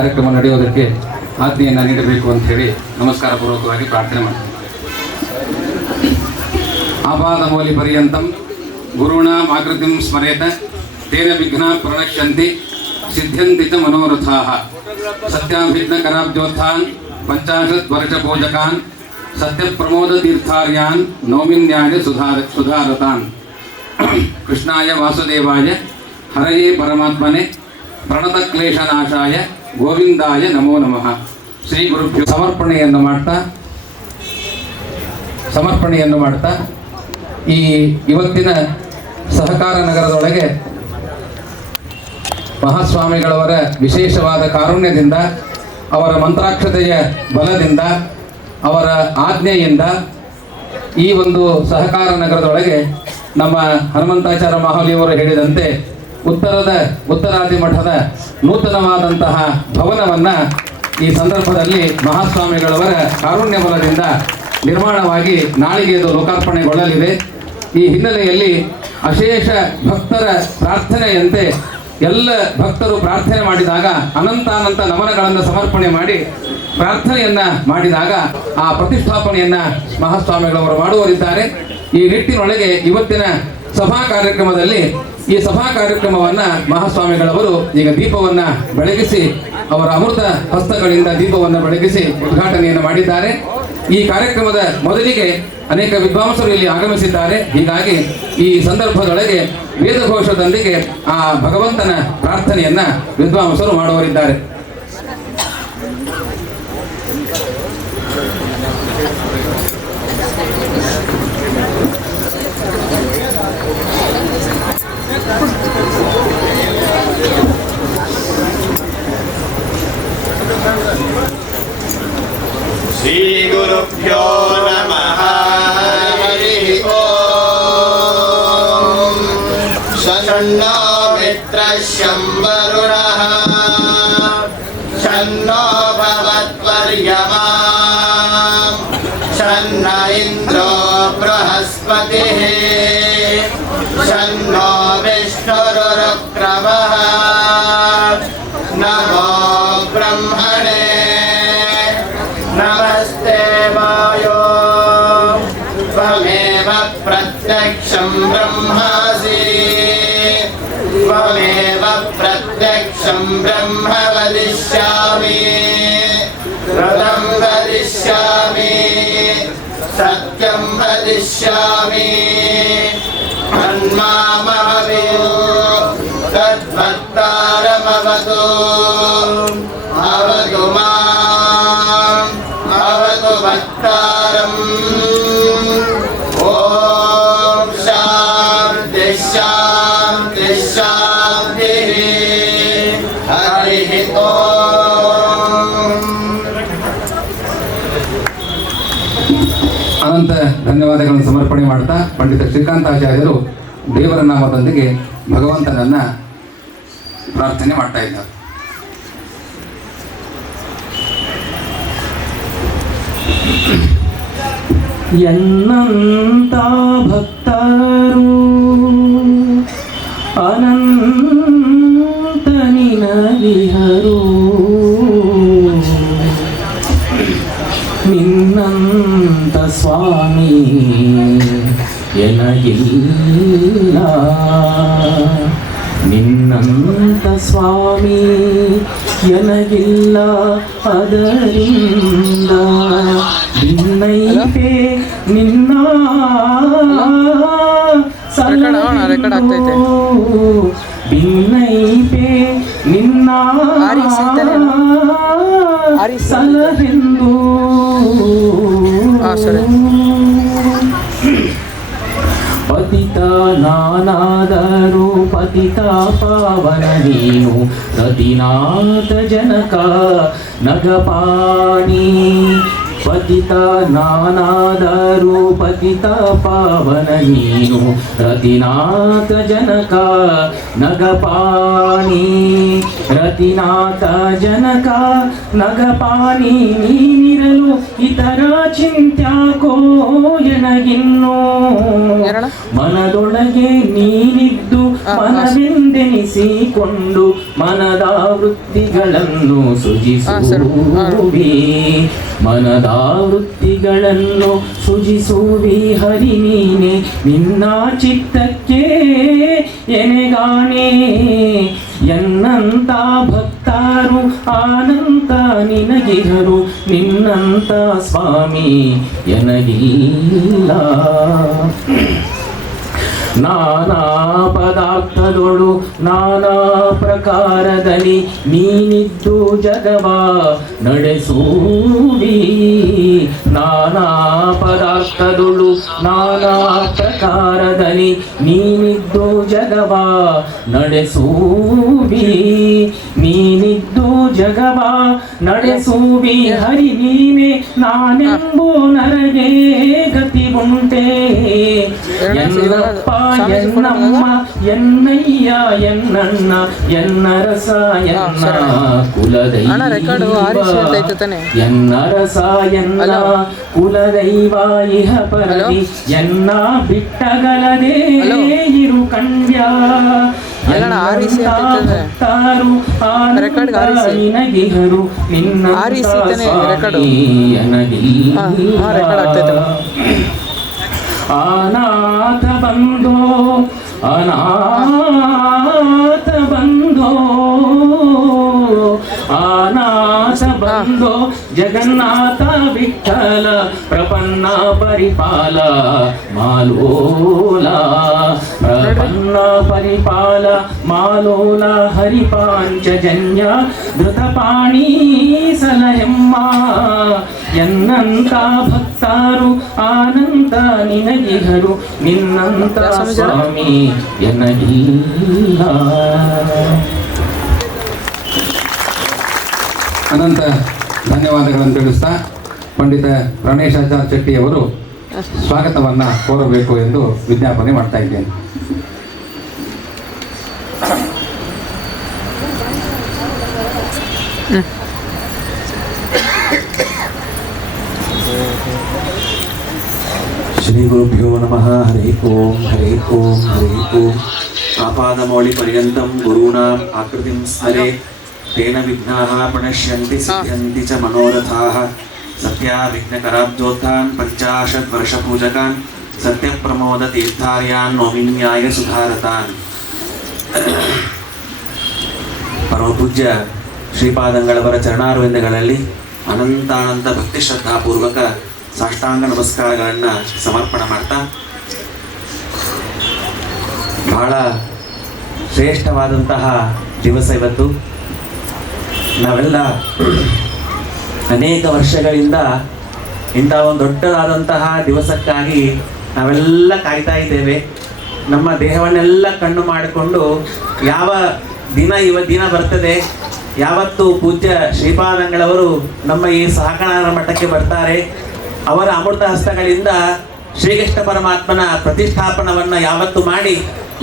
ಕಾರ್ಯಕ್ರಮ ನಡೆಯೋದಕ್ಕೆ ಆಜ್ಞೆಯನ್ನು ನೀಡಬೇಕು ಅಂತ ಹೇಳಿ ನಮಸ್ಕಾರ ಪೂರ್ವಕವಾಗಿ ಪ್ರಾರ್ಥನೆ ಮಾಡ್ತೀನಿ. ಆಪಾದಮೌಲಿ ಪರ್ಯಂತಂ ಗುರುಣಾಂ ಆಕೃತಿಂ ಸ್ಮರೇತ ತೇನ ವಿಘ್ನಾಃ ಪ್ರಣಶ್ಯಂತಿ ಸಿದ್ಧ್ಯಂತಿ ಚ ಮನೋರಥಾಃ. ಸತ್ಯಾಭಿಘ್ನ ಕರಾಬ್ಜೋತ್ಥಾನ್ ಪಂಚಾಶತ್ ವರ್ಷ ಪೂಜಕಾನ್ ಸತ್ಯ ಪ್ರಮೋದ ತೀರ್ಥಾರ್ಯಾನ್ ನೌಮಿನ್ಯಾಯ ಸುಧಾರತಾನ್. ಕೃಷ್ಣಾಯ ವಾಸುದೇವಾಯ ಹರಯೇ ಪರಮಾತ್ಮನೆ ಪ್ರಣತ ಕ್ಲೇಶನಾಶಾಯ ಗೋವಿಂದಾಯ ನಮೋ ನಮಃ. ಶ್ರೀ ಗುರುಭ್ಯೋ. ಸಮರ್ಪಣೆಯನ್ನು ಮಾಡ್ತಾ ಈ ಇವತ್ತಿನ ಸಹಕಾರ ನಗರದೊಳಗೆ ಮಹಾಸ್ವಾಮಿಗಳವರ ವಿಶೇಷವಾದ ಕಾರುಣ್ಯದಿಂದ, ಅವರ ಮಂತ್ರಾಕ್ಷತೆಯ ಬಲದಿಂದ, ಅವರ ಆಜ್ಞೆಯಿಂದ ಈ ಒಂದು ಸಹಕಾರ ನಗರದೊಳಗೆ ನಮ್ಮ ಹನುಮಂತಾಚಾರ್ಯ ಮಾಹುಲಿಯವರು ಹೇಳಿದಂತೆ ಉತ್ತರಾದಿ ಮಠದ ನೂತನವಾದಂತಹ ಭವನವನ್ನು ಈ ಸಂದರ್ಭದಲ್ಲಿ ಮಹಾಸ್ವಾಮಿಗಳವರ ಕಾರುಣ್ಯ ಬಲದಿಂದ ನಿರ್ಮಾಣವಾಗಿ ನಾಳೆಗೆ ಇದು ಲೋಕಾರ್ಪಣೆಗೊಳ್ಳಲಿದೆ. ಈ ಹಿನ್ನೆಲೆಯಲ್ಲಿ ಅಶೇಷ ಭಕ್ತರ ಪ್ರಾರ್ಥನೆಯಂತೆ ಎಲ್ಲ ಭಕ್ತರು ಪ್ರಾರ್ಥನೆ ಮಾಡಿದಾಗ ಅನಂತಾನಂತ ನಮನಗಳನ್ನು ಸಮರ್ಪಣೆ ಮಾಡಿ ಪ್ರಾರ್ಥನೆಯನ್ನ ಮಾಡಿದಾಗ ಆ ಪ್ರತಿಷ್ಠಾಪನೆಯನ್ನ ಮಹಾಸ್ವಾಮಿಗಳವರು ಮಾಡುವರಿದ್ದಾರೆ. ಈ ನಿಟ್ಟಿನೊಳಗೆ ಇವತ್ತಿನ ಸಭಾ ಕಾರ್ಯಕ್ರಮದಲ್ಲಿ ಈ ಸಭಾ ಕಾರ್ಯಕ್ರಮವನ್ನ ಮಹಾಸ್ವಾಮಿಗಳವರು ಈಗ ದೀಪವನ್ನ ಬೆಳಗಿಸಿ ಅವರ ಅಮೃತ ಹಸ್ತಗಳಿಂದ ದೀಪವನ್ನು ಬೆಳಗಿಸಿ ಉದ್ಘಾಟನೆಯನ್ನು ಮಾಡಿದ್ದಾರೆ. ಈ ಕಾರ್ಯಕ್ರಮದ ಮೊದಲಿಗೆ ಅನೇಕ ವಿದ್ವಾಂಸರು ಇಲ್ಲಿ ಆಗಮಿಸಿದ್ದಾರೆ. ಹೀಗಾಗಿ ಈ ಸಂದರ್ಭದೊಳಗೆ ವೇದಘೋಷದೊಂದಿಗೆ ಆ ಭಗವಂತನ ಪ್ರಾರ್ಥನೆಯನ್ನ ವಿದ್ವಾಂಸರು ಮಾಡುವರಿದ್ದಾರೆ. ಶ್ರೀ ಗುರುಭ್ಯೋ ನಮಃ. ಹರಿ ಓಂ. ಶನ್ನೋ ಮಿತ್ರಶ್ಯಂ ವರುಣಃ ಶನ್ನೋ ಭವತ್ವರ್ಯಮಾ ಶನ್ನ ಇಂದ್ರೋ ಬೃಹಸ್ಪತಿಃ ಶನ್ನೋ ವಿಷ್ಣುರುರುಕ್ರಮಃ ನಮೋ ಬ್ರಹ್ಮಣೇ ನಮಸ್ತೆ ವಾಯೋ ತ್ವಮೇವ ಪ್ರತ್ಯಕ್ಷಂ ಬ್ರಹ್ಮಾಸಿ ತ್ವಮೇವ ಪ್ರತ್ಯಕ್ಷಂ ಬ್ರಹ್ಮ ವದಿಷ್ಯಾಮಿ ಋತಂ ವದಿಷ್ಯಾಮಿ ಸತ್ಯಂ ವದಿಷ್ಯಾಮಿ ಮನ್ಮಾಮಹವಿಯೋ ತದ್ಭಕ್ತಾರಮವತು ಅವತು ಮಾಂ ಅವತು ಭಕ್ತಾರಂ. ಓಂ ಶಾಂತಿ ಶಾಂತಿ ಶಾಂತಿ. ಹರಿ ಓಂ. ಅನಂತ ಧನ್ಯವಾದಗಳನ್ನು ಸಮರ್ಪಣೆ ಮಾಡ್ತಾ ಪಂಡಿತ ಶ್ರೀಕಾಂತಾಚಾರ್ಯರು ದೇವರ ನಾಮದೊಂದಿಗೆ ಭಗವಂತನನ್ನ ಪ್ರಾರ್ಥನೆ ಮಾಡ್ತಾ ಇದ್ದಾರೆ. ಎನ್ನಂತ ಭಕ್ತರು ಅನಂತ ನಿನಗಿಹರು ನಿನ್ನಂತ ಸ್ವಾಮಿ ಎನಗಿಲ್ಲ ನಿನ್ನಂತ ಸ್ವಾಮಿ ಎನಗಿಲ್ಲ ಅದರಿಂದ ಭಿನ್ನೈತೆ ನಿನ್ನ ಭಿನ್ನೈತೆ ನಿನ್ನ ಸಲಹೆಂದು ಪತಿತ ನಾನಾದರೂ ಪತಿತ ಪಾವನ ನೀನು ರತಿನಾಥ ಜನಕ ನಗಪಾಣಿ. ಪತಿತ ನಾನಾದರೂ ಪತಿತ ಪಾವನ ನೀನು ರತಿನಾಥ ಜನಕ ನಗಪಾಣಿ. ರತಿನಾಥ ಜನಕ ನಗಪಾಣಿ ನೀನಿರಲು ಇತರ ಚಿಂತ್ಯಾಕೋ ಎನಗಿನ್ನೋ ಮನದೊಳಗೆ ನೀನಿದ್ದು ಮನವೆಂದೆನಿಸಿಕೊಂಡು ಮನದ ವೃತ್ತಿಗಳನ್ನು ಸೃಜಿಸುವಿ, ಮನದ ವೃತ್ತಿಗಳನ್ನು ಸೃಜಿಸುವಿ ಹರಿ ನೀನೆ. ನಿನ್ನ ಚಿತ್ತಕ್ಕೆ ಎನೆಗಾಣೆ ಎನ್ನಂತ ಭಕ್ತರು ಆನಂತ ನಿನಗಿಹರು, ನಿನ್ನಂತ ಸ್ವಾಮಿ ಎನಗಿಲ್ಲ. ನಾನಾ ಪದಾರ್ಥದೊಳು ನಾನಾ ಪ್ರಕಾರದಲ್ಲಿ ನೀನಿದ್ದು ಜಗವ ನಡೆಸುವಿ, ನಾನಾ ಪದಾರ್ಥದೊಳು ನಾನಾ ಪ್ರಕಾರದಲ್ಲಿ ನೀನಿದ್ದು ಜಗವ ನಡೆಸುವಿ, ನೀನಿದ್ದು ಜಗವ ನಡೆಸುವಿ ಹರಿ ನೀನೆ. ನಾನೆಂಬೋ ನರಗೆ ಗತಿ ಉಂಟೆ ಎನ್ನಪ್ಪ ಎನ್ನಮ್ಮ ಎನ್ನಯ್ಯ ಎನ್ನಣ್ಣ ಎನ್ನರಸ ಎನ್ನ ಕುಲದೈವ, ಎನ್ನರಸ ಎನ್ನ ಕುಲದೈವ ಇಹ ಪರದಿ ಎನ್ನ ಬಿಟ್ಟಗಲದೆ ಇರು ಕಂಡ್ಯ. ಭಕ್ತರು ಆನಂದ ನಿನಗಿಹರು, ನಿನ್ನಂತ ಸ್ವಾಮಿ ಎನಗಿಲ್ಲ. ಅನಾಥ ಬಂಧೋ ಅನಾಥ ಬಂಧೋ ಅನಾಥ ಬಂಧೋ ಜಗನ್ನಾಥ ವಿಠಲ ಪ್ರಪನ್ನ ಪರಿಪಾಲ ಮಾಲೋಲ, ಪ್ರಪನ್ನ ಪರಿಪಾಲ ಮಾಲೋಲ ಹರಿಪಾಂಚಜನ್ಯ ಧೃತಪಾಣಿ ಸಲಹೆಮ್ಮ. ಎನ್ನಂತ ಭಕ್ತರು ಆನಂದ ನಿನಗಿಹರು, ನಿನ್ನಂತ ಸ್ವಾಮಿ ಎನಗಿಲ್ಲ. ಅನಂತ ಧನ್ಯವಾದಗಳನ್ನು ತಿಳಿಸ್ತಾ ಪಂಡಿತ ಪ್ರಣೇಶಾಚಾರ್ಯ ಶೆಟ್ಟಿಯವರು ಸ್ವಾಗತವನ್ನು ಕೋರಬೇಕು ಎಂದು ವಿಜ್ಞಾಪನೆ ಮಾಡ್ತಾ ಇದ್ದೇನೆ. ಶ್ರೀ ಗುರುಭ್ಯೋ ನಮಃ. ಹರಿ ಓಂ ಹರಿ ಓಂ ಹರಿ ಓಂ. ಆಪಾದಮೌಳಿ ಪರ್ಯಂತಂ ಗುರುಣಾಂ ಆಕೃತಿಂ ಸ್ಮರೇತ್ ತೇನ ವಿಘ್ನಾಃ ಪ್ರಣಶ್ಯಂತಿ ಸಿದ್ಧ್ಯಂತಿ ಚ ಮನೋರಥಾಃ. ಸತ್ಯಾ ವಿಘ್ನಕರಾಬ್ಜೋತ್ಥಾನ್ 50 ವರ್ಷಪೂಜಕಾನ್ ಸತ್ಯಪ್ರಮೋದ ತೀರ್ಥಾರ್ಯಾನ್ ನೋಮಿನ್ಯಾಯ ಸುಧಾರತಾನ್. ಪರಮಪೂಜ್ಯ ಶ್ರೀಪಾದಂಗಳವರ ಚರಣಾರವಿಂದಗಳಲ್ಲಿ ಅನಂತಾನಂತ ಭಕ್ತಿ ಶ್ರದ್ಧಾಪೂರ್ವಕ ಸಾಷ್ಟಾಂಗ ನಮಸ್ಕಾರಗಳನ್ನು ಸಮರ್ಪಣೆ ಮಾಡ್ತಾ, ಬಹಳ ಶ್ರೇಷ್ಠವಾದಂತಹ ದಿವಸ ಇವತ್ತು. ನಾವೆಲ್ಲ ಅನೇಕ ವರ್ಷಗಳಿಂದ ಇಂಥ ಒಂದು ದೊಡ್ಡದಾದಂತಹ ದಿವಸಕ್ಕಾಗಿ ನಾವೆಲ್ಲ ಕಾಯ್ತಾ ಇದ್ದೇವೆ. ನಮ್ಮ ದೇಹವನ್ನೆಲ್ಲ ಕಣ್ಣು ಮಾಡಿಕೊಂಡು ಯಾವ ದಿನ ಬರ್ತದೆ, ಯಾವತ್ತು ಪೂಜ್ಯ ಶ್ರೀಪಾದಂಗಳವರು ನಮ್ಮ ಈ ಸಹಕಾರ ಮಠಕ್ಕೆ ಬರ್ತಾರೆ, ಅವರ ಅಮೃತ ಹಸ್ತಗಳಿಂದ ಶ್ರೀಕೃಷ್ಣ ಪರಮಾತ್ಮನ ಪ್ರತಿಷ್ಠಾಪನವನ್ನು ಯಾವತ್ತು ಮಾಡಿ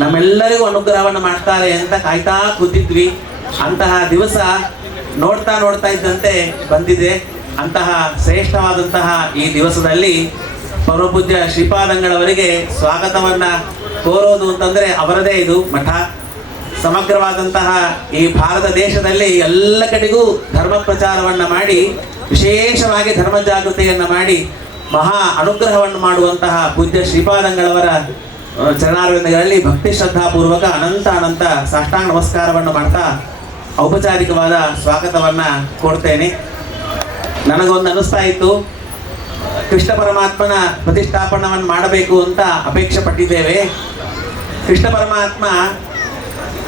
ನಮ್ಮೆಲ್ಲರಿಗೂ ಅನುಗ್ರಹವನ್ನು ಮಾಡ್ತಾರೆ ಅಂತ ಕಾಯ್ತಾ ಕೂತಿದ್ವಿ. ಅಂತಹ ದಿವಸ ನೋಡ್ತಾ ಇದ್ದಂತೆ ಬಂದಿದೆ. ಅಂತಹ ಶ್ರೇಷ್ಠವಾದಂತಹ ಈ ದಿವಸದಲ್ಲಿ ಪರಮಪೂಜ್ಯ ಶ್ರೀಪಾದಂಗಳವರಿಗೆ ಸ್ವಾಗತವನ್ನು ಕೋರೋದು ಅಂತಂದರೆ ಅವರದೇ ಇದು ಮಠ. ಸಮಗ್ರವಾದಂತಹ ಈ ಭಾರತ ದೇಶದಲ್ಲಿ ಎಲ್ಲ ಕಡೆಗೂ ಧರ್ಮ ಪ್ರಚಾರವನ್ನು ಮಾಡಿ, ವಿಶೇಷವಾಗಿ ಧರ್ಮ ಜಾಗೃತಿಯನ್ನು ಮಾಡಿ ಮಹಾ ಅನುಗ್ರಹವನ್ನು ಮಾಡುವಂತಹ ಪೂಜ್ಯ ಶ್ರೀಪಾದಂಗಳವರ ಚರಣಾರವಿಂದಗಳಲ್ಲಿ ಭಕ್ತಿ ಶ್ರದ್ಧಾಪೂರ್ವಕ ಅನಂತ ಸಾಷ್ಟಾಂಗ ನಮಸ್ಕಾರವನ್ನು ಮಾಡ್ತಾ ಔಪಚಾರಿಕವಾದ ಸ್ವಾಗತವನ್ನು ಕೊಡ್ತೇನೆ. ನನಗೊಂದು ಅನ್ನಿಸ್ತಾ ಇತ್ತು, ಕೃಷ್ಣ ಪರಮಾತ್ಮನ ಪ್ರತಿಷ್ಠಾಪನವನ್ನು ಮಾಡಬೇಕು ಅಂತ ಅಪೇಕ್ಷೆ ಪಟ್ಟಿದ್ದೇವೆ. ಕೃಷ್ಣ ಪರಮಾತ್ಮ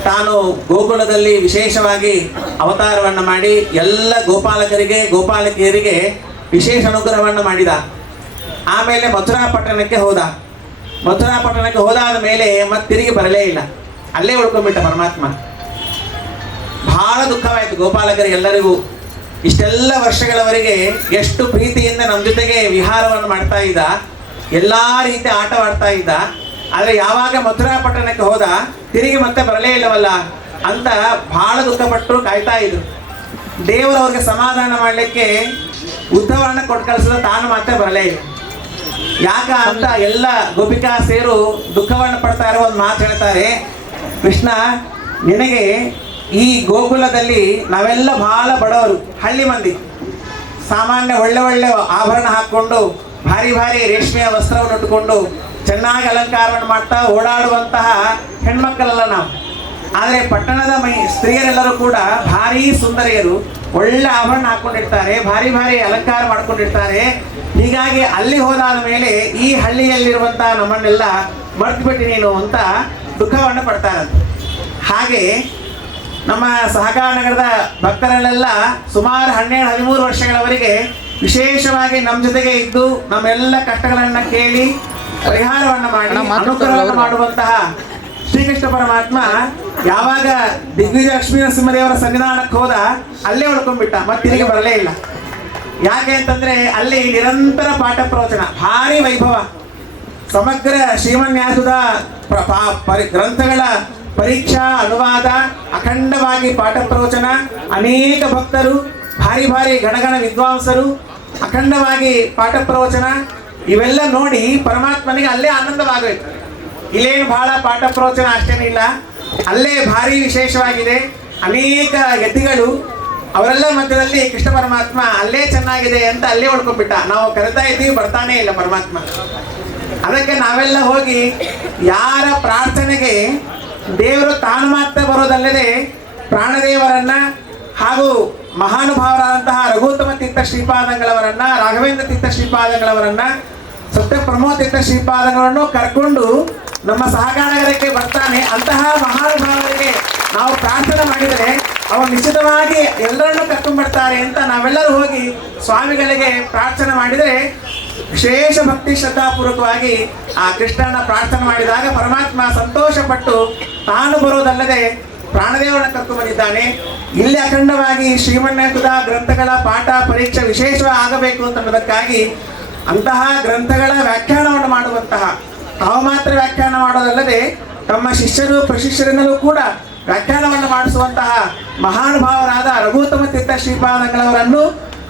ತಾನು ಗೋಕುಲದಲ್ಲಿ ವಿಶೇಷವಾಗಿ ಅವತಾರವನ್ನು ಮಾಡಿ ಎಲ್ಲ ಗೋಪಾಲಕಿಯರಿಗೆ ವಿಶೇಷ ಅನುಗ್ರಹವನ್ನು ಮಾಡಿದ. ಆಮೇಲೆ ಮಥುರಾ ಪಟ್ಟಣಕ್ಕೆ ಹೋದಾದ ಮೇಲೆ ಮತ್ತೆ ತಿರುಗಿ ಬರಲೇ ಇಲ್ಲ, ಅಲ್ಲೇ ಉಳ್ಕೊಂಡ್ಬಿಟ್ಟ ಪರಮಾತ್ಮ. ಬಹಳ ದುಃಖವಾಯಿತು ಗೋಪಾಲಕರಿಗೆಲ್ಲರಿಗೂ. ಇಷ್ಟೆಲ್ಲ ವರ್ಷಗಳವರೆಗೆ ಎಷ್ಟು ಪ್ರೀತಿಯಿಂದ ನಮ್ಮ ಜೊತೆಗೆ ವಿಹಾರವನ್ನು ಮಾಡ್ತಾ ಇದ್ದ, ಎಲ್ಲ ರೀತಿಯ ಆಟವಾಡ್ತಾ ಇದ್ದ. ಆದರೆ ಯಾವಾಗ ಮಥುರಾ ಪಟ್ಟಣಕ್ಕೆ ಹೋದ, ತಿರುಗಿ ಮತ್ತೆ ಬರಲೇ ಇಲ್ಲವಲ್ಲ ಅಂತ ಬಹಳ ದುಃಖಪಟ್ಟರು, ಕಾಯ್ತಾ ಇದ್ರು. ದೇವರು ಅವ್ರಿಗೆ ಸಮಾಧಾನ ಮಾಡಲಿಕ್ಕೆ ಉದ್ಧವರನ್ನ ಕೊಟ್ಟು ಕಳಿಸಿದ, ತಾನು ಮತ್ತೆ ಬರಲೇ ಇಲ್ಲ. ಯಾಕ ಅಂತ ಎಲ್ಲ ಗೋಪಿಕಾ ಸೇರು ದುಃಖವನ್ನು ಪಡ್ತಾ ಇರೋ ಒಂದು ಮಾತು ಹೇಳ್ತಾರೆ. ಕೃಷ್ಣ, ನಿನಗೆ ಈ ಗೋಕುಲದಲ್ಲಿ ನಾವೆಲ್ಲ ಬಹಳ ಬಡವರು, ಹಳ್ಳಿ ಮಂದಿ, ಸಾಮಾನ್ಯ ಒಳ್ಳೆ ಒಳ್ಳೆ ಆಭರಣ ಹಾಕ್ಕೊಂಡು ಭಾರಿ ಭಾರಿ ರೇಷ್ಮೆಯ ವಸ್ತ್ರವನ್ನು ಉಟ್ಟುಕೊಂಡು ಚೆನ್ನಾಗಿ ಅಲಂಕಾರವನ್ನು ಮಾಡ್ತಾ ಓಡಾಡುವಂತಹ ಹೆಣ್ಮಕ್ಕಳಲ್ಲ ನಾವು. ಆದರೆ ಪಟ್ಟಣದ ಸ್ತ್ರೀಯರೆಲ್ಲರೂ ಕೂಡ ಭಾರಿ ಸುಂದರಿಯರು, ಒಳ್ಳೆ ಆಭರಣ ಹಾಕ್ಕೊಂಡಿರ್ತಾರೆ, ಭಾರಿ ಭಾರಿ ಅಲಂಕಾರ ಮಾಡ್ಕೊಂಡಿರ್ತಾರೆ. ಹೀಗಾಗಿ ಅಲ್ಲಿ ಹೋದಾದ ಮೇಲೆ ಈ ಹಳ್ಳಿಯಲ್ಲಿರುವಂತಹ ನಮ್ಮನ್ನೆಲ್ಲ ಮರ್ತ್ಬಿಟ್ಟು ನೀನು ಅಂತ ದುಃಖವನ್ನು ಪಡ್ತಾರಂತೆ. ಹಾಗೆ ನಮ್ಮ ಸಹಕಾರ ನಗರದ ಭಕ್ತರಲ್ಲೆಲ್ಲ ಸುಮಾರು 12-13 ವರ್ಷಗಳವರೆಗೆ ವಿಶೇಷವಾಗಿ ನಮ್ಮ ಜೊತೆಗೆ ಇದ್ದು ನಮ್ಮೆಲ್ಲ ಕಷ್ಟಗಳನ್ನು ಕೇಳಿ ಪರಿಹಾರವನ್ನು ಮಾಡಿ ಅನುಗ್ರಹವನ್ನು ಮಾಡುವಂತಹ ಶ್ರೀಕೃಷ್ಣ ಪರಮಾತ್ಮ ಯಾವಾಗ ದಿಗ್ವಿಜಯ ಲಕ್ಷ್ಮೀ ನರಸಿಂಹದೇವರ ಸನ್ನಿಧಾನಕ್ಕೆ ಹೋದ ಅಲ್ಲೇ ಉಳ್ಕೊಂಡ್ಬಿಟ್ಟ, ಮತ್ತೆ ತಿರುಗಿ ಬರಲೇ ಇಲ್ಲ. ಯಾಕೆ ಅಂತಂದ್ರೆ ಅಲ್ಲಿ ನಿರಂತರ ಪಾಠ ಪ್ರವಚನ, ಭಾರಿ ವೈಭವ, ಸಮಗ್ರ ಶ್ರೀಮನ್ಯಾಸದ ಗ್ರಂಥಗಳ ಪರೀಕ್ಷಾ ಅನುವಾದ, ಅಖಂಡವಾಗಿ ಪಾಠ ಪ್ರವಚನ, ಅನೇಕ ಭಕ್ತರು, ಭಾರಿ ಭಾರಿ ಗಣಗಣ ವಿದ್ವಾಂಸರು, ಅಖಂಡವಾಗಿ ಪಾಠ ಪ್ರವಚನ, ಇವೆಲ್ಲ ನೋಡಿ ಪರಮಾತ್ಮನಿಗೆ ಅಲ್ಲೇ ಆನಂದವಾಗಬೇಕು. ಇಲ್ಲೇನು ಬಹಳ ಪಾಠ ಪ್ರವಚನ ಅಷ್ಟೇನಿಲ್ಲ, ಅಲ್ಲೇ ಭಾರಿ ವಿಶೇಷವಾಗಿದೆ. ಅನೇಕ ಯತಿಗಳು ಅವರೆಲ್ಲ ಮಧ್ಯದಲ್ಲಿ ಕೃಷ್ಣ ಪರಮಾತ್ಮ ಅಲ್ಲೇ ಚೆನ್ನಾಗಿದೆ ಅಂತ ಅಲ್ಲೇ ಉಳ್ಕೊಂಡ್ಬಿಟ್ಟ. ನಾವು ಕರೆತಾ ಇದ್ದೀವಿ, ಬರ್ತಾನೆ ಇಲ್ಲ ಪರಮಾತ್ಮ. ಅದಕ್ಕೆ ನಾವೆಲ್ಲ ಹೋಗಿ ಯಾರ ಪ್ರಾರ್ಥನೆಗೆ ದೇವರು ತಾನು ಮಾತ್ರ ಬರೋದಲ್ಲದೆ ಪ್ರಾಣದೇವರನ್ನ ಹಾಗೂ ಮಹಾನುಭಾವರಾದಂತಹ ರಘುತ್ತಮ ತೀರ್ಥ ಶ್ರೀಪಾದಂಗಳವರನ್ನ, ರಾಘವೇಂದ್ರ ತೀರ್ಥ ಶ್ರೀಪಾದಂಗಳವರನ್ನ, ಸತ್ಯ ಪ್ರಮೋದ ತೀರ್ಥ ಶ್ರೀಪಾದಂಗಳನ್ನು ಕರ್ಕೊಂಡು ನಮ್ಮ ಸಹಕಾರಕ್ಕೆ ಬರ್ತಾನೆ. ಅಂತಹ ಮಹಾನುಭಾವರಿಗೆ ನಾವು ಪ್ರಾರ್ಥನೆ ಮಾಡಿದರೆ ಅವರು ನಿಶ್ಚಿತವಾಗಿ ಎಲ್ಲರನ್ನೂ ಕರ್ಕೊಂಡ್ಬರ್ತಾರೆ ಅಂತ ನಾವೆಲ್ಲರೂ ಹೋಗಿ ಸ್ವಾಮಿಗಳಿಗೆ ಪ್ರಾರ್ಥನೆ ಮಾಡಿದರೆ ವಿಶೇಷ ಭಕ್ತಿ ಶ್ರದ್ಧಾಪೂರ್ವಕವಾಗಿ ಆ ಕೃಷ್ಣನ ಪ್ರಾರ್ಥನೆ ಮಾಡಿದಾಗ ಪರಮಾತ್ಮ ಸಂತೋಷಪಟ್ಟು ತಾನು ಬರೋದಲ್ಲದೆ ಪ್ರಾಣದೇವರನ್ನ ಕರ್ಕೊಂಡು ಬಂದಿದ್ದಾನೆ. ಇಲ್ಲಿ ಅಖಂಡವಾಗಿ ಶ್ರೀಮನ್ಯಾಸದ ಗ್ರಂಥಗಳ ಪಾಠ ಪರೀಕ್ಷೆ ವಿಶೇಷವಾಗಿ ಆಗಬೇಕು ಅನ್ನೋದಕ್ಕಾಗಿ ಅಂತಹ ಗ್ರಂಥಗಳ ವ್ಯಾಖ್ಯಾನವನ್ನು ಮಾಡುವಂತಹ, ತಾವು ಮಾತ್ರ ವ್ಯಾಖ್ಯಾನ ಮಾಡೋದಲ್ಲದೆ ತಮ್ಮ ಶಿಷ್ಯರು ಪ್ರಶಿಷ್ಯರಿಂದಲೂ ಕೂಡ ವ್ಯಾಖ್ಯಾನವನ್ನು ಮಾಡಿಸುವಂತಹ ಮಹಾನುಭಾವರಾದ ರಘುತ್ತಮ ತೀರ್ಥ ಶ್ರೀಪಾದಂಗಳವರನ್ನು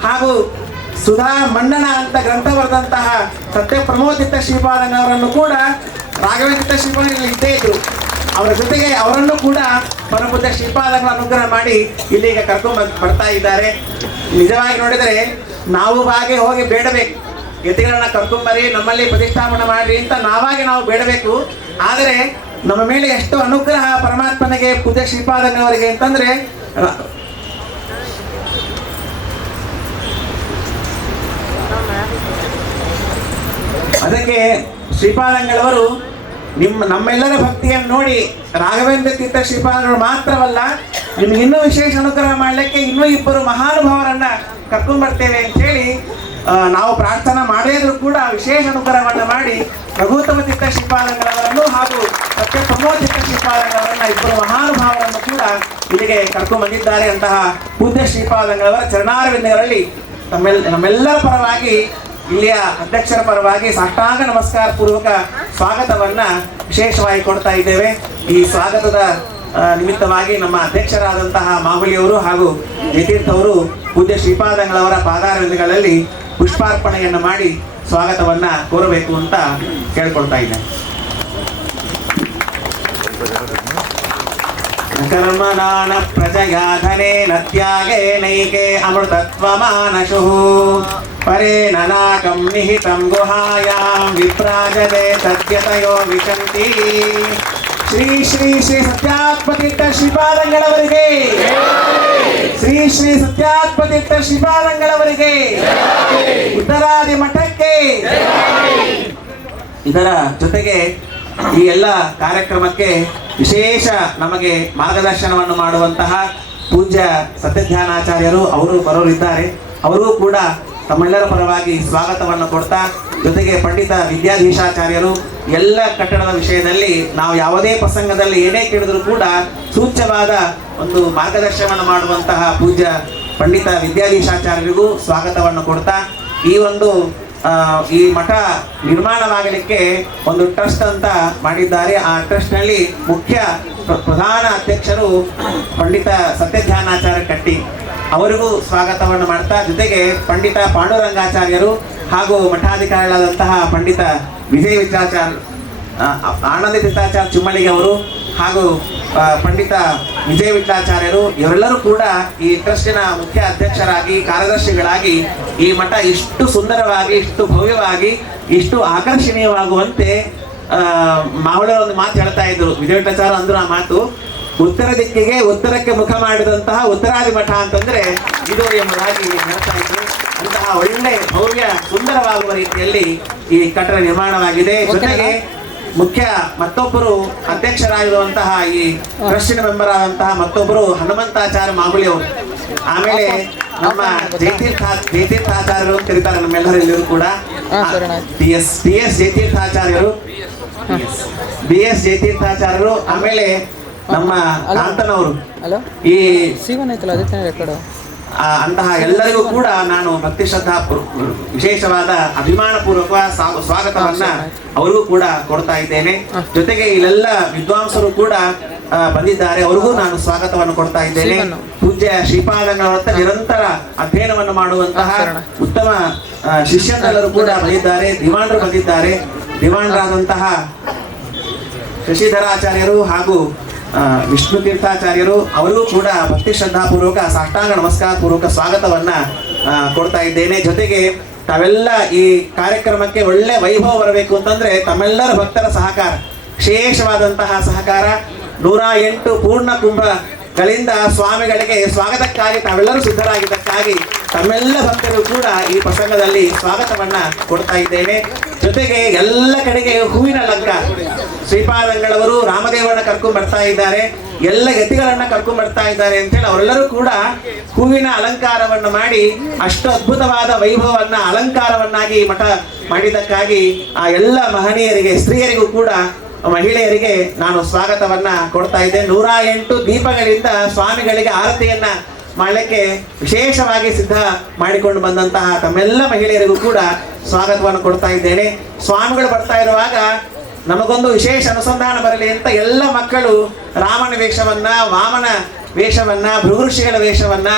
ಹಾಗೂ ಸುಧಾ ಮನ್ನನ ಅಂತ ಗ್ರಂಥ ಬರೆದಂತಹ ಸತ್ಯ ಪ್ರಮೋದ ತೀರ್ಥ ಶ್ರೀಪಾದಂಗಳವರನ್ನು ಕೂಡ ರಾಘವೇಂದ್ರ ತೀರ್ಥ ಶ್ರೀಪಾದಂಗಳು ಇದ್ದೇ ಇದ್ರು. ಅವರ ಜೊತೆಗೆ ಅವರನ್ನು ಕೂಡ ಪರಮಬುದ್ಧ ಶ್ರೀಪಾದಂಗಳ ಅನುಗ್ರಹ ಮಾಡಿ ಇಲ್ಲಿಗೆ ಕರ್ಕೊಂಡು ಬರ್ತಾ ಇದ್ದಾರೆ. ನಿಜವಾಗಿ ನೋಡಿದರೆ ನಾವು ಬಾಗೆ ಹೋಗಿ ಬೇಡಬೇಕು, ಯತಿಗಳನ್ನ ಕರ್ಕೊಂಬರಿ, ನಮ್ಮಲ್ಲಿ ಪ್ರತಿಷ್ಠಾಪನೆ ಮಾಡ್ರಿ ಅಂತ ನಾವು ಬೇಡಬೇಕು. ಆದರೆ ನಮ್ಮ ಮೇಲೆ ಎಷ್ಟು ಅನುಗ್ರಹ ಪರಮಾತ್ಮನಿಗೆ, ಪೂಜ್ಯ ಶ್ರೀಪಾದಂಗಳವರಿಗೆ ಅಂತಂದ್ರೆ ಅದಕ್ಕೆ ಶ್ರೀಪಾದಂಗಳವರು ನಮ್ಮೆಲ್ಲರ ಭಕ್ತಿಯನ್ನು ನೋಡಿ ರಾಘವೇಂದ್ರ ತೀರ್ಥ ಶ್ರೀಪಾದಂಗಳು ಮಾತ್ರವಲ್ಲ, ನಿಮ್ಗೆ ಇನ್ನೂ ವಿಶೇಷ ಅನುಗ್ರಹ ಮಾಡಲಿಕ್ಕೆ ಇನ್ನೂ 2 ಮಹಾನುಭಾವರನ್ನ ಕರ್ಕೊಂಡ್ ಬರ್ತೇವೆ ಅಂತ ಹೇಳಿ ನಾವು ಪ್ರಾರ್ಥನಾ ಮಾಡದೇ ಇದ್ರೂ ಕೂಡ ವಿಶೇಷ ಅನುಗ್ರಹವನ್ನು ಮಾಡಿ ರಘುತ್ತಮ ತೀರ್ಥ ಶ್ರೀಪಾದಂಗಳವರನ್ನು ಹಾಗೂ ಸತ್ಯ ಪ್ರಮೋದ ತೀರ್ಥ ಶ್ರೀಪಾದಂಗಳವರನ್ನ 2 ಮಹಾನುಭಾವರನ್ನು ಕೂಡ ಇಲ್ಲಿಗೆ ಕರ್ಕೊಂಡು ಬಂದಿದ್ದಾರೆ. ಅಂತಹ ಪೂಜ್ಯ ಶ್ರೀಪಾದಂಗಳವರ ಚರಣಾರವಿಂದಗಳಲ್ಲಿ ನಮ್ಮೆಲ್ಲರ ಪರವಾಗಿ, ಇಲ್ಲಿಯ ಅಧ್ಯಕ್ಷರ ಪರವಾಗಿ ಸಾಷ್ಟಾಂಗ ನಮಸ್ಕಾರ ಪೂರ್ವಕ ಸ್ವಾಗತವನ್ನ ವಿಶೇಷವಾಗಿ ಕೊಡ್ತಾ ಇದ್ದೇವೆ. ಈ ಸ್ವಾಗತದ ನಿಮಿತ್ತವಾಗಿ ನಮ್ಮ ಅಧ್ಯಕ್ಷರಾದಂತಹ ಮಾಹುಲಿಯವರು ಹಾಗೂ ಜಯತೀರ್ಥ ಅವರು ಪೂಜ್ಯ ಶ್ರೀಪಾದಂಗಳವರ ಪಾದಾರವಿಂದಗಳಲ್ಲಿ ಪುಷ್ಪಾರ್ಪಣೆಯನ್ನು ಮಾಡಿ ಸ್ವಾಗತವನ್ನ ಕೋರಬೇಕು ಅಂತ ಕೇಳ್ಕೊಳ್ತಾ ಇದ್ದೇನೆ. ಕರ್ಮನಾನ ಪ್ರಜಯಾಧನೇನ ತ್ಯಾಗೇನೈಕೆ ಅಮೃತತ್ವಮಾನಶುಃ ಪರೇಣ ನಾಕಂ ನಿಹಿತಂ ಗುಹಾಯಾಂ ವಿಪ್ರಾಜತೆ ಸತ್ಯತಯೋ ವಿಶಂತಿ. ಶ್ರೀ ಶ್ರೀ ಶ್ರೀ ಸತ್ಯಾತ್ಮತೀರ್ಥ ಶ್ರೀಪಾದಂಗಳವರಿಗೆ, ಶ್ರೀ ಶ್ರೀ ಸತ್ಯಾತ್ಮತೀರ್ಥ ಶ್ರೀಪಾದಂಗಳವರಿಗೆ, ಉತ್ತರಾದಿ ಮಠಕ್ಕೆ. ಇದರ ಜೊತೆಗೆ ಈ ಎಲ್ಲ ಕಾರ್ಯಕ್ರಮಕ್ಕೆ ವಿಶೇಷ ನಮಗೆ ಮಾರ್ಗದರ್ಶನವನ್ನು ಮಾಡುವಂತಹ ಪೂಜ್ಯ ಸತ್ಯಧ್ಯಾನಾಚಾರ್ಯರು ಅವರು ಬರೋರಿದ್ದಾರೆ. ಅವರೂ ಕೂಡ ತಮ್ಮೆಲ್ಲರ ಪರವಾಗಿ ಸ್ವಾಗತವನ್ನು ಕೊಡ್ತಾ, ಜೊತೆಗೆ ಪಂಡಿತ ವಿದ್ಯಾಧೀಶಾಚಾರ್ಯರು ಎಲ್ಲ ಕಟ್ಟಡದ ವಿಷಯದಲ್ಲಿ ನಾವು ಯಾವುದೇ ಪ್ರಸಂಗದಲ್ಲಿ ಏನೇ ಕೇಳಿದ್ರು ಕೂಡ ಸೂಚ್ಯವಾದ ಒಂದು ಮಾರ್ಗದರ್ಶನವನ್ನು ಮಾಡುವಂತಹ ಪೂಜ್ಯ ಪಂಡಿತ ವಿದ್ಯಾಧೀಶಾಚಾರ್ಯರಿಗೂ ಸ್ವಾಗತವನ್ನು ಕೊಡ್ತಾ, ಈ ಮಠ ನಿರ್ಮಾಣವಾಗಲಿಕ್ಕೆ ಒಂದು ಟ್ರಸ್ಟ್ ಅಂತ ಮಾಡಿದ್ದಾರೆ. ಆ ಟ್ರಸ್ಟ್ನಲ್ಲಿ ಮುಖ್ಯ ಪ್ರಧಾನ ಅಧ್ಯಕ್ಷರು ಪಂಡಿತ ಸತ್ಯಧ್ಯಾನಾಚಾರ್ಯ ಕಟ್ಟಿ, ಅವರಿಗೂ ಸ್ವಾಗತವನ್ನು ಮಾಡ್ತಾ, ಜೊತೆಗೆ ಪಂಡಿತ ಪಾಂಡುರಂಗಾಚಾರ್ಯರು ಹಾಗೂ ಮಠಾಧಿಕಾರಿಗಳಾದಂತಹ ಪಂಡಿತ ವಿಜಯ ವಿಠಲಾಚಾರ್ಯ ಆನಂದ ತೀರ್ಥಾಚಾರ್ಯ ಚಿಮ್ಮಳಿಗೆ ಅವರು ಹಾಗೂ ಪಂಡಿತ ವಿಜಯ ವಿಠಲಾಚಾರ್ಯರು ಇವರೆಲ್ಲರೂ ಕೂಡ ಈ ಟ್ರಸ್ಟಿನ ಮುಖ್ಯ ಅಧ್ಯಕ್ಷರಾಗಿ ಕಾರ್ಯದರ್ಶಿಗಳಾಗಿ ಈ ಮಠ ಇಷ್ಟು ಸುಂದರವಾಗಿ, ಇಷ್ಟು ಭವ್ಯವಾಗಿ, ಇಷ್ಟು ಆಕರ್ಷಣೀಯವಾಗುವಂತೆ ಮಾವಳರು ಒಂದು ಮಾತು ಹೇಳ್ತಾ ಇದ್ರು. ವಿಜಯ ವಿಠಲಾಚಾರ್ಯ ಅಂದ್ರು ಆ ಮಾತು, ಉತ್ತರ ದಿಕ್ಕಿಗೆ ಉತ್ತರಕ್ಕೆ ಮುಖ ಮಾಡಿದಂತಹ ಉತ್ತರಾದಿ ಮಠ ಅಂತಂದ್ರೆ ಇದು ಎಂಬುದಾಗಿ ಹೇಳ್ತಾ ಇದ್ರು. ಅಂತಹ ಒಳ್ಳೆ ಭವ್ಯ ಸುಂದರವಾಗುವ ರೀತಿಯಲ್ಲಿ ಈ ಕಟ್ಟಡ ನಿರ್ಮಾಣವಾಗಿದೆ. ಜೊತೆಗೆ ಮುಖ್ಯ ಮತ್ತೊಬ್ಬರು ಅಧ್ಯಕ್ಷರಾಗಿರುವಂತಹ ಈ ಟ್ರಸ್ಟಿನ ಮೆಂಬರ್ ಆದಂತಹ ಮತ್ತೊಬ್ಬರು ಹನುಮಂತಾಚಾರ್ಯ ಮಾಮೂಲಿ ಅವರು. ಆಮೇಲೆ ನಮ್ಮ ಜಯತೀರ್ಥಾಚಾರ್ಯರು ಅಂತ ಕರೀತಾರೆ ನಮ್ಮೆಲ್ಲರೂ ಕೂಡ. ಬಿ ಎಸ್ ಜಯತೀರ್ಥಾಚಾರ್ಯರು, ಜಯತೀರ್ಥಾಚಾರ್ಯರು. ಆಮೇಲೆ ನಮ್ಮ ಕಾಂತನವರು. ಈ ಅಂತಹ ಎಲ್ಲರಿಗೂ ಕೂಡ ನಾನು ಭಕ್ತಿ ಶ್ರದ್ಧಾ ವಿಶೇಷವಾದ ಅಭಿಮಾನ ಪೂರ್ವಕ ಸ್ವಾಗತವನ್ನ ಅವರಿಗೂ ಕೂಡ ಕೊಡ್ತಾ ಇದ್ದೇನೆ. ಜೊತೆಗೆ ಇಲ್ಲೆಲ್ಲ ವಿದ್ವಾಂಸರು ಕೂಡ ಬಂದಿದ್ದಾರೆ, ಅವರಿಗೂ ನಾನು ಸ್ವಾಗತವನ್ನು ಕೊಡ್ತಾ ಇದ್ದೇನೆ. ಪೂಜ್ಯ ಶ್ರೀಪಾದಂಗಳವತ್ತ ನಿರಂತರ ಅಧ್ಯಯನವನ್ನು ಮಾಡುವಂತಹ ಉತ್ತಮ ಶಿಷ್ಯರೆಲ್ಲರೂ ಕೂಡ ಬಂದಿದ್ದಾರೆ. ದಿವಾಣರು ಬಂದಿದ್ದಾರೆ. ದಿವಾಣರಾದಂತಹ ಶಶಿಧರಾಚಾರ್ಯರು ಹಾಗೂ ವಿಷ್ಣು ತೀರ್ಥಾಚಾರ್ಯರು ಅವರಿಗೂ ಕೂಡ ಭಕ್ತಿ ಶ್ರದ್ಧಾಪೂರ್ವಕ ಸಾಷ್ಟಾಂಗ ನಮಸ್ಕಾರ ಪೂರ್ವಕ ಸ್ವಾಗತವನ್ನ ಕೊಡ್ತಾ ಇದ್ದೇನೆ. ಜೊತೆಗೆ ತಾವೆಲ್ಲ ಈ ಕಾರ್ಯಕ್ರಮಕ್ಕೆ ಒಳ್ಳೆ ವೈಭವ ಬರಬೇಕು ಅಂತಂದ್ರೆ ತಮ್ಮೆಲ್ಲರ ಭಕ್ತರ ಸಹಕಾರ, ವಿಶೇಷವಾದಂತಹ ಸಹಕಾರ. 108 ಪೂರ್ಣ ಕುಂಭಗಳಿಂದ ಸ್ವಾಮಿಗಳಿಗೆ ಸ್ವಾಗತಕ್ಕಾಗಿ ತಾವೆಲ್ಲರೂ ಸಿದ್ಧರಾಗಿದ್ದಕ್ಕಾಗಿ ತಮ್ಮೆಲ್ಲ ಭಕ್ತರು ಕೂಡ ಈ ಪ್ರಸಂಗದಲ್ಲಿ ಸ್ವಾಗತವನ್ನ ಕೊಡ್ತಾ ಇದ್ದೇನೆ. ಜೊತೆಗೆ ಎಲ್ಲ ಕಡೆಗೆ ಹೂವಿನ ಅಲಂಕಾರ, ಶ್ರೀಪಾದಂಗಳವರು ರಾಮದೇವರನ್ನ ಕರ್ಕೊಂಡ್ ಬರ್ತಾ ಇದ್ದಾರೆ, ಎಲ್ಲ ಯತಿಗಳನ್ನ ಕರ್ಕೊಂಡ್ ಬರ್ತಾ ಇದ್ದಾರೆ ಅಂತೇಳಿ ಅವರೆಲ್ಲರೂ ಕೂಡ ಹೂವಿನ ಅಲಂಕಾರವನ್ನು ಮಾಡಿ ಅಷ್ಟು ಅದ್ಭುತವಾದ ವೈಭವವನ್ನ ಅಲಂಕಾರವನ್ನಾಗಿ ಮಠ ಮಾಡಿದ್ದಕ್ಕಾಗಿ ಆ ಎಲ್ಲ ಮಹನೀಯರಿಗೆ, ಸ್ತ್ರೀಯರಿಗೂ ಕೂಡ ಮಹಿಳೆಯರಿಗೆ ನಾನು ಸ್ವಾಗತವನ್ನ ಕೊಡ್ತಾ ಇದ್ದೇನೆ. 108 ದೀಪಗಳಿಂದ ಸ್ವಾಮಿಗಳಿಗೆ ಆರತಿಯನ್ನ ಮಾಡಲಿಕ್ಕೆ ವಿಶೇಷವಾಗಿ ಸಿದ್ಧ ಮಾಡಿಕೊಂಡು ಬಂದಂತಹ ತಮ್ಮೆಲ್ಲ ಮಹಿಳೆಯರಿಗೂ ಕೂಡ ಸ್ವಾಗತವನ್ನು ಕೊಡ್ತಾ ಇದ್ದೇನೆ. ಸ್ವಾಮಿಗಳು ಬರ್ತಾ ಇರುವಾಗ ನಮಗೊಂದು ವಿಶೇಷ ಅನುಸಂಧಾನ ಬರಲಿ ಅಂತ ಎಲ್ಲ ಮಕ್ಕಳು ರಾಮನ ವೇಷವನ್ನ, ವಾಮನ ವೇಷವನ್ನ, ಭೃಗುಋಷಿಗಳ ವೇಷವನ್ನ,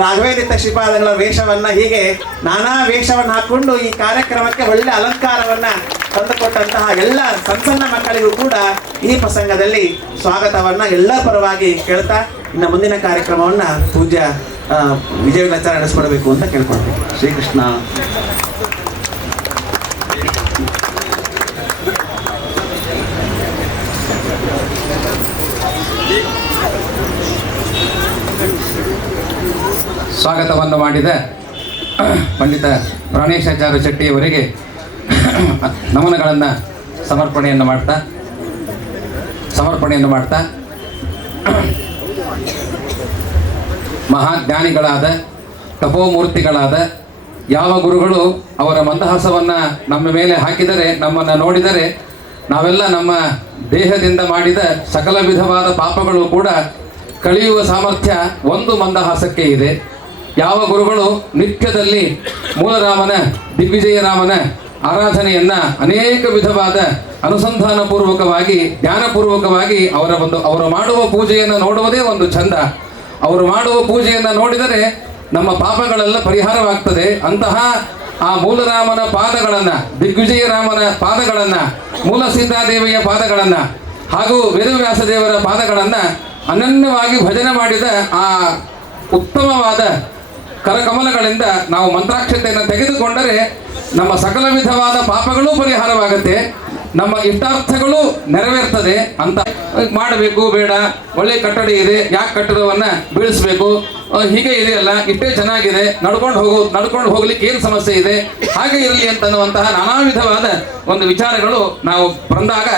ರಾಘವೇಂದ್ರ ಶ್ರೀಪಾದಗಳ ವೇಷವನ್ನ, ಹೀಗೆ ನಾನಾ ವೇಷವನ್ನು ಹಾಕೊಂಡು ಈ ಕಾರ್ಯಕ್ರಮಕ್ಕೆ ಒಳ್ಳೆ ಅಲಂಕಾರವನ್ನ ತಂದುಕೊಟ್ಟಂತಹ ಎಲ್ಲ ಸಣ್ಣ ಮಕ್ಕಳಿಗೂ ಕೂಡ ಈ ಪ್ರಸಂಗದಲ್ಲಿ ಸ್ವಾಗತವನ್ನ ಎಲ್ಲ ಪರವಾಗಿ ಕೇಳ್ತಾ ಇನ್ನು ಮುಂದಿನ ಕಾರ್ಯಕ್ರಮವನ್ನ ಪೂಜ್ಯ ವಿಜಯ ವಿಠಲಾಚಾರ್ಯ ನಡೆಸ್ಕೊಡ್ಬೇಕು ಅಂತ ಕೇಳ್ಕೊಳ್ತೀನಿ. ಶ್ರೀಕೃಷ್ಣ. ಸ್ವಾಗತವನ್ನು ಮಾಡಿದ ಪಂಡಿತ ಪ್ರಾಣೇಶಾಚಾರ್ಯ ಶೆಟ್ಟಿಯವರಿಗೆ ನಮನಗಳನ್ನು ಸಮರ್ಪಣೆಯನ್ನು ಮಾಡ್ತಾ ಮಹಾಜ್ಞಾನಿಗಳಾದ ತಪೋಮೂರ್ತಿಗಳಾದ ಯಾವ ಗುರುಗಳು ಅವರ ಮಂದಹಾಸವನ್ನು ನಮ್ಮ ಮೇಲೆ ಹಾಕಿದರೆ, ನಮ್ಮನ್ನು ನೋಡಿದರೆ ನಾವೆಲ್ಲ ನಮ್ಮ ದೇಹದಿಂದ ಮಾಡಿದ ಸಕಲ ವಿಧವಾದ ಪಾಪಗಳು ಕೂಡ ಕಳೆಯುವ ಸಾಮರ್ಥ್ಯ ಒಂದು ಮಂದಹಾಸಕ್ಕೆ ಇದೆ. ಯಾವ ಗುರುಗಳು ನಿತ್ಯದಲ್ಲಿ ಮೂಲರಾಮನ, ದಿಗ್ವಿಜಯರಾಮನ ಆರಾಧನೆಯನ್ನ ಅನೇಕ ವಿಧವಾದ ಅನುಸಂಧಾನ ಪೂರ್ವಕವಾಗಿ, ಜ್ಞಾನಪೂರ್ವಕವಾಗಿ ಅವರು ಮಾಡುವ ಪೂಜೆಯನ್ನು ನೋಡುವುದೇ ಒಂದು ಚಂದ. ಅವರು ಮಾಡುವ ಪೂಜೆಯನ್ನು ನೋಡಿದರೆ ನಮ್ಮ ಪಾಪಗಳೆಲ್ಲ ಪರಿಹಾರವಾಗ್ತದೆ. ಅಂತಹ ಆ ಮೂಲರಾಮನ ಪಾದಗಳನ್ನು, ದಿಗ್ವಿಜಯರಾಮನ ಪಾದಗಳನ್ನು, ಮೂಲ ಸೀತಾದೇವಿಯ ಪಾದಗಳನ್ನು ಹಾಗೂ ವೇದವ್ಯಾಸ ದೇವರ ಪಾದಗಳನ್ನು ಅನನ್ಯವಾಗಿ ಭಜನೆ ಮಾಡಿದ ಆ ಉತ್ತಮವಾದ ಕರಕಮಲಗಳಿಂದ ನಾವು ಮಂತ್ರಾಕ್ಷತೆಯನ್ನು ತೆಗೆದುಕೊಂಡರೆ ನಮ್ಮ ಸಕಲ ವಿಧವಾದ ಪಾಪಗಳೂ ಪರಿಹಾರವಾಗುತ್ತೆ, ನಮ್ಮ ಇಷ್ಟಾರ್ಥಗಳು ನೆರವೇರ್ತದೆ ಅಂತ ಮಾಡಬೇಕು. ಬೇಡ, ಒಳ್ಳೆ ಕಟ್ಟಡ ಇದೆ, ಯಾಕೆ ಕಟ್ಟಡವನ್ನು ಬೀಳಿಸ್ಬೇಕು, ಹೀಗೆ ಇದೆಯಲ್ಲ, ಇಷ್ಟೇ ಚೆನ್ನಾಗಿದೆ, ನಡ್ಕೊಂಡು ಹೋಗ್ಲಿಕ್ಕೆ ಏನು ಸಮಸ್ಯೆ ಇದೆ, ಹಾಗೆ ಇರಲಿ ಅಂತನ್ನುವಂತಹ ನಾನಾ ವಿಧವಾದ ಒಂದು ವಿಚಾರಗಳು ನಾವು ಬಂದಾಗ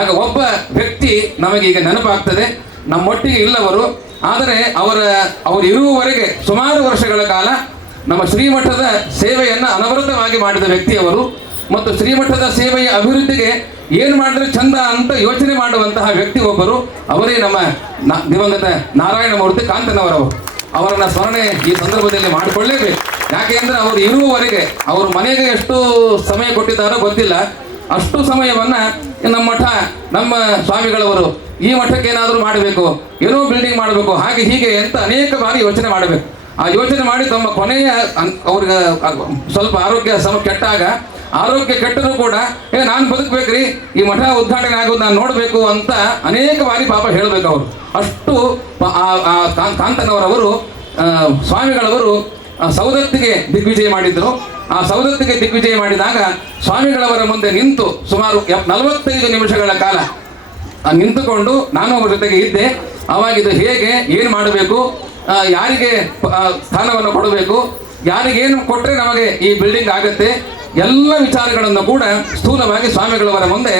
ಆಗ ಒಬ್ಬ ವ್ಯಕ್ತಿ ನಮಗೀಗ ನೆನಪಾಗ್ತದೆ. ನಮ್ಮೊಟ್ಟಿಗೆ ಇಲ್ಲವರು, ಆದರೆ ಅವರು ಇರುವವರೆಗೆ ಸುಮಾರು ವರ್ಷಗಳ ಕಾಲ ನಮ್ಮ ಶ್ರೀಮಠದ ಸೇವೆಯನ್ನು ಅನವರತವಾಗಿ ಮಾಡಿದ ವ್ಯಕ್ತಿಯವರು ಮತ್ತು ಶ್ರೀಮಠದ ಸೇವೆಯ ಅಭಿವೃದ್ಧಿಗೆ ಏನು ಮಾಡಿದ್ರೆ ಚಂದ ಅಂತ ಯೋಚನೆ ಮಾಡುವಂತಹ ವ್ಯಕ್ತಿ ಒಬ್ಬರು. ಅವರೇ ನಮ್ಮ ದಿವಂಗತ ನಾರಾಯಣಮೂರ್ತಿ ಕಾಂತನವರವರು. ಅವರನ್ನ ಸ್ಮರಣೆ ಈ ಸಂದರ್ಭದಲ್ಲಿ ಮಾಡಿಕೊಳ್ಳೇಬೇಕು. ಯಾಕೆಂದ್ರೆ ಅವರು ಇರುವವರೆಗೆ ಅವರು ಮನೆಗೆ ಎಷ್ಟು ಸಮಯ ಕೊಟ್ಟಿದ್ದಾರೋ ಗೊತ್ತಿಲ್ಲ, ಅಷ್ಟು ಸಮಯವನ್ನ ನಮ್ಮ ಮಠ, ನಮ್ಮ ಸ್ವಾಮಿಗಳವರು ಈ ಮಠಕ್ಕೆ ಏನಾದರೂ ಮಾಡಬೇಕು, ಏನೋ ಬಿಲ್ಡಿಂಗ್ ಮಾಡಬೇಕು, ಹಾಗೆ ಹೀಗೆ ಅಂತ ಅನೇಕ ಬಾರಿ ಯೋಚನೆ ಮಾಡಬೇಕು. ಆ ಯೋಚನೆ ಮಾಡಿ ತಮ್ಮ ಕೊನೆಯ ಅವ್ರಿಗೆ ಸ್ವಲ್ಪ ಆರೋಗ್ಯ ಕೆಟ್ಟಾಗ, ಆರೋಗ್ಯ ಕೆಟ್ಟರೂ ಕೂಡ ನಾನು ಬದುಕಬೇಕ್ರಿ, ಈ ಮಠ ಉದ್ಘಾಟನೆ ಆಗೋದು ನಾನು ನೋಡಬೇಕು ಅಂತ ಅನೇಕ ಬಾರಿ ಪಾಪ ಹೇಳಬೇಕು ಅವರು. ಅಷ್ಟು ಕಾಂತನವರವರು ಸ್ವಾಮಿಗಳವರು ಸೌದತ್ತಿಗೆ ದಿಗ್ವಿಜಯ ಮಾಡಿದ್ರು. ಆ ಸೌದತ್ತಿಗೆ ದಿಗ್ವಿಜಯ ಮಾಡಿದಾಗ ಸ್ವಾಮಿಗಳವರ ಮುಂದೆ ನಿಂತು ಸುಮಾರು 45 ನಿಮಿಷಗಳ ಕಾಲ ನಿಂತುಕೊಂಡು ನಾನು ಅವರ ಜೊತೆಗೆ ಇದ್ದೆ. ಆವಾಗ ಇದು ಹೇಗೆ, ಏನು ಮಾಡಬೇಕು, ಯಾರಿಗೆ ಸ್ಥಾನವನ್ನು ಕೊಡಬೇಕು, ಯಾರಿಗೇನು ಕೊಟ್ಟರೆ ನಮಗೆ ಈ ಬಿಲ್ಡಿಂಗ್ ಆಗುತ್ತೆ, ಎಲ್ಲ ವಿಚಾರಗಳನ್ನು ಕೂಡ ಸ್ಥೂಲವಾಗಿ ಸ್ವಾಮಿಗಳವರ ಮುಂದೆ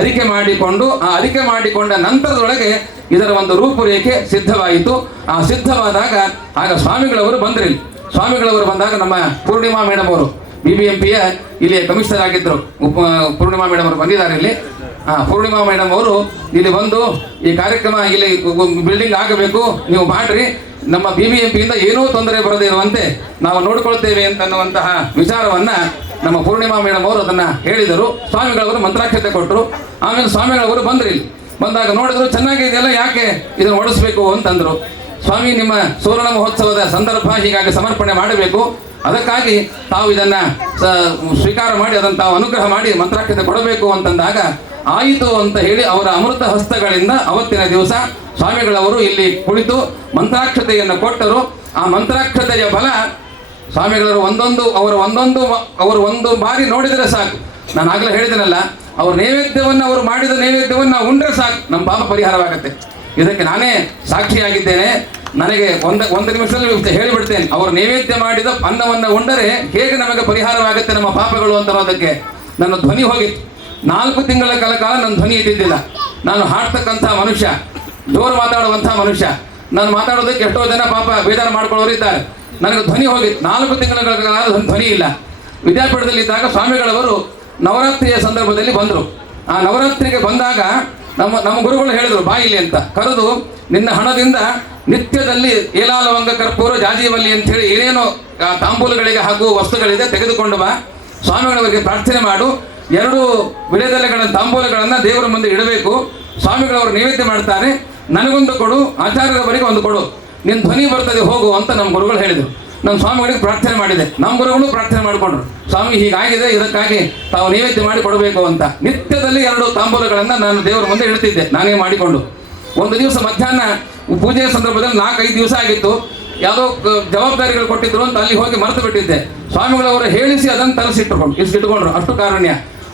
ಅರಿಕೆ ಮಾಡಿಕೊಂಡು, ಆ ಅರಿಕೆ ಮಾಡಿಕೊಂಡ ನಂತರದೊಳಗೆ ಇದರ ಒಂದು ರೂಪುರೇಖೆ ಸಿದ್ಧವಾಯಿತು. ಆ ಸಿದ್ಧವಾದಾಗ ಆಗ ಸ್ವಾಮಿಗಳವರು ಬಂದ್ರಿಲ್ಲ. ಸ್ವಾಮಿಗಳವರು ಬಂದಾಗ ನಮ್ಮ ಪೂರ್ಣಿಮಾ ಮೇಡಮ್ ಅವರು BBMPಯ ಇಲ್ಲಿ ಕಮಿಷನರ್ ಆಗಿದ್ದರು. ಪೂರ್ಣಿಮಾ ಮೇಡಮ್ ಅವರು ಬಂದಿದ್ದಾರೆ ಇಲ್ಲಿ. ಪೂರ್ಣಿಮಾ ಮೇಡಮ್ ಅವರು ಇಲ್ಲಿ ಬಂದು ಈ ಕಾರ್ಯಕ್ರಮ ಇಲ್ಲಿ ಬಿಲ್ಡಿಂಗ್ ಆಗಬೇಕು, ನೀವು ಮಾಡ್ರಿ, ನಮ್ಮ BBMPಯಿಂದ ಏನೂ ತೊಂದರೆ ಬರದೇ ಇರುವಂತೆ ನಾವು ನೋಡ್ಕೊಳ್ತೇವೆ ಅಂತನ್ನುವಂತಹ ವಿಚಾರವನ್ನ ನಮ್ಮ ಪೂರ್ಣಿಮಾ ಮೇಡಮ್ ಅವರು ಅದನ್ನ ಹೇಳಿದರು. ಸ್ವಾಮಿಗಳವರು ಮಂತ್ರಾಕ್ಷತೆ ಕೊಟ್ಟರು. ಆಮೇಲೆ ಸ್ವಾಮಿಗಳವರು ಬಂದ್ರಿ. ಬಂದಾಗ ನೋಡಿದ್ರು ಚೆನ್ನಾಗಿದೆಯಲ್ಲ, ಯಾಕೆ ಇದನ್ನು ಓಡಿಸ್ಬೇಕು ಅಂತಂದ್ರು. ಸ್ವಾಮಿ, ನಿಮ್ಮ ಸುವರ್ಣ ಮಹೋತ್ಸವದ ಸಂದರ್ಭ, ಹೀಗಾಗಿ ಸಮರ್ಪಣೆ ಮಾಡಬೇಕು, ಅದಕ್ಕಾಗಿ ತಾವು ಇದನ್ನ ಸ್ವೀಕಾರ ಮಾಡಿ ಅದನ್ನು ತಾವು ಅನುಗ್ರಹ ಮಾಡಿ ಮಂತ್ರಾಕ್ಷತೆ ಕೊಡಬೇಕು ಅಂತಂದಾಗ ಆಯಿತು ಅಂತ ಹೇಳಿ ಅವರ ಅಮೃತ ಹಸ್ತಗಳಿಂದ ಅವತ್ತಿನ ದಿವಸ ಸ್ವಾಮಿಗಳವರು ಇಲ್ಲಿ ಕುಳಿತು ಮಂತ್ರಾಕ್ಷತೆಯನ್ನು ಕೊಟ್ಟರು. ಆ ಮಂತ್ರಾಕ್ಷತೆಯ ಬಲ ಸ್ವಾಮಿಗಳವರು ಅವರು ಒಂದು ಬಾರಿ ನೋಡಿದರೆ ಸಾಕು. ನಾನು ಆಗಲೇ ಹೇಳಿದನಲ್ಲ, ಅವ್ರ ನೈವೇದ್ಯವನ್ನು ಅವರು ಮಾಡಿದ ನೈವೇದ್ಯವನ್ನು ನಾವು ಉಂಡ್ರೆ ಸಾಕು, ನಮ್ಮ ಪಾಪ ಪರಿಹಾರವಾಗುತ್ತೆ. ಇದಕ್ಕೆ ನಾನೇ ಸಾಕ್ಷಿಯಾಗಿದ್ದೇನೆ. ನನಗೆ ಒಂದು ನಿಮಿಷದಲ್ಲಿ ಹೇಳಿಬಿಡ್ತೇನೆ, ಅವರು ನೈವೇದ್ಯ ಮಾಡಿದ ಅನ್ನವನ್ನು ಉಂಡರೆ ಹೇಗೆ ನಮಗೆ ಪರಿಹಾರವಾಗುತ್ತೆ ನಮ್ಮ ಪಾಪಗಳು ಅಂತ ಅನ್ನೋದಕ್ಕೆ. ನನ್ನ ಧ್ವನಿ ಹೋಗಿತ್ತು. 4 ತಿಂಗಳ ಕಾಲ ನನ್ನ ಧ್ವನಿ ಇದ್ದಿದ್ದಿಲ್ಲ. ನಾನು ಹಾಡ್ತಕ್ಕಂಥ ಮನುಷ್ಯ, ಜೋರು ಮಾತಾಡುವಂಥ ಮನುಷ್ಯ. ನಾನು ಮಾತಾಡೋದಕ್ಕೆ ಎಷ್ಟೋ ಜನ ಪಾಪ ಬೇಜಾರು ಮಾಡ್ಕೊಳ್ಳೋರು ಇದ್ದಾರೆ. ನನಗೆ ಧ್ವನಿ ಹೋಗಿತ್ತು. 4 ತಿಂಗಳ ಕಾಲ ಧ್ವನಿ ಇಲ್ಲ. ವಿದ್ಯಾಪೀಠದಲ್ಲಿದ್ದಾಗ ಸ್ವಾಮಿಗಳವರು ನವರಾತ್ರಿಯ ಸಂದರ್ಭದಲ್ಲಿ ಬಂದರು. ಆ ನವರಾತ್ರಿಗೆ ಬಂದಾಗ ನಮ್ಮ ಗುರುಗಳು ಹೇಳಿದರು, ಬಾ ಇಲ್ಲಿ ಅಂತ ಕರೆದು, ನಿನ್ನ ಹಣದಿಂದ ನಿತ್ಯದಲ್ಲಿ ಏಲಾಲವಂಗ ಕರ್ಪೂರ ಜಾಜೀವಲ್ಲಿ ಅಂತ ಹೇಳಿ ಏನೇನೋ ತಾಂಬೂಲಗಳಿಗೆ ಹಾಕುವ ವಸ್ತುಗಳಿದೆ, ತೆಗೆದುಕೊಂಡು ಬಾ, ಸ್ವಾಮಿಗಳವರಿಗೆ ಪ್ರಾರ್ಥನೆ ಮಾಡು, 2 ವಿಳೆದೆಲೆಗಳ ತಾಂಬೂಲಗಳನ್ನು ದೇವರ ಮುಂದೆ ಇಡಬೇಕು, ಸ್ವಾಮಿಗಳವರು ನೈವೇದ್ಯ ಮಾಡ್ತಾರೆ, ನನಗೊಂದು ಕೊಡು, ಆಚಾರ್ಯರವರಿಗೆ ಒಂದು ಕೊಡು, ನಿನ್ನ ಧ್ವನಿ ಬರ್ತದೆ, ಹೋಗು ಅಂತ ನಮ್ಮ ಗುರುಗಳು ಹೇಳಿದರು. ನಮ್ಮ ಸ್ವಾಮಿಗಳಿಗೆ ಪ್ರಾರ್ಥನೆ ಮಾಡಿದೆ. ನಮ್ಮ ಗುರುಗಳು ಪ್ರಾರ್ಥನೆ ಮಾಡಿಕೊಂಡ್ರು, ಸ್ವಾಮಿ ಹೀಗಾಗಿದೆ, ಇದಕ್ಕಾಗಿ ತಾವು ನೈವೇದ್ಯ ಮಾಡಿ ಕೊಡಬೇಕು ಅಂತ. ನಿತ್ಯದಲ್ಲಿ 2 ತಾಂಬೂಲಗಳನ್ನು ನಾನು ದೇವರ ಮುಂದೆ ಇಡ್ತಿದ್ದೆ, ನಾನೇ ಮಾಡಿಕೊಂಡು. ಒಂದು ದಿವಸ ಮಧ್ಯಾಹ್ನ ಪೂಜೆಯ ಸಂದರ್ಭದಲ್ಲಿ 4-5 ದಿವಸ ಆಗಿತ್ತು, ಯಾವುದೋ ಜವಾಬ್ದಾರಿಗಳು ಕೊಟ್ಟಿದ್ರು ಅಂತ ಅಲ್ಲಿ ಹೋಗಿ ಮರೆತು ಬಿಟ್ಟಿದ್ದೆ. ಸ್ವಾಮಿಗಳವರು ಹೇಳಿಸಿ ಅದನ್ನು ಇಟ್ಕೊಂಡ್ರು. ಅಷ್ಟು ಕಾರುಣ್ಯ.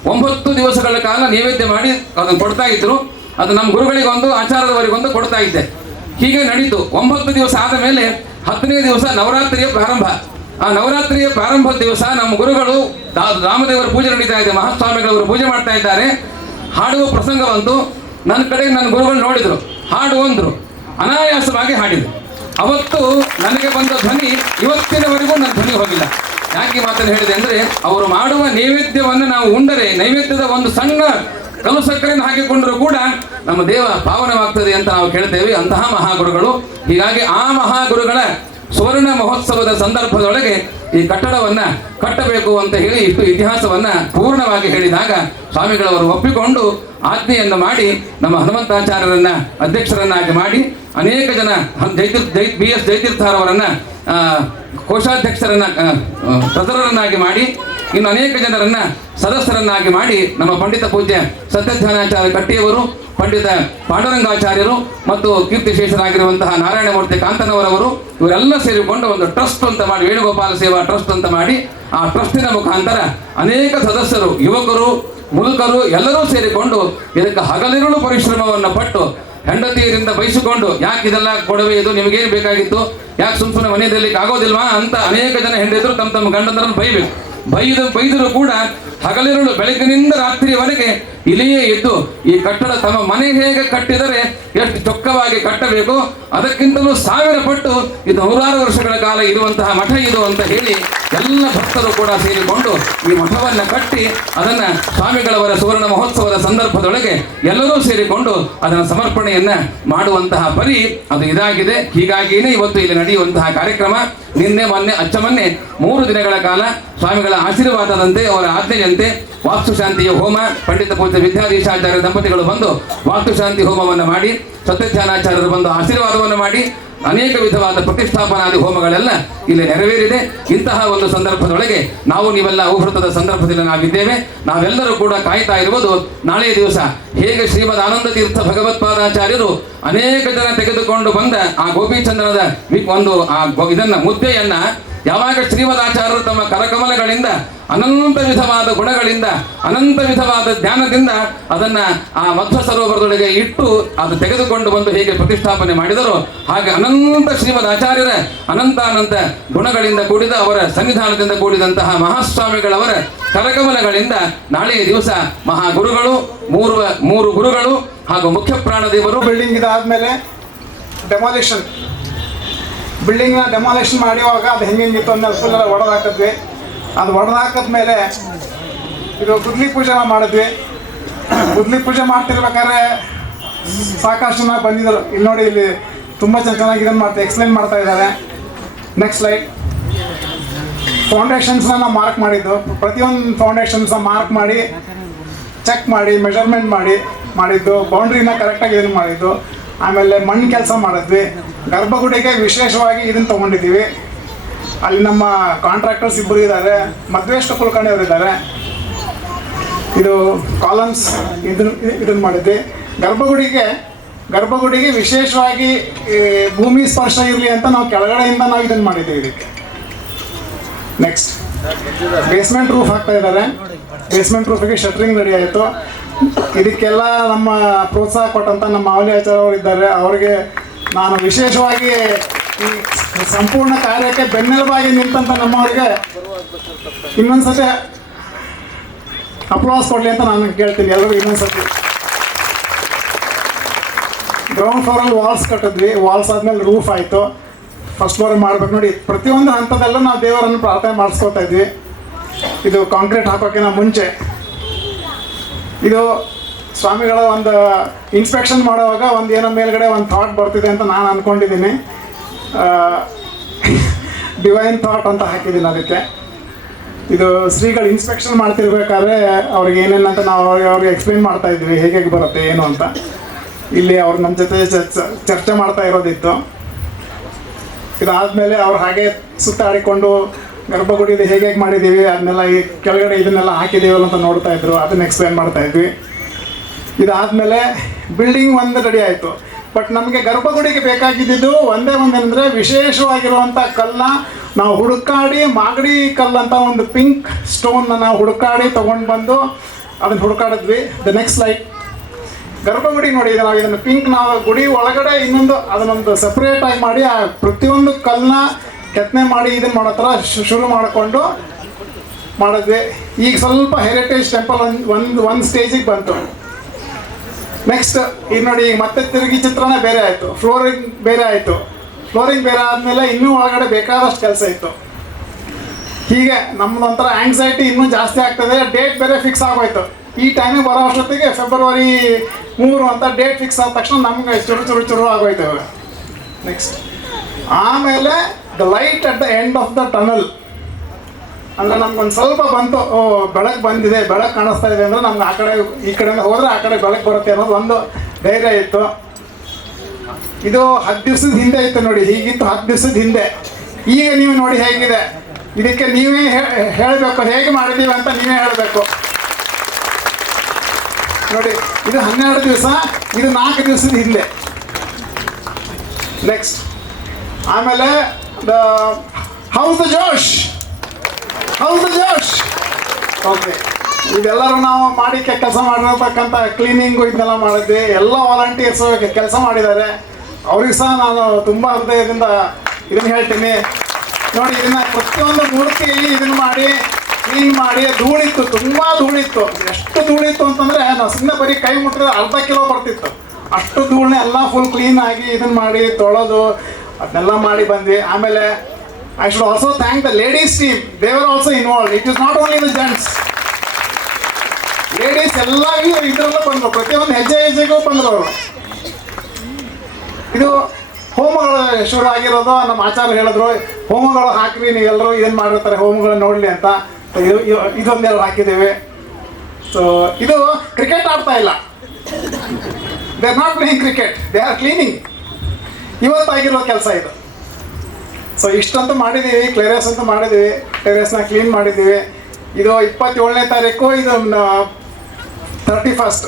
9 ದಿವಸಗಳ ಕಾಲ ನೈವೇದ್ಯ ಮಾಡಿ ಅದನ್ನು ಕೊಡ್ತಾ ಇದ್ರು. ಅದು ನಮ್ಮ ಗುರುಗಳಿಗೊಂದು, ಆಚಾರ್ಯರವರಿಗೊಂದು ಕೊಡ್ತಾ ಇದ್ದೆ. ಹೀಗೆ ನಡೀತು. 9 ದಿವಸ ಆದ ಮೇಲೆ 10ನೇ ದಿವಸ ನವರಾತ್ರಿಯ ಪ್ರಾರಂಭ. ಆ ನವರಾತ್ರಿಯ ಪ್ರಾರಂಭದ ದಿವಸ ನಮ್ಮ ಗುರುಗಳು ರಾಮದೇವರ ಪೂಜೆ ನಡೀತಾ ಇದೆ, ಮಹಾಸ್ವಾಮಿಗಳವರು ಪೂಜೆ ಮಾಡ್ತಾ ಇದ್ದಾರೆ. ಹಾಡುವ ಪ್ರಸಂಗ ಬಂತು. ನನ್ನ ಕಡೆಗೆ ನನ್ನ ಗುರುಗಳು ನೋಡಿದ್ರು, ಹಾಡು ಅಂದ್ರು, ಅನಾಯಾಸವಾಗಿ ಹಾಡಿದ್ರು. ಅವತ್ತು ನನಗೆ ಬಂದ ಧ್ವನಿ ಇವತ್ತಿನವರೆಗೂ ನನ್ನ ಧ್ವನಿ ಹೋಗಿಲ್ಲ. ಯಾಕೆ ಈ ಮಾತನ್ನು ಹೇಳಿದೆ ಅಂದರೆ, ಅವರು ಮಾಡುವ ನೈವೇದ್ಯವನ್ನು ನಾವು ಉಂಡರೆ, ನೈವೇದ್ಯದ ಒಂದು ಸಣ್ಣ ಕಲ್ಲು ಸಕ್ಕರೆಯನ್ನು ಹಾಕಿಕೊಂಡರೂ ಕೂಡ ನಮ್ಮ ದೇವ ಪಾವನವಾಗ್ತದೆ ಅಂತ ನಾವು ಕೇಳ್ತೇವೆ. ಅಂತಹ ಮಹಾಗುರುಗಳು. ಹೀಗಾಗಿ ಆ ಮಹಾಗುರುಗಳ ಸುವರ್ಣ ಮಹೋತ್ಸವದ ಸಂದರ್ಭದೊಳಗೆ ಈ ಕಟ್ಟಡವನ್ನು ಕಟ್ಟಬೇಕು ಅಂತ ಹೇಳಿ ಇಷ್ಟು ಇತಿಹಾಸವನ್ನು ಪೂರ್ಣವಾಗಿ ಹೇಳಿದಾಗ ಸ್ವಾಮಿಗಳವರು ಒಪ್ಪಿಕೊಂಡು ಆಜ್ಞೆಯನ್ನು ಮಾಡಿ ನಮ್ಮ ಹನುಮಂತಾಚಾರ್ಯರನ್ನ ಅಧ್ಯಕ್ಷರನ್ನಾಗಿ ಮಾಡಿ, ಅನೇಕ ಜನ BS ಜಯತೀರ್ಥರವರನ್ನು ಕೋಶಾಧ್ಯಕ್ಷರನ್ನ ಟ್ರೆಸರರನ್ನಾಗಿ ಮಾಡಿ, ಇನ್ನು ಅನೇಕ ಜನರನ್ನ ಸದಸ್ಯರನ್ನಾಗಿ ಮಾಡಿ, ನಮ್ಮ ಪಂಡಿತ ಪೂಜ್ಯ ಸತ್ಯಧ್ಯಾನಾಚಾರ್ಯ ಕಟ್ಟಿಯವರು, ಪಂಡಿತ ಪಾಂಡುರಂಗಾಚಾರ್ಯರು ಮತ್ತು ಕೀರ್ತಿಶೇಷರಾಗಿರುವಂತಹ ನಾರಾಯಣಮೂರ್ತಿ ಕಾಂತನವರವರು ಇವರೆಲ್ಲ ಸೇರಿಕೊಂಡು ಒಂದು ಟ್ರಸ್ಟ್ ಅಂತ ಮಾಡಿ, ವೇಣುಗೋಪಾಲ ಸೇವಾ ಟ್ರಸ್ಟ್ ಅಂತ ಮಾಡಿ, ಆ ಟ್ರಸ್ಟಿನ ಮುಖಾಂತರ ಅನೇಕ ಸದಸ್ಯರು, ಯುವಕರು, ಮುದುಕರು ಎಲ್ಲರೂ ಸೇರಿಕೊಂಡು ಇದಕ್ಕೆ ಹಗಲಿರುಳು ಪರಿಶ್ರಮವನ್ನು ಪಟ್ಟು, ಹೆಂಡತಿಯರಿಂದ ಬಯಸಿಕೊಂಡು, ಯಾಕೆ ಇದೆಲ್ಲ ಕೊಡವೆ, ಇದು ನಿಮಗೇನು ಬೇಕಾಗಿತ್ತು, ಯಾಕೆ ಸುಮ್ಮನೆ ಮನೆಯಲ್ಲಿ ಆಗೋದಿಲ್ವಾ ಅಂತ ಅನೇಕ ಜನ ಹೆಂಡತಿರು ತಮ್ಮ ಗಂಡಂದರನ್ನು ಬೈದರು ಕೂಡ ಹಗಲಿರುಳು ಬೆಳಗ್ಗಿನಿಂದ ರಾತ್ರಿಯವರೆಗೆ ಇಲ್ಲಿಯೇ ಇದ್ದು ಈ ಕಟ್ಟಡ ತಮ್ಮ ಮನೆ ಹೇಗೆ ಕಟ್ಟಿದರೆ ಎಷ್ಟು ಚೊಕ್ಕವಾಗಿ ಕಟ್ಟಬೇಕು, ಅದಕ್ಕಿಂತಲೂ 1000 ಪಟ್ಟು ಇದು 100 ವರ್ಷಗಳ ಕಾಲ ಇರುವಂತಹ ಮಠ ಇದು ಅಂತ ಹೇಳಿ ಎಲ್ಲ ಭಕ್ತರು ಕೂಡ ಸೇರಿಕೊಂಡು ಈ ಮಠವನ್ನು ಕಟ್ಟಿ ಅದನ್ನು ಸ್ವಾಮಿಗಳವರ ಸುವರ್ಣ ಮಹೋತ್ಸವದ ಸಂದರ್ಭದೊಳಗೆ ಎಲ್ಲರೂ ಸೇರಿಕೊಂಡು ಅದನ್ನು ಸಮರ್ಪಣೆಯನ್ನ ಮಾಡುವಂತಹ ಪರಿ ಅದು ಇದಾಗಿದೆ. ಹೀಗಾಗಿಯೇ ಇವತ್ತು ಇಲ್ಲಿ ನಡೆಯುವಂತಹ ಕಾರ್ಯಕ್ರಮ ನಿನ್ನೆ ಮೊನ್ನೆ 3 ದಿನಗಳ ಕಾಲ ಸ್ವಾಮಿಗಳ ಆಶೀರ್ವಾದದಂತೆ, ಅವರ ಆಜ್ಞೆಯಂತೆ ವಾಸ್ತುಶಾಂತಿಯ ಹೋಮ, ಪಂಡಿತ ಪೂಜ್ಯ ವಿದ್ಯಾಧೀಶಾಚಾರ್ಯ ದಂಪತಿಗಳು ಬಂದು ವಾಸ್ತುಶಾಂತಿ ಹೋಮವನ್ನು ಮಾಡಿ, ಸತ್ಯಧ್ಯಾನಾಚಾರ್ಯರು ಬಂದು ಆಶೀರ್ವಾದವನ್ನು ಮಾಡಿ, ಅನೇಕ ವಿಧವಾದ ಪ್ರತಿಷ್ಠಾಪನಾದಿ ಹೋಮಗಳೆಲ್ಲ ಇಲ್ಲಿ ನೆರವೇರಿದೆ. ಇಂತಹ ಒಂದು ಸಂದರ್ಭದೊಳಗೆ ನಾವು ನೀವೆಲ್ಲ ಔಹೃತದ ಸಂದರ್ಭದಲ್ಲಿ ನಾವಿದ್ದೇವೆ. ನಾವೆಲ್ಲರೂ ಕೂಡ ಕಾಯ್ತಾ ಇರುವುದು ನಾಳೆಯ ದಿವಸ ಹೇಗೆ ಶ್ರೀಮದ್ ಆನಂದ ತೀರ್ಥ ಭಗವತ್ಪಾದಾಚಾರ್ಯರು ಅನೇಕ ಜನ ತೆಗೆದುಕೊಂಡು ಬಂದ ಆ ಗೋಪಿಚಂದ್ರನ ಇದನ್ನ ಮುದ್ದೆಯನ್ನ ಯಾವಾಗ ಶ್ರೀಮದಾಚಾರ್ಯರು ತಮ್ಮ ಕರಕಮಲಗಳಿಂದ ಅನಂತ ವಿಧವಾದ ಗುಣಗಳಿಂದ ಅನಂತ ವಿಧವಾದ ಜ್ಞಾನದಿಂದ ಅದನ್ನ ಆ ಮಧ್ವ ಸರೋವರದೊಳಗೆ ಇಟ್ಟು ಅದು ತೆಗೆದುಕೊಂಡು ಬಂದು ಹೇಗೆ ಪ್ರತಿಷ್ಠಾಪನೆ ಮಾಡಿದರೋ ಹಾಗೆ ಅನಂತ ಶ್ರೀಮದಾಚಾರ್ಯರ ಅನಂತ ಗುಣಗಳಿಂದ ಕೂಡಿದ ಅವರ ಸನ್ನಿಧಾನದಿಂದ ಕೂಡಿದಂತಹ ಮಹಾಸ್ವಾಮಿಗಳವರ ಕರಕಮಲಗಳಿಂದ ನಾಳೆಯ ದಿವಸ ಮಹಾಗುರುಗಳು ಮೂರು ಗುರುಗಳು ಹಾಗೂ ಮುಖ್ಯ ಪ್ರಾಣದೇವರು ಬಿಲ್ಡಿಂಗ್ ಇದಾದ್ಮೇಲೆ ಡೆಮಾಲಿಷನ್ ಬಿಲ್ಡಿಂಗ್ನ ಡೆಮಾಲಿಷನ್ ಮಾಡುವಾಗ ಅದು ಹೆಂಗಿತ್ತು ಅನ್ನೋ ಫುಲ್ ಒಡೆದಾಕಿದ್ವಿ. ಅದು ಒಡೆದಾಕಿದ್ಮೇಲೆ ಇದು ಗುದ್ಲಿ ಪೂಜೆ ಮಾಡಿದ್ವಿ. ಗುದ್ಲಿ ಪೂಜೆ ಮಾಡ್ತಿರ್ಬೇಕಾದ್ರೆ ಸಾಕಷ್ಟು ಜನ ಬಂದಿದ್ದರು. ಇಲ್ಲಿ ನೋಡಿ, ಇಲ್ಲಿ ತುಂಬ ಚೆನ್ನಾಗಿ ಇದನ್ನು ಎಕ್ಸ್ಪ್ಲೇನ್ ಮಾಡ್ತಾ ಇದ್ದಾರೆ. Next slide. ಫೌಂಡೇಶನ್ಸ್ನ ನಾವು ಮಾರ್ಕ್ ಮಾಡಿದ್ದು, ಪ್ರತಿಯೊಂದು ಫೌಂಡೇಶನ್ಸ್ನ ಮಾರ್ಕ್ ಮಾಡಿ ಚೆಕ್ ಮಾಡಿ ಮೆಷರ್ಮೆಂಟ್ ಮಾಡಿದ್ದು, ಬೌಂಡ್ರಿನ ಕರೆಕ್ಟಾಗಿ ಇದನ್ನು ಮಾಡಿದ್ದು. ಆಮೇಲೆ ಮಣ್ಣು ಕೆಲಸ ಮಾಡಿದ್ವಿ. ಗರ್ಭಗುಡಿಗೆ ವಿಶೇಷವಾಗಿ ಇದನ್ನು ತೊಗೊಂಡಿದ್ದೀವಿ. ಅಲ್ಲಿ ನಮ್ಮ ಕಾಂಟ್ರಾಕ್ಟರ್ಸ್ ಇಬ್ಬರು ಇದ್ದಾರೆ, ಮಧ್ವೇಶ್ವರ ಕುಲಕರ್ಣಿ ಅವರು ಇದ್ದಾರೆ. ಇದು ಕಾಲಮ್ಸ್ ಇದನ್ನು ಮಾಡಿದ್ವಿ. ಗರ್ಭಗುಡಿಗೆ ವಿಶೇಷವಾಗಿ ಭೂಮಿ ಸ್ಪರ್ಶ ಇರಲಿ ಅಂತ ನಾವು ಕೆಳಗಡೆಯಿಂದ ನಾವು ಇದನ್ನು ಮಾಡಿದ್ದೀವಿ. ಇದಕ್ಕೆ ನೆಕ್ಸ್ಟ್ ಬೇಸ್ಮೆಂಟ್ ರೂಫ್ ಹಾಕ್ತಾ ಇದ್ದಾರೆ. ಬೇಸ್ಮೆಂಟ್ ರೂಫಿಗೆ ಶಟ್ರಿಂಗ್ ರೆಡಿ ಆಯಿತು. ಇದಕ್ಕೆಲ್ಲ ನಮ್ಮ ಪ್ರೋತ್ಸಾಹ ಕೊಟ್ಟಂಥ ನಮ್ಮ ಮಾವಲಿ ಆಚಾರ್ಯ ಅವರು ಇದ್ದಾರೆ. ಅವರಿಗೆ ನಾನು ವಿಶೇಷವಾಗಿ ಈ ಸಂಪೂರ್ಣ ಕಾರ್ಯಕ್ಕೆ ಬೆನ್ನೆಲುಬಾಗಿ ನಿಂತಂಥ ನಮ್ಮವರಿಗೆ ಇನ್ನೊಂದ್ಸತಿ ಅಪ್ಲಾಸ್ ಕೊಡಲಿ ಅಂತ ನಾನು ಕೇಳ್ತೀನಿ ಎಲ್ಲರೂ. ಇನ್ನೊಂದ್ಸತಿ ಗ್ರೌಂಡ್ ಫ್ಲೋರಲ್ಲಿ ವಾಲ್ಸ್ ಕಟ್ಟಿದ್ವಿ. ವಾಲ್ಸ್ ಆದಮೇಲೆ ರೂಫ್ ಆಯಿತು. ಫಸ್ಟ್ ಫ್ಲೋರ್ ಮಾಡ್ಬೇಕು. ನೋಡಿ, ಪ್ರತಿಯೊಂದು ಹಂತದಲ್ಲೂ ನಾವು ದೇವರನ್ನು ಪ್ರಾರ್ಥನೆ ಮಾಡಿಸ್ಕೊತಾ ಇದ್ವಿ. ಇದು ಕಾಂಕ್ರೀಟ್ ಹಾಕೋಕ್ಕಿಂತ ಮುಂಚೆ ಇದು ಸ್ವಾಮಿಗಳ ಒಂದು ಇನ್ಸ್ಪೆಕ್ಷನ್ ಮಾಡುವಾಗ ಒಂದು ಏನೋ ಮೇಲ್ಗಡೆ ಒಂದು ಥಾಟ್ ಬರ್ತಿದೆ ಅಂತ ನಾನು ಅಂದ್ಕೊಂಡಿದ್ದೀನಿ. ಡಿವೈನ್ ಥಾಟ್ ಅಂತ ಹಾಕಿದ್ದೀನಿ ಅದಕ್ಕೆ. ಇದು ಶ್ರೀಗಳು ಇನ್ಸ್ಪೆಕ್ಷನ್ ಮಾಡ್ತಿರ್ಬೇಕಾದ್ರೆ ಅವ್ರಿಗೆ ಏನೇನಂತ ನಾವು ಅವ್ರಿಗೆ ಎಕ್ಸ್ಪ್ಲೇನ್ ಮಾಡ್ತಾ ಇದ್ವಿ, ಹೇಗೆ ಬರುತ್ತೆ ಏನು ಅಂತ. ಇಲ್ಲಿ ಅವ್ರು ನಮ್ಮ ಜೊತೆ ಚರ್ಚೆ ಮಾಡ್ತಾ ಇರೋದಿತ್ತು. ಇದಾದಮೇಲೆ ಅವ್ರು ಹಾಗೆ ಸುತ್ತಾಡಿಕೊಂಡು ಗರ್ಭಗುಡಿಯಲ್ಲಿ ಹೇಗೆ ಮಾಡಿದ್ದೀವಿ ಅದನ್ನೆಲ್ಲ ಈ ಕೆಳಗಡೆ ಇದನ್ನೆಲ್ಲ ಹಾಕಿದ್ದೀವಲ್ಲ ಅಂತ ನೋಡ್ತಾ ಇದ್ರು. ಅದನ್ನು ಎಕ್ಸ್ಪ್ಲೇನ್ ಮಾಡ್ತಾ ಇದ್ವಿ. ಇದಾದಮೇಲೆ ಬಿಲ್ಡಿಂಗ್ ಒಂದು ರೆಡಿ ಆಯಿತು. ಬಟ್ ನಮಗೆ ಗರ್ಭಗುಡಿಗೆ ಬೇಕಾಗಿದ್ದು ಒಂದೇನೆಂದರೆ ವಿಶೇಷವಾಗಿರುವಂಥ ಕಲ್ಲನ್ನ ನಾವು ಹುಡುಕಾಡಿ, ಮಾಗಡಿ ಕಲ್ಲಂತ ಒಂದು ಪಿಂಕ್ ಸ್ಟೋನ್ನ ನಾವು ಹುಡುಕಾಡಿ ತೊಗೊಂಡು ಬಂದು ಅದನ್ನು ಹುಡುಕಾಡಿದ್ವಿ. The next slide. ಗರ್ಭಗುಡಿ ನೋಡಿ, ನಾವು ಇದನ್ನು ಪಿಂಕ್ ನಾವು ಗುಡಿ ಒಳಗಡೆ ಇನ್ನೊಂದು ಅದನ್ನೊಂದು ಸಪ್ರೇಟಾಗಿ ಮಾಡಿ ಆ ಪ್ರತಿಯೊಂದು ಕಲ್ಲನ್ನ ಕೆತ್ತನೆ ಮಾಡಿ ಇದನ್ನು ಮಾಡೋ ಥರ ಶುರು ಮಾಡಿಕೊಂಡು ಮಾಡಿದ್ವಿ. ಈಗ ಸ್ವಲ್ಪ ಹೆರಿಟೇಜ್ ಟೆಂಪಲ್ ಒಂದು ಸ್ಟೇಜಿಗೆ ಬಂತು. ನೆಕ್ಸ್ಟ್ ಈಗ ನೋಡಿ, ಈಗ ಮತ್ತೆ ತಿರುಗಿ ಚಿತ್ರನೇ ಬೇರೆ ಆಯಿತು, ಫ್ಲೋರಿಂಗ್ ಬೇರೆ ಆಯಿತು. ಫ್ಲೋರಿಂಗ್ ಬೇರೆ ಆದಮೇಲೆ ಇನ್ನೂ ಒಳಗಡೆ ಬೇಕಾದಷ್ಟು ಕೆಲಸ ಇತ್ತು. ಹೀಗೆ ನಮ್ಮದೊಂಥರ ಆ್ಯಂಗ್ಸೈಟಿ ಇನ್ನೂ ಜಾಸ್ತಿ ಆಗ್ತದೆ. ಡೇಟ್ ಬೇರೆ ಫಿಕ್ಸ್ ಆಗೋಯ್ತು. ಈ ಟೈಮಿಗೆ ಬರೋ ಅಷ್ಟೊತ್ತಿಗೆ ಫೆಬ್ರವರಿ 3 ಅಂತ ಡೇಟ್ ಫಿಕ್ಸ್ ಆದ ತಕ್ಷಣ ನಮ್ಗೆ ಚುರು ಆಗೋಯ್ತು ಇವಾಗ. ನೆಕ್ಸ್ಟ್ ಆಮೇಲೆ the light at the end of the tunnel ಅಂದರೆ ನಮ್ಗೊಂದು ಸ್ವಲ್ಪ ಬಂತು, ಬೆಳಕು ಬಂದಿದೆ, ಬೆಳಕು ಕಾಣಿಸ್ತಾ ಇದೆ ಅಂದರೆ ನಮ್ಗೆ ಆ ಕಡೆ ಈ ಕಡೆಯಿಂದ ಹೋದರೆ ಆ ಕಡೆ ಬೆಳಕು ಬರುತ್ತೆ ಅನ್ನೋದು ಒಂದು ಧೈರ್ಯ ಇತ್ತು. ಇದು 10 ದಿವಸದ ಹಿಂದೆ ಇತ್ತು ನೋಡಿ, ಹೀಗಿತ್ತು 10 ದಿವಸದ ಹಿಂದೆ. ಈಗ ನೀವು ನೋಡಿ ಹೇಗಿದೆ. ಇದಕ್ಕೆ ನೀವೇ ಹೇಳಬೇಕು, ಹೇಗೆ ಮಾಡಿದ್ದೀವಿ ಅಂತ ನೀವೇ ಹೇಳಬೇಕು. ನೋಡಿ, ಇದು 12 ದಿವಸ, ಇದು 4 ದಿವಸದ ಹಿಂದೆ. ನೆಕ್ಸ್ಟ್ ಆಮೇಲೆ the house the josh okay. ಇದೆಲ್ಲರೂ ನಾವು ಮಾಡಿ ಕೆಲಸ ಮಾಡಿರ್ತಕ್ಕಂಥ ಕ್ಲೀನಿಂಗು ಇದನ್ನೆಲ್ಲ ಮಾಡಿದ್ವಿ. ಎಲ್ಲ ವಾಲಂಟಿಯರ್ಸು ಕೆಲಸ ಮಾಡಿದ್ದಾರೆ. ಅವ್ರಿಗೆ ಸಹ ನಾನು ತುಂಬ ಹೃದಯದಿಂದ ಇದನ್ನು ಹೇಳ್ತೀನಿ. ನೋಡಿ, ಇದನ್ನು ಪ್ರತಿಯೊಂದು ಮೂರ್ತಿಯಲ್ಲಿ ಇದನ್ನು ಮಾಡಿ ಕ್ಲೀನ್ ಮಾಡಿ ಧೂಳಿತ್ತು, ತುಂಬ ಧೂಳಿತ್ತು. ಎಷ್ಟು ಧೂಳಿತ್ತು ಅಂತಂದರೆ ನಾವು ಸುಮ್ಮನೆ ಬರೀ ಕೈ ಮುಟ್ಟಿದ್ರೆ ಅರ್ಧ ಕಿಲೋ ಬರ್ತಿತ್ತು. ಅಷ್ಟು ಧೂಳನ್ನ ಎಲ್ಲ ಫುಲ್ ಕ್ಲೀನ್ ಆಗಿ ಇದನ್ನು ಮಾಡಿ ತೊಳೆದು ಅದನ್ನೆಲ್ಲ ಮಾಡಿ ಬಂದ್ವಿ. ಆಮೇಲೆ I should also thank the ladies team. They were also involved. It is not only the gents. Ladies ಎಲ್ಲರೂ ಇದರಲ್ಲೂ ಬಂದರು, ಪ್ರತಿಯೊಂದು ಹೆಜ್ಜೆಗೂ ಬಂದರು ಅವರು. ಇದು ಹೋಮಗಳು ಶುರು ಆಗಿರೋದು ನಮ್ಮ ಆಚಾರ್ಯ ಹೇಳಿದ್ರು, ಹೋಮಗಳು ಹಾಕ್ರಿ ನೀವೆಲ್ಲರೂ ಇದನ್ನು ಮಾಡಿರ್ತಾರೆ, ಹೋಮಗಳು ನೋಡಲಿ ಅಂತ. ಇದೊಂದೆರಡು ಹಾಕಿದ್ದೇವೆ. ಸೊ ಇದು ಕ್ರಿಕೆಟ್ ಆಡ್ತಾ ಇಲ್ಲ. They are not playing cricket, they are cleaning. ಇವತ್ತಾಗಿರೋ ಕೆಲಸ ಇದು. ಸೊ ಇಷ್ಟಂತೂ ಮಾಡಿದ್ದೀವಿ, ಕ್ಲಿಯರೆನ್ಸ್ ಅಂತೂ ಮಾಡಿದ್ದೀವಿ, ಟೆರೆಸ್ನ ಕ್ಲೀನ್ ಮಾಡಿದ್ದೀವಿ. ಇದು 27ನೇ ತಾರೀಕು, ಇದು 31st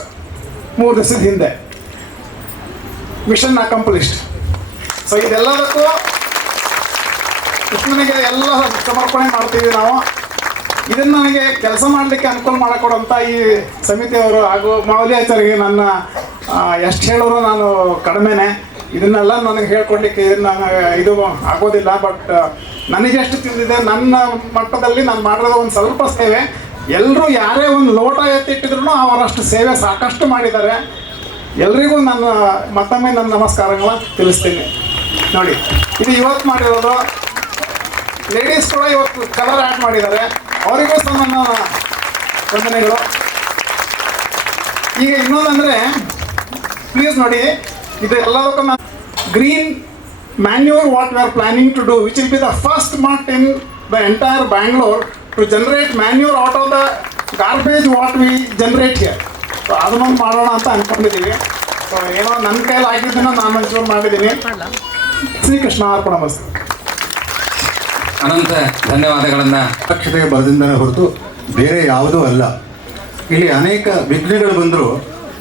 3 ದಿವಸದ ಹಿಂದೆ ಮಿಷನ್ ಅಕಂಪ್ಲಿಷ್ಡ್. ಸೊ ಇದೆಲ್ಲದಕ್ಕೂ ಕೃಷ್ಣನಿಗೆ ಎಲ್ಲ ಸಮರ್ಪಣೆ ಮಾಡ್ತೀವಿ ನಾವು. ಇದನ್ನು ನನಗೆ ಕೆಲಸ ಮಾಡಲಿಕ್ಕೆ ಅನುಕೂಲ ಮಾಡಿಕೊಡೋಂಥ ಈ ಸಮಿತಿಯವರು ಹಾಗೂ ಮಾವಲಿಯಾಚಾರ್ಯರಿಗೆ ನನ್ನ ಎಷ್ಟು ಹೇಳೋರು ನಾನು ಕಡಿಮೆನೆ. ಇದನ್ನೆಲ್ಲ ನನಗೆ ಹೇಳ್ಕೊಡ್ಲಿಕ್ಕೆ ಇದು ಆಗೋದಿಲ್ಲ. ಬಟ್ ನನಗೆ ಎಷ್ಟು ತಿಳಿದಿದೆ, ನನ್ನ ಮಟ್ಟದಲ್ಲಿ ನಾನು ಮಾಡಿರೋದು ಒಂದು ಸ್ವಲ್ಪ ಸೇವೆ. ಎಲ್ಲರೂ ಯಾರೇ ಒಂದು ಲೋಟ ಎತ್ತಿಟ್ಟಿದ್ರು ಅವರಷ್ಟು ಸೇವೆ ಸಾಕಷ್ಟು ಮಾಡಿದ್ದಾರೆ. ಎಲ್ರಿಗೂ ನನ್ನ ಮತ್ತೊಮ್ಮೆ ನನ್ನ ನಮಸ್ಕಾರಗಳನ್ನ ತಿಳಿಸ್ತೀನಿ. ನೋಡಿ, ಇದು ಇವತ್ತು ಮಾಡಿರೋದು. ಲೇಡೀಸ್ ಕೂಡ ಇವತ್ತು ಕಲರ್ ಆ್ಯಡ್ ಮಾಡಿದ್ದಾರೆ, ಅವರಿಗೂ ಸಹ ನನ್ನ ವಂದನೆಗಳು. ಈಗ ಇನ್ನೊಂದಂದರೆ, ಪ್ಲೀಸ್ ನೋಡಿ, ಇದು ಎಲ್ಲದಕ್ಕೂ ನಾನು green manure what we are planning to do, which will be the first mart in the entire Bangalore to generate manure out of the garbage what we generate here. So ಅದನ್ನೊಂದು ಮಾಡೋಣ ಅಂತ ಅಂದ್ಕೊಂಡಿದ್ದೀವಿ. ಸೊ ಏನೋ ನನ್ನ ಕೈಯಲ್ಲಿ ಆಗಿದ್ದನ್ನು ನಾನು ಒಂಚೂರು ಮಾಡಿದ್ದೀನಿ. ಶ್ರೀಕೃಷ್ಣ ಅರ್ಪಣಮಸ್ತು. ಅನಂತ ಧನ್ಯವಾದಗಳನ್ನು. ಮಂತ್ರಾಕ್ಷತೆಗೆ ಬರದಿಂದನೇ ಹೊರತು ಬೇರೆ ಯಾವುದೂ ಅಲ್ಲ. ಇಲ್ಲಿ ಅನೇಕ ವಿಘ್ನಗಳು ಬಂದರೂ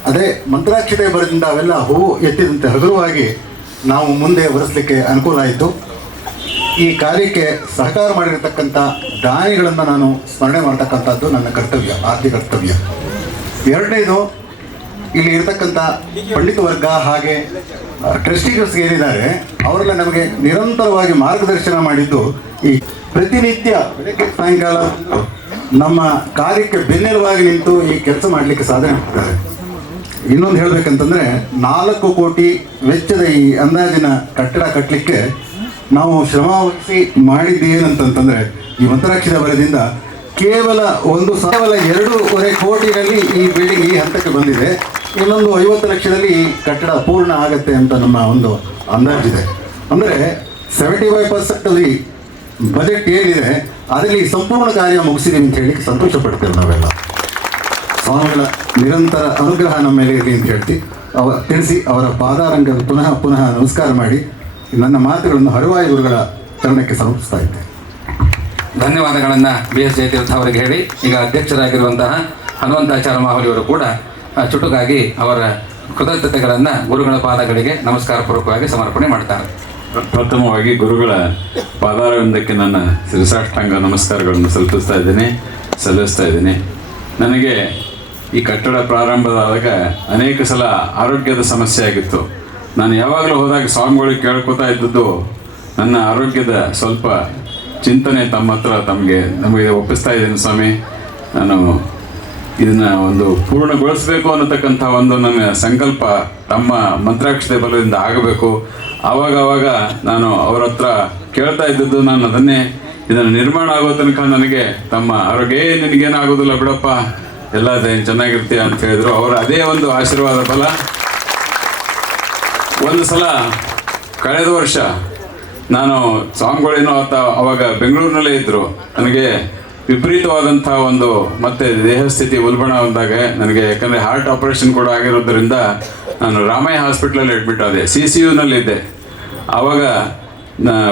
ಅದೇ ಮಂತ್ರಾಕ್ಷತೆ ಬರದಿಂದ ಅವೆಲ್ಲ ಹೂವು ಎತ್ತಿದಂತೆ ಹಗುರವಾಗಿ ನಾವು ಮುಂದೆ ಬರೆಸಲಿಕ್ಕೆ ಅನುಕೂಲ ಆಯಿತು. ಈ ಕಾರ್ಯಕ್ಕೆ ಸಹಕಾರ ಮಾಡಿರತಕ್ಕಂಥ ದಾನಿಗಳನ್ನು ನಾನು ಸ್ಮರಣೆ ಮಾಡ್ತಕ್ಕಂಥದ್ದು ನನ್ನ ಕರ್ತವ್ಯ, ಆದ್ಯ ಕರ್ತವ್ಯ. ಎರಡನೇದು, ಇಲ್ಲಿ ಇರತಕ್ಕಂಥ ಪಂಡಿತ ವರ್ಗ ಹಾಗೆ ಟ್ರಸ್ಟಿಗರ್ಸ್ ಏನಿದ್ದಾರೆ ಅವರೆಲ್ಲ ನಮಗೆ ನಿರಂತರವಾಗಿ ಮಾರ್ಗದರ್ಶನ ಮಾಡಿದ್ದು ಈ ಪ್ರತಿನಿತ್ಯ ಬೆಳಗ್ಗೆ ಸಾಯಂಕಾಲ ನಮ್ಮ ಕಾರ್ಯಕ್ಕೆ ಬೆನ್ನೆಲುವಾಗಿ ನಿಂತು ಈ ಕೆಲಸ ಮಾಡಲಿಕ್ಕೆ ಸಾಧನೆ ಮಾಡ್ತಾರೆ. ಇನ್ನೊಂದು ಹೇಳಬೇಕಂತಂದರೆ 4 ಕೋಟಿ ವೆಚ್ಚದ ಈ ಅಂದಾಜಿನ ಕಟ್ಟಡ ಕಟ್ಟಲಿಕ್ಕೆ ನಾವು ಶ್ರಮವಹಿಸಿ ಮಾಡಿದ್ದೇನಂತಂದರೆ ಈ ಮಂತ್ರಾಕ್ಷರ ಬರದಿಂದ ಕೇವಲ 2.5 ಕೋಟಿಯಲ್ಲಿ ಈ ಬಿಲ್ಡಿಂಗ್ ಈ ಹಂತಕ್ಕೆ ಬಂದಿದೆ. ಇನ್ನೊಂದು 50 ಲಕ್ಷದಲ್ಲಿ ಈ ಕಟ್ಟಡ ಪೂರ್ಣ ಆಗುತ್ತೆ ಅಂತ ನಮ್ಮ ಒಂದು ಅಂದಾಜಿದೆ. ಅಂದರೆ 75% ಈ ಬಜೆಟ್ ಏನಿದೆ ಅದರಲ್ಲಿ ಸಂಪೂರ್ಣ ಕಾರ್ಯ ಮುಗಿಸಿದ್ದೀವಿ ಅಂತ ಹೇಳಲಿಕ್ಕೆ ಸಂತೋಷ ಪಡ್ತೇವೆ ನಾವೆಲ್ಲ. ಸ್ವಾಮಿಗಳ ನಿರಂತರ ಅನುಗ್ರಹ ನಮ್ಮ ಮೇಲೆ ಇರಲಿ ಅಂತ ಹೇಳ್ತಿ ತಿಳಿಸಿ ಅವರ ಪಾದಾರಂಗ ಪುನಃ ನಮಸ್ಕಾರ ಮಾಡಿ ನನ್ನ ಮಾತುಗಳನ್ನು ಹರಿವಾಯು ಗುರುಗಳ ಚರಣಕ್ಕೆ ಸಮರ್ಪಿಸ್ತಾ ಇದ್ದೆ. ಧನ್ಯವಾದಗಳನ್ನು BS ಜಯತೀರ್ಥ ಅವರಿಗೆ ಹೇಳಿ, ಈಗ ಅಧ್ಯಕ್ಷರಾಗಿರುವಂತಹ ಹನುಮಂತಾಚಾರ್ಯ ಮಾಹುಲಿಯವರು ಕೂಡ ಚುಟುಕಾಗಿ ಅವರ ಕೃತಜ್ಞತೆಗಳನ್ನು ಗುರುಗಳ ಪಾದಗಳಿಗೆ ನಮಸ್ಕಾರ ಪೂರ್ವಕವಾಗಿ ಸಮರ್ಪಣೆ ಮಾಡ್ತಾರೆ. ಪ್ರಥಮವಾಗಿ ಗುರುಗಳ ಪಾದಾರವಿಂದಕ್ಕೆ ನನ್ನ ಶಿರಸಾಷ್ಟಾಂಗ ನಮಸ್ಕಾರಗಳನ್ನು ಸಲ್ಲಿಸ್ತಾ ಇದ್ದೇನೆ. ನನಗೆ ಈ ಕಟ್ಟಡ ಪ್ರಾರಂಭವಾದಾಗ ಅನೇಕ ಸಲ ಆರೋಗ್ಯದ ಸಮಸ್ಯೆ ಆಗಿತ್ತು. ನಾನು ಯಾವಾಗಲೂ ಹೋದಾಗ ಸ್ವಾಮಿಗಳಿಗೆ ಕೇಳ್ಕೊತಾ ಇದ್ದದ್ದು, ನನ್ನ ಆರೋಗ್ಯದ ಸ್ವಲ್ಪ ಚಿಂತನೆ ತಮ್ಮ ಹತ್ರ ನಮಗೆ ಒಪ್ಪಿಸ್ತಾ ಇದ್ದೇನೆ ಸ್ವಾಮಿ, ನಾನು ಇದನ್ನು ಒಂದು ಪೂರ್ಣಗೊಳಿಸಬೇಕು ಅನ್ನತಕ್ಕಂಥ ಒಂದು ನನ್ನ ಸಂಕಲ್ಪ ತಮ್ಮ ಮಂತ್ರಾಕ್ಷತೆ ಬಲದಿಂದ ಆಗಬೇಕು. ಆವಾಗ ನಾನು ಅವರ ಹತ್ರ ಕೇಳ್ತಾ ಇದ್ದದ್ದು, ನಾನು ಅದನ್ನೇ ಇದನ್ನು ನಿರ್ಮಾಣ ಆಗೋ ತನಕ ನನಗೆ ತಮ್ಮ ಆರೋಗ್ಯ ನಿನಗೇನಾಗೋದಿಲ್ಲ ಬಿಡಪ್ಪ, ಎಲ್ಲ ಚೆನ್ನಾಗಿರ್ತೀಯ ಅಂತ ಹೇಳಿದ್ರು. ಅವರ ಅದೇ ಒಂದು ಆಶೀರ್ವಾದ ಫಲ. ಒಂದು ಸಲ ಕಳೆದ ವರ್ಷ ನಾನು ಸ್ವಾಮಿಗಳೇನೋ ಅವಾಗ ಬೆಂಗಳೂರಿನಲ್ಲೇ ಇದ್ದರು. ನನಗೆ ವಿಪರೀತವಾದಂಥ ಒಂದು ಮತ್ತೆ ದೇಹಸ್ಥಿತಿ ಉಲ್ಬಣ ಬಂದಾಗ ನನಗೆ, ಯಾಕಂದರೆ ಹಾರ್ಟ್ ಆಪರೇಷನ್ ಕೂಡ ಆಗಿರೋದ್ರಿಂದ ನಾನು ರಾಮಯ್ಯ ಹಾಸ್ಪಿಟ್ಲಲ್ಲಿ ಅಡ್ಮಿಟ್ ಆದೆ, CCUನಲ್ಲಿದ್ದೆ. ಆವಾಗ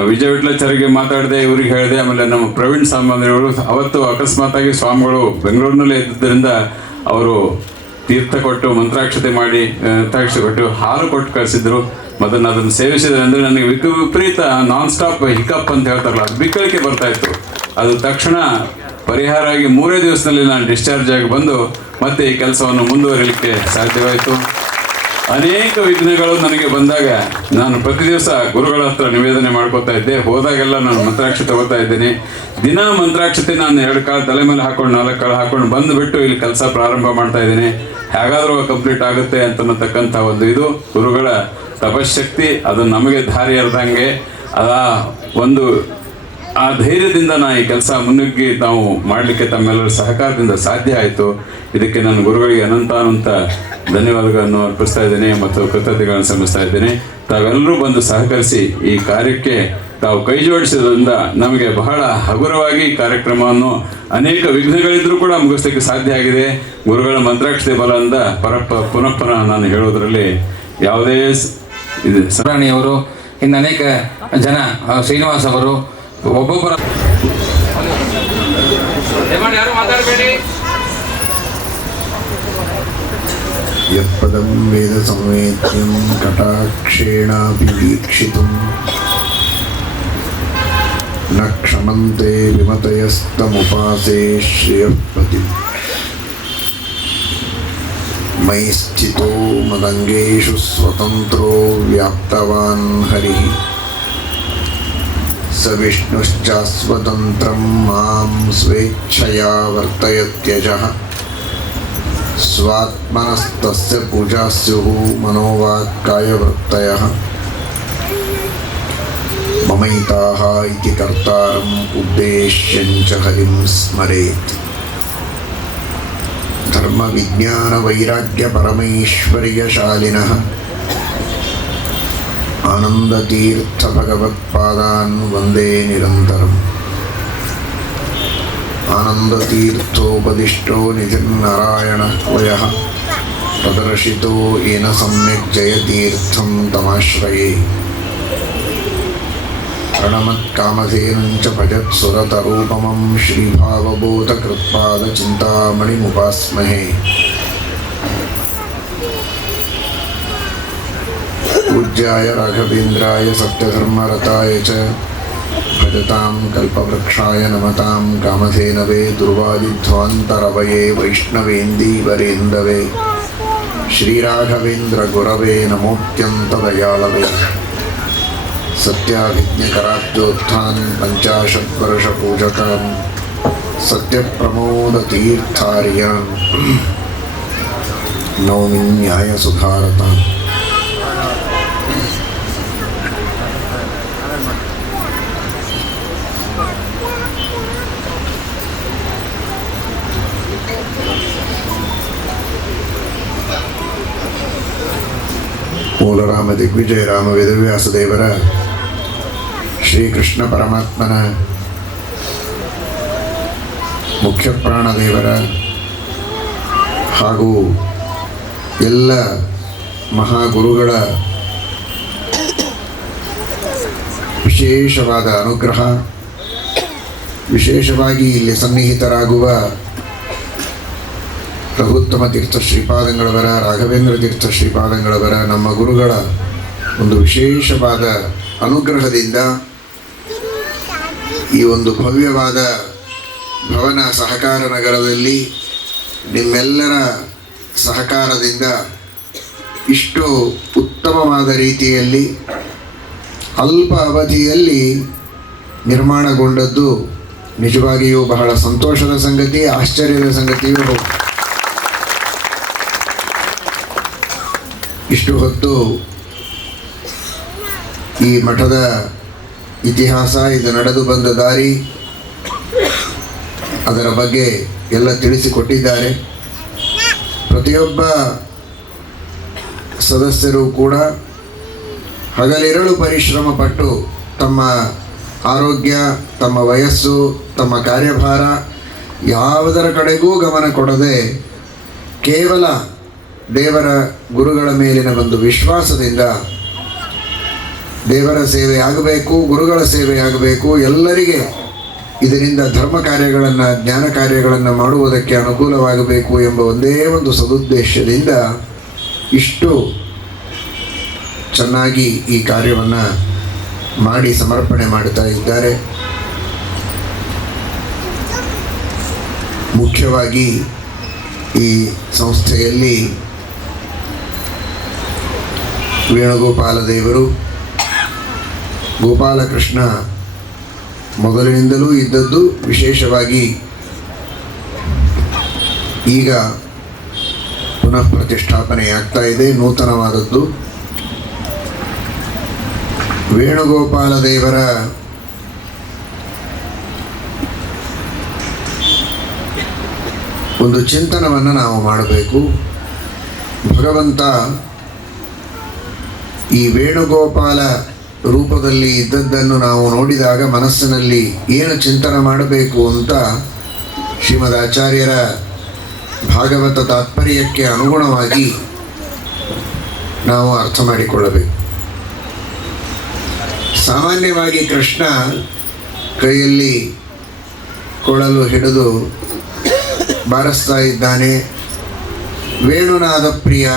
ವಿಜಯ ವಿಠಲಾಚಾರ್ಯಗೆ ಮಾತಾಡಿದೆ, ಇವ್ರಿಗೆ ಹೇಳಿದೆ. ಆಮೇಲೆ ನಮ್ಮ ಪ್ರವೀಣ್ ಸಾಮಾನ್ಯವರು ಅವತ್ತು ಅಕಸ್ಮಾತಾಗಿ ಸ್ವಾಮಿಗಳು ಬೆಂಗಳೂರಿನಲ್ಲೇ ಇದ್ದಿದ್ದರಿಂದ ಅವರು ತೀರ್ಥ ಕೊಟ್ಟು ಮಂತ್ರಾಕ್ಷತೆ ಮಾಡಿ ಮಂತ್ರಾಕ್ಷತೆ ಕೊಟ್ಟು ಹಾಲು ಕೊಟ್ಟು ಕಳಿಸಿದ್ರು. ಅದನ್ನು ಸೇವಿಸಿದ್ರೆ ಅಂದರೆ ನನಗೆ ವಿಪರೀತ ನಾನ್ ಸ್ಟಾಪ್ ಹಿಕಪ್ ಅಂತ ಹೇಳ್ತಾರಲ್ಲ, ಅದು ಬಿಕ್ಕಳಿಕೆ ಬರ್ತಾಯಿತ್ತು. ಅದು ತಕ್ಷಣ ಪರಿಹಾರ ಆಗಿ 3 ದಿವಸದಲ್ಲಿ ನಾನು ಡಿಸ್ಚಾರ್ಜ್ ಆಗಿ ಬಂದು ಮತ್ತೆ ಈ ಕೆಲಸವನ್ನು ಮುಂದುವರಿಲಿಕ್ಕೆ ಸಾಧ್ಯವಾಯಿತು. ಅನೇಕ ವಿಘ್ನಗಳು ನನಗೆ ಬಂದಾಗ ನಾನು ಪ್ರತಿ ದಿವಸ ಗುರುಗಳ ಹತ್ರ ನಿವೇದನೆ ಮಾಡ್ಕೋತಾ ಇದ್ದೆ. ಹೋದಾಗೆಲ್ಲ ನಾನು ಮಂತ್ರಾಕ್ಷತೆ ತಗೋತಾ ಇದ್ದೇನೆ. ದಿನ ಮಂತ್ರಾಕ್ಷತೆ ನಾನು 2 ಕಾಳು ತಲೆ ಮೇಲೆ ಹಾಕೊಂಡು 4 ಕಾಳು ಹಾಕೊಂಡು ಬಂದುಬಿಟ್ಟು ಇಲ್ಲಿ ಕೆಲಸ ಪ್ರಾರಂಭ ಮಾಡ್ತಾ ಇದ್ದೀನಿ. ಹೇಗಾದರೂ ಕಂಪ್ಲೀಟ್ ಆಗುತ್ತೆ ಅಂತನ್ನತಕ್ಕಂಥ ಒಂದು ಇದು ಗುರುಗಳ ತಪಶಕ್ತಿ. ಅದು ನಮಗೆ ದಾರಿ ಅರ್ಧಂಗೆ ಆ ಧೈರ್ಯದಿಂದ ಈ ಕೆಲಸ ಮುನ್ನುಗ್ಗಿ ನಾವು ಮಾಡಲಿಕ್ಕೆ ತಮ್ಮೆಲ್ಲರ ಸಹಕಾರದಿಂದ ಸಾಧ್ಯ ಆಯಿತು. ಇದಕ್ಕೆ ನಾನು ಗುರುಗಳಿಗೆ ಅನಂತ ಧನ್ಯವಾದಗಳನ್ನು ಅರ್ಪಿಸ್ತಾ ಇದ್ದೇನೆ ಮತ್ತು ಕೃತಜ್ಞತೆಗಳನ್ನು ಸಲ್ಲಿಸ್ತಾ ಇದ್ದೇನೆ. ತಾವೆಲ್ಲರೂ ಬಂದು ಸಹಕರಿಸಿ ಈ ಕಾರ್ಯಕ್ಕೆ ತಾವು ಕೈ ಜೋಡಿಸಿದ್ರಿಂದ ನಮಗೆ ಬಹಳ ಹಗುರವಾಗಿ ಕಾರ್ಯಕ್ರಮವನ್ನು ಅನೇಕ ವಿಘ್ನಗಳಿದ್ರೂ ಕೂಡ ಮುಗಿಸ್ಲಿಕ್ಕೆ ಸಾಧ್ಯ ಆಗಿದೆ. ಗುರುಗಳ ಮಂತ್ರಾಕ್ಷತೆ ಬಲದಿಂದ ಪುನಃ ನಾನು ಹೇಳೋದ್ರಲ್ಲಿ ಯಾವುದೇ ಸರಾಣಿಯವರು ಇನ್ನು ಅನೇಕ ಜನ ಶ್ರೀನಿವಾಸ್ ಅವರು ಒಬ್ಬೊಬ್ಬರ ಯಾರು ಮಾತಾಡಬೇಡಿ. ಯತ್ಪದಂ ವೇದ ಸಂವೇದ್ಯಂ ಕಟಾಕ್ಷೇಣಾಪಿ ವೀಕ್ಷಿತುಂ ನ ಕ್ಷಮಂತೆ ವಿಮತಯಸ್ತಮುಪಾಸೇ ಶ್ರೇಯಃಪತಿ ಮಯಿ ಸ್ಥಿತೋ ಮದಂಗೇಷು ಸ್ವತಂತ್ರೋ ವ್ಯಾಪ್ತವಾನ್ ಹರಿಃ ಸ ವಿಷ್ಣುಶ್ಚಾಸ್ವತಂತ್ರಂ ಮಾಂ ಸ್ವೇಚ್ಛಯಾ ವರ್ತಯತ್ಯಜಃ ಸ್ವಾತ್ಮನಸ್ತಸ್ಯ ಪೂಜಾ ಸ್ಯುಃ ಮನೋವಾಕ್ಕಾಯವೃತ್ತಯಃ ಮಮೈತಾಃ ಇತಿ ಕರ್ತಾರಂ ಉದ್ದೇಶ್ಯಂ ಚ ಹರಿಂ ಸ್ಮರೇತ್. ಧರ್ಮ ವಿಜ್ಞಾನ ವೈರಾಗ್ಯ ಪರಮೈಶ್ವರ್ಯಶಾಲಿನಃ ಆನಂದತೀರ್ಥ ಭಗವತ್ಪಾದಾನ್ ವಂದೇ ನಿರಂತರಂ. ಆನಂದತೀರ್ಥೋಪದಿಷ್ಟೋ ನಿಧಿರ್ನಾರಾಯಣ ವಯಃ ಪ್ರದರ್ಶಿತೋ ಯೇನ ಸಮ್ಯಕ್ ಜಯತೀರ್ಥಂ ತಮಾಶ್ರಯೇ. ಪ್ರಣಮತ್ಕಾಮಧೇನುಂಚ ಭಜತ್ ಸುರತರೂಪಮಂ ಶ್ರೀಭಾವಬೋಧಕೃತ್ಪಾದಚಿಂತಾಮಣಿಮುಪಾಸ್ಮಹೇ. पूज्याय राघवेन्द्राय सत्यधर्मरताय च भजतां कल्पवृक्षाय नमतां कामधेनवे दुर्वादिध्वान्तरवये वैष्णवेन्दीवरेन्दवे श्रीराघवेन्द्रगुरवे नमोऽत्यन्तदयाळवे. सत्याभिज्ञकराब्जोत्थान् पञ्चाशद्वर्षपूजकान् सत्यप्रमोदतीर्थार्यान् नौमि न्यायसुधारतान्. ಮೂಲರಾಮ ದಿಗ್ವಿಜಯ ರಾಮ ವೇದವ್ಯಾಸ ದೇವರ ಶ್ರೀಕೃಷ್ಣ ಪರಮಾತ್ಮನ ಮುಖ್ಯ ಪ್ರಾಣದೇವರ ಹಾಗೂ ಎಲ್ಲ ಮಹಾಗುರುಗಳ ವಿಶೇಷವಾದ ಅನುಗ್ರಹ, ವಿಶೇಷವಾಗಿ ಇಲ್ಲಿ ಸನ್ನಿಹಿತರಾಗುವ ರಘುತ್ತಮ ತೀರ್ಥ ಶ್ರೀಪಾದಂಗಳವರ, ರಾಘವೇಂದ್ರ ತೀರ್ಥ ಶ್ರೀಪಾದಂಗಳವರ, ನಮ್ಮ ಗುರುಗಳ ಒಂದು ವಿಶೇಷವಾದ ಅನುಗ್ರಹದಿಂದ ಈ ಒಂದು ಭವ್ಯವಾದ ಭವನ ಸಹಕಾರ ನಗರದಲ್ಲಿ ನಿಮ್ಮೆಲ್ಲರ ಸಹಕಾರದಿಂದ ಇಷ್ಟು ಉತ್ತಮವಾದ ರೀತಿಯಲ್ಲಿ ಅಲ್ಪ ಅವಧಿಯಲ್ಲಿ ನಿರ್ಮಾಣಗೊಂಡದ್ದು ನಿಜವಾಗಿಯೂ ಬಹಳ ಸಂತೋಷದ ಸಂಗತಿ, ಆಶ್ಚರ್ಯದ ಸಂಗತಿಯೂ ಹೌದು. ಇಷ್ಟು ಹೊತ್ತು ಈ ಮಠದ ಇತಿಹಾಸ, ಇದು ನಡೆದು ಬಂದ ದಾರಿ, ಅದರ ಬಗ್ಗೆ ಎಲ್ಲ ತಿಳಿಸಿಕೊಟ್ಟಿದ್ದಾರೆ. ಪ್ರತಿಯೊಬ್ಬ ಸದಸ್ಯರು ಕೂಡ ಹಗಲಿರಳು ಪರಿಶ್ರಮ ಪಟ್ಟು ತಮ್ಮ ಆರೋಗ್ಯ, ತಮ್ಮ ವಯಸ್ಸು, ತಮ್ಮ ಕಾರ್ಯಭಾರ ಯಾವುದರ ಕಡೆಗೂ ಗಮನ ಕೊಡದೆ ಕೇವಲ ದೇವರ ಗುರುಗಳ ಮೇಲಿನ ಒಂದು ವಿಶ್ವಾಸದಿಂದ ದೇವರ ಸೇವೆ ಆಗಬೇಕು, ಗುರುಗಳ ಸೇವೆ ಆಗಬೇಕು, ಎಲ್ಲರಿಗೆ ಇದರಿಂದ ಧರ್ಮ ಕಾರ್ಯಗಳನ್ನು, ಜ್ಞಾನ ಕಾರ್ಯಗಳನ್ನು ಮಾಡುವುದಕ್ಕೆ ಅನುಕೂಲವಾಗಬೇಕು ಎಂಬ ಒಂದೇ ಒಂದು ಸದುದ್ದೇಶದಿಂದ ಇಷ್ಟು ಚೆನ್ನಾಗಿ ಈ ಕಾರ್ಯವನ್ನು ಮಾಡಿ ಸಮರ್ಪಣೆ ಮಾಡ್ತಾ ಇದ್ದಾರೆ. ಮುಖ್ಯವಾಗಿ ಈ ಸಂಸ್ಥೆಯಲ್ಲಿ ವೇಣುಗೋಪಾಲ ದೇವರು, ಗೋಪಾಲಕೃಷ್ಣ ಮೊದಲಿನಿಂದಲೂ ಇದ್ದದ್ದು, ವಿಶೇಷವಾಗಿ ಈಗ ಪುನಃ ಪ್ರತಿಷ್ಠಾಪನೆಯಾಗ್ತಾ ಇದೆ, ನೂತನವಾದದ್ದು. ವೇಣುಗೋಪಾಲ ದೇವರ ಒಂದು ಚಿಂತನವನ್ನು ನಾವು ಮಾಡಬೇಕು. ಭಗವಂತ ಈ ವೇಣುಗೋಪಾಲ ರೂಪದಲ್ಲಿ ಇದ್ದದ್ದನ್ನು ನಾವು ನೋಡಿದಾಗ ಮನಸ್ಸಿನಲ್ಲಿ ಏನು ಚಿಂತನೆ ಮಾಡಬೇಕು ಅಂತ ಶ್ರೀಮದ್ ಆಚಾರ್ಯರ ಭಾಗವತ ತಾತ್ಪರ್ಯಕ್ಕೆ ಅನುಗುಣವಾಗಿ ನಾವು ಅರ್ಥ ಮಾಡಿಕೊಳ್ಳಬೇಕು. ಸಾಮಾನ್ಯವಾಗಿ ಕೃಷ್ಣ ಕೈಯಲ್ಲಿ ಕೊಳಲು ಹಿಡಿದು ಬಾರಿಸ್ತಾ ಇದ್ದಾನೆ. ವೇಣುನಾದ ಪ್ರಿಯ,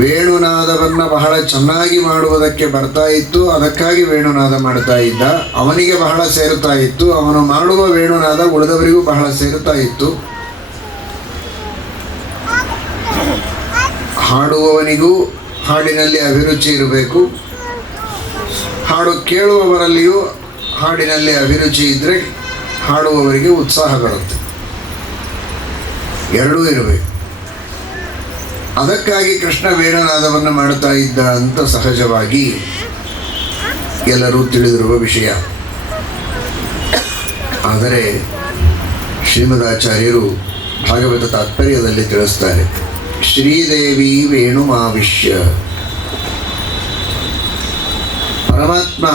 ವೇಣುನಾದವನ್ನು ಬಹಳ ಚೆನ್ನಾಗಿ ಮಾಡುವುದಕ್ಕೆ ಬರ್ತಾ ಇತ್ತು, ಅದಕ್ಕಾಗಿ ವೇಣುನಾದ ಮಾಡ್ತಾ ಇದ್ದ. ಅವನಿಗೆ ಬಹಳ ಸೇರುತ್ತಾ ಇತ್ತು, ಅವನು ಮಾಡುವ ವೇಣುನಾದ ಉಳಿದವರಿಗೂ ಬಹಳ ಸೇರುತ್ತಾ ಇತ್ತು. ಹಾಡುವವನಿಗೂ ಹಾಡಿನಲ್ಲಿ ಅಭಿರುಚಿ ಇರಬೇಕು, ಹಾಡು ಕೇಳುವವರಲ್ಲಿಯೂ ಹಾಡಿನಲ್ಲಿ ಅಭಿರುಚಿ ಇದ್ದರೆ ಹಾಡುವವರಿಗೆ ಉತ್ಸಾಹ ಬರುತ್ತೆ. ಎರಡೂ ಇರಬೇಕು. ಅದಕ್ಕಾಗಿ ಕೃಷ್ಣ ವೇಣುನಾದವನ್ನು ಮಾಡುತ್ತಾ ಇದ್ದ ಅಂತ ಸಹಜವಾಗಿ ಎಲ್ಲರೂ ತಿಳಿದಿರುವ ವಿಷಯ. ಆದರೆ ಶ್ರೀಮದಾಚಾರ್ಯರು ಭಾಗವತ ತಾತ್ಪರ್ಯದಲ್ಲಿ ತಿಳಿಸ್ತಾರೆ, ಶ್ರೀದೇವಿ ವೇಣುಮಾವಿಶ್ಯ. ಪರಮಾತ್ಮ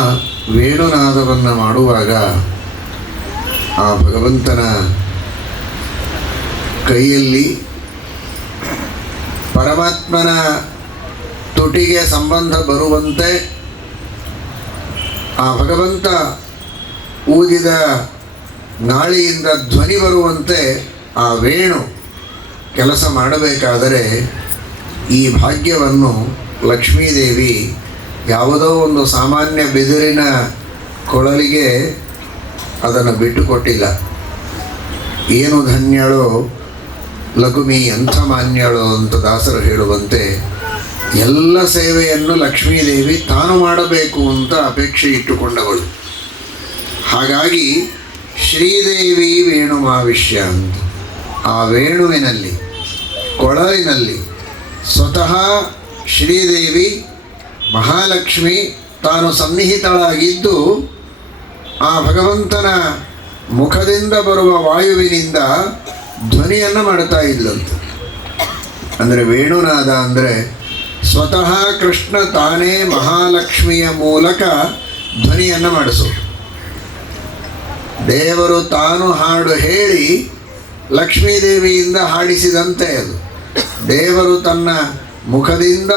ವೇಣುನಾದವನ್ನು ಮಾಡುವಾಗ ಆ ಭಗವಂತನ ಕೈಯಲ್ಲಿ ಪರಮಾತ್ಮನ ತುಟಿಗೆ ಸಂಬಂಧ ಬರುವಂತೆ ಆ ಭಗವಂತ ಊದಿದ ನಾಳಿಯಿಂದ ಧ್ವನಿ ಬರುವಂತೆ ಆ ವೇಣು ಕೆಲಸ ಮಾಡಬೇಕಾದರೆ ಈ ಭಾಗ್ಯವನ್ನು ಲಕ್ಷ್ಮೀದೇವಿ ಯಾವುದೋ ಒಂದು ಸಾಮಾನ್ಯ ಬಿದಿರಿನ ಕೊಳಲಿಗೆ ಅದನ್ನು ಬಿಟ್ಟುಕೊಟ್ಟಿಲ್ಲ. ಏನು ಧನ್ಯಳೋ ಲಘುಮಿ ಎಂಥ ಮಾನ್ಯಳೋ ಅಂತ ದಾಸರು ಹೇಳುವಂತೆ ಎಲ್ಲ ಸೇವೆಯನ್ನು ಲಕ್ಷ್ಮೀದೇವಿ ತಾನು ಮಾಡಬೇಕು ಅಂತ ಅಪೇಕ್ಷೆ ಇಟ್ಟುಕೊಂಡವಳು. ಹಾಗಾಗಿ ಶ್ರೀದೇವಿ ವೇಣುಮಾವಿಶ್ಯ ಅಂತ ಆ ವೇಣುವಿನಲ್ಲಿ ಕೊಳಲಿನಲ್ಲಿ ಸ್ವತಃ ಶ್ರೀದೇವಿ ಮಹಾಲಕ್ಷ್ಮಿ ತಾನು ಸನ್ನಿಹಿತಳಾಗಿದ್ದು ಆ ಭಗವಂತನ ಮುಖದಿಂದ ಬರುವ ವಾಯುವಿನಿಂದ ಧ್ವನಿಯನ್ನು ಮಾಡ್ತಾ ಇದ್ಲಂತೆ. ಅಂದರೆ ವೇಣುನಾದ ಅಂದರೆ ಸ್ವತಃ ಕೃಷ್ಣ ತಾನೇ ಮಹಾಲಕ್ಷ್ಮಿಯ ಮೂಲಕ ಧ್ವನಿಯನ್ನು ಮಾಡಿಸೋದು. ದೇವರು ತಾನು ಹಾಡು ಹೇಳಿ ಲಕ್ಷ್ಮೀದೇವಿಯಿಂದ ಹಾಡಿಸಿದಂತೆ ಅದು. ದೇವರು ತನ್ನ ಮುಖದಿಂದ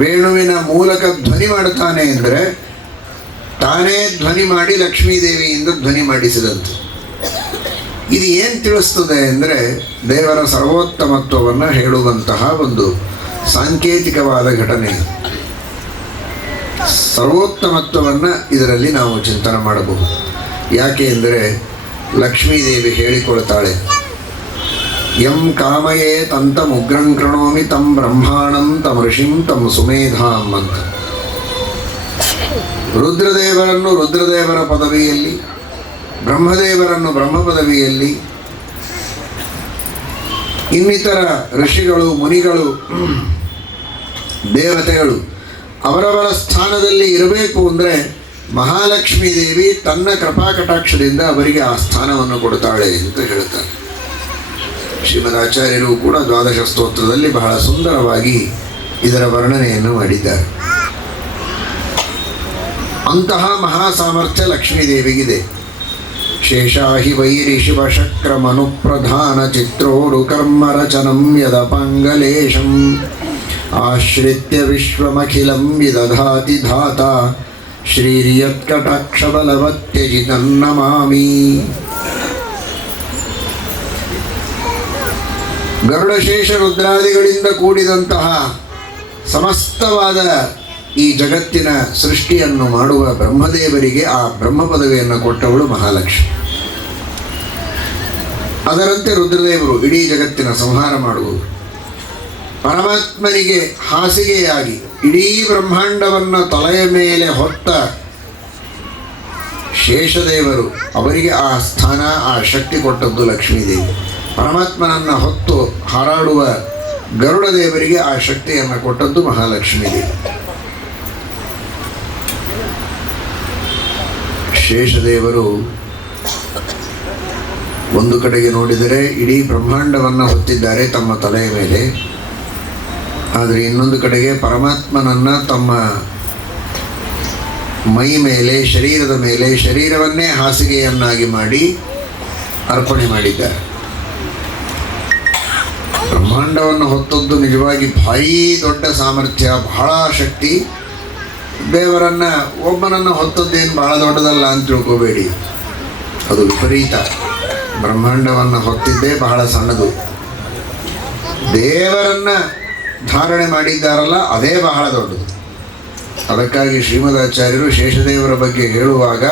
ವೇಣುವಿನ ಮೂಲಕ ಧ್ವನಿ ಮಾಡುತ್ತಾನೆ ಅಂದರೆ ತಾನೇ ಧ್ವನಿ ಮಾಡಿ ಲಕ್ಷ್ಮೀದೇವಿಯಿಂದ ಧ್ವನಿ ಮಾಡಿಸಿದಂತೆ. ಇದು ಏನು ತಿಳಿಸ್ತದೆ ಅಂದರೆ ದೇವರ ಸರ್ವೋತ್ತಮತ್ವವನ್ನು ಹೇಳುವಂತಹ ಒಂದು ಸಾಂಕೇತಿಕವಾದ ಘಟನೆ. ಸರ್ವೋತ್ತಮತ್ವವನ್ನು ಇದರಲ್ಲಿ ನಾವು ಚಿಂತನೆ ಮಾಡಬಹುದು. ಯಾಕೆ ಅಂದರೆ ಲಕ್ಷ್ಮೀದೇವಿ ಹೇಳಿಕೊಳ್ತಾಳೆ, ಯಂ ಕಾಮಯೇ ತಂತ ಮುಗ್ರಂ ಕೃಣೋಮಿ ತಂ ಬ್ರಹ್ಮಾಣಂ ತಂ ಋಷಿಂ ತಂ ಸುಮೇಧಾಂ ಅಂತ. ರುದ್ರದೇವರನ್ನು ರುದ್ರದೇವರ ಪದವಿಯಲ್ಲಿ, ಬ್ರಹ್ಮದೇವರನ್ನು ಬ್ರಹ್ಮ ಪದವಿಯಲ್ಲಿ, ಇನ್ನಿತರ ಋಷಿಗಳು ಮುನಿಗಳು ದೇವತೆಗಳು ಅವರವರ ಸ್ಥಾನದಲ್ಲಿ ಇರಬೇಕು ಅಂದರೆ ಮಹಾಲಕ್ಷ್ಮೀ ದೇವಿ ತನ್ನ ಕೃಪಾಕಟಾಕ್ಷದಿಂದ ಅವರಿಗೆ ಆ ಸ್ಥಾನವನ್ನು ಕೊಡ್ತಾಳೆ ಅಂತ ಹೇಳ್ತಾರೆ. ಶ್ರೀಮದಾಚಾರ್ಯರು ಕೂಡ ದ್ವಾದಶ ಸ್ತೋತ್ರದಲ್ಲಿ ಬಹಳ ಸುಂದರವಾಗಿ ಇದರ ವರ್ಣನೆಯನ್ನು ಮಾಡಿದ್ದಾರೆ. ಅಂತಹ ಮಹಾ ಸಾಮರ್ಥ್ಯ ಲಕ್ಷ್ಮೀದೇವಿಗಿದೆ. ಶೇಷಾಹಿ ವೈರಿ ಶಿವಶಕ್ರಮನುಪ್ರಧಾನ ಚಿತ್ರೋರು ಕರ್ಮರಚನಂ ಯದಪಂಗಲೇಶಂ ಆಶ್ರಿತ್ಯ ವಿಶ್ವಮಖಿಲಂ ವಿದಧಾತಿ ಧಾತ ಶ್ರೀರ್ಯತ್ಕಟಾಕ್ಷಬಲವತ್ಯಜಿತನ್ನಮಾಮಿ. ಗರುಡಶೇಷ ರುದ್ರಾದಿಗಳಿಂದ ಕೂಡಿದಂತಹ ಸಮಸ್ತವಾದ ಈ ಜಗತ್ತಿನ ಸೃಷ್ಟಿಯನ್ನು ಮಾಡುವ ಬ್ರಹ್ಮದೇವರಿಗೆ ಆ ಬ್ರಹ್ಮ ಪದವಿಯನ್ನು ಕೊಟ್ಟವಳು ಮಹಾಲಕ್ಷ್ಮಿ. ಅದರಂತೆ ರುದ್ರದೇವರು ಇಡೀ ಜಗತ್ತಿನ ಸಂಹಾರ ಮಾಡುವುದು. ಪರಮಾತ್ಮನಿಗೆ ಹಾಸಿಗೆಯಾಗಿ ಇಡೀ ಬ್ರಹ್ಮಾಂಡವನ್ನು ತಲೆಯ ಮೇಲೆ ಹೊತ್ತ ಶೇಷದೇವರು, ಅವರಿಗೆ ಆ ಸ್ಥಾನ ಆ ಶಕ್ತಿ ಕೊಟ್ಟದ್ದು ಲಕ್ಷ್ಮೀದೇವಿ. ಪರಮಾತ್ಮನನ್ನು ಹೊತ್ತು ಹಾರಾಡುವ ಗರುಡ ದೇವರಿಗೆ ಆ ಶಕ್ತಿಯನ್ನು ಕೊಟ್ಟದ್ದು ಮಹಾಲಕ್ಷ್ಮೀದೇವಿ. ಶೇಷದೇವರು ಒಂದು ಕಡೆಗೆ ನೋಡಿದರೆ ಇಡೀ ಬ್ರಹ್ಮಾಂಡವನ್ನು ಹೊತ್ತಿದ್ದಾರೆ ತಮ್ಮ ತಲೆಯ ಮೇಲೆ. ಆದರೆ ಇನ್ನೊಂದು ಕಡೆಗೆ ಪರಮಾತ್ಮನನ್ನು ತಮ್ಮ ಮೈ ಮೇಲೆ, ಶರೀರದ ಮೇಲೆ, ಶರೀರವನ್ನೇ ಹಾಸಿಗೆಯನ್ನಾಗಿ ಮಾಡಿ ಅರ್ಪಣೆ ಮಾಡಿದ್ದಾರೆ. ಬ್ರಹ್ಮಾಂಡವನ್ನು ಹೊತ್ತದ್ದು ನಿಜವಾಗಿ ಭಾರೀ ದೊಡ್ಡ ಸಾಮರ್ಥ್ಯ, ಬಹಳ ಶಕ್ತಿ. ದೇವರನ್ನು ಒಬ್ಬನನ್ನು ಹೊತ್ತದ್ದೇನು ಬಹಳ ದೊಡ್ಡದಲ್ಲ ಅಂತ ತಿಳ್ಕೋಬೇಡಿ, ಅದು ವಿಪರೀತ. ಬ್ರಹ್ಮಾಂಡವನ್ನು ಹೊತ್ತಿದ್ದೇ ಬಹಳ ಸಣ್ಣದು. ದೇವರನ್ನು ಧಾರಣೆ ಮಾಡಿದ್ದಾರಲ್ಲ ಅದೇ ಬಹಳ ದೊಡ್ಡದು. ಅದಕ್ಕಾಗಿ ಶ್ರೀಮದಾಚಾರ್ಯರು ಶೇಷದೇವರ ಬಗ್ಗೆ ಹೇಳುವಾಗ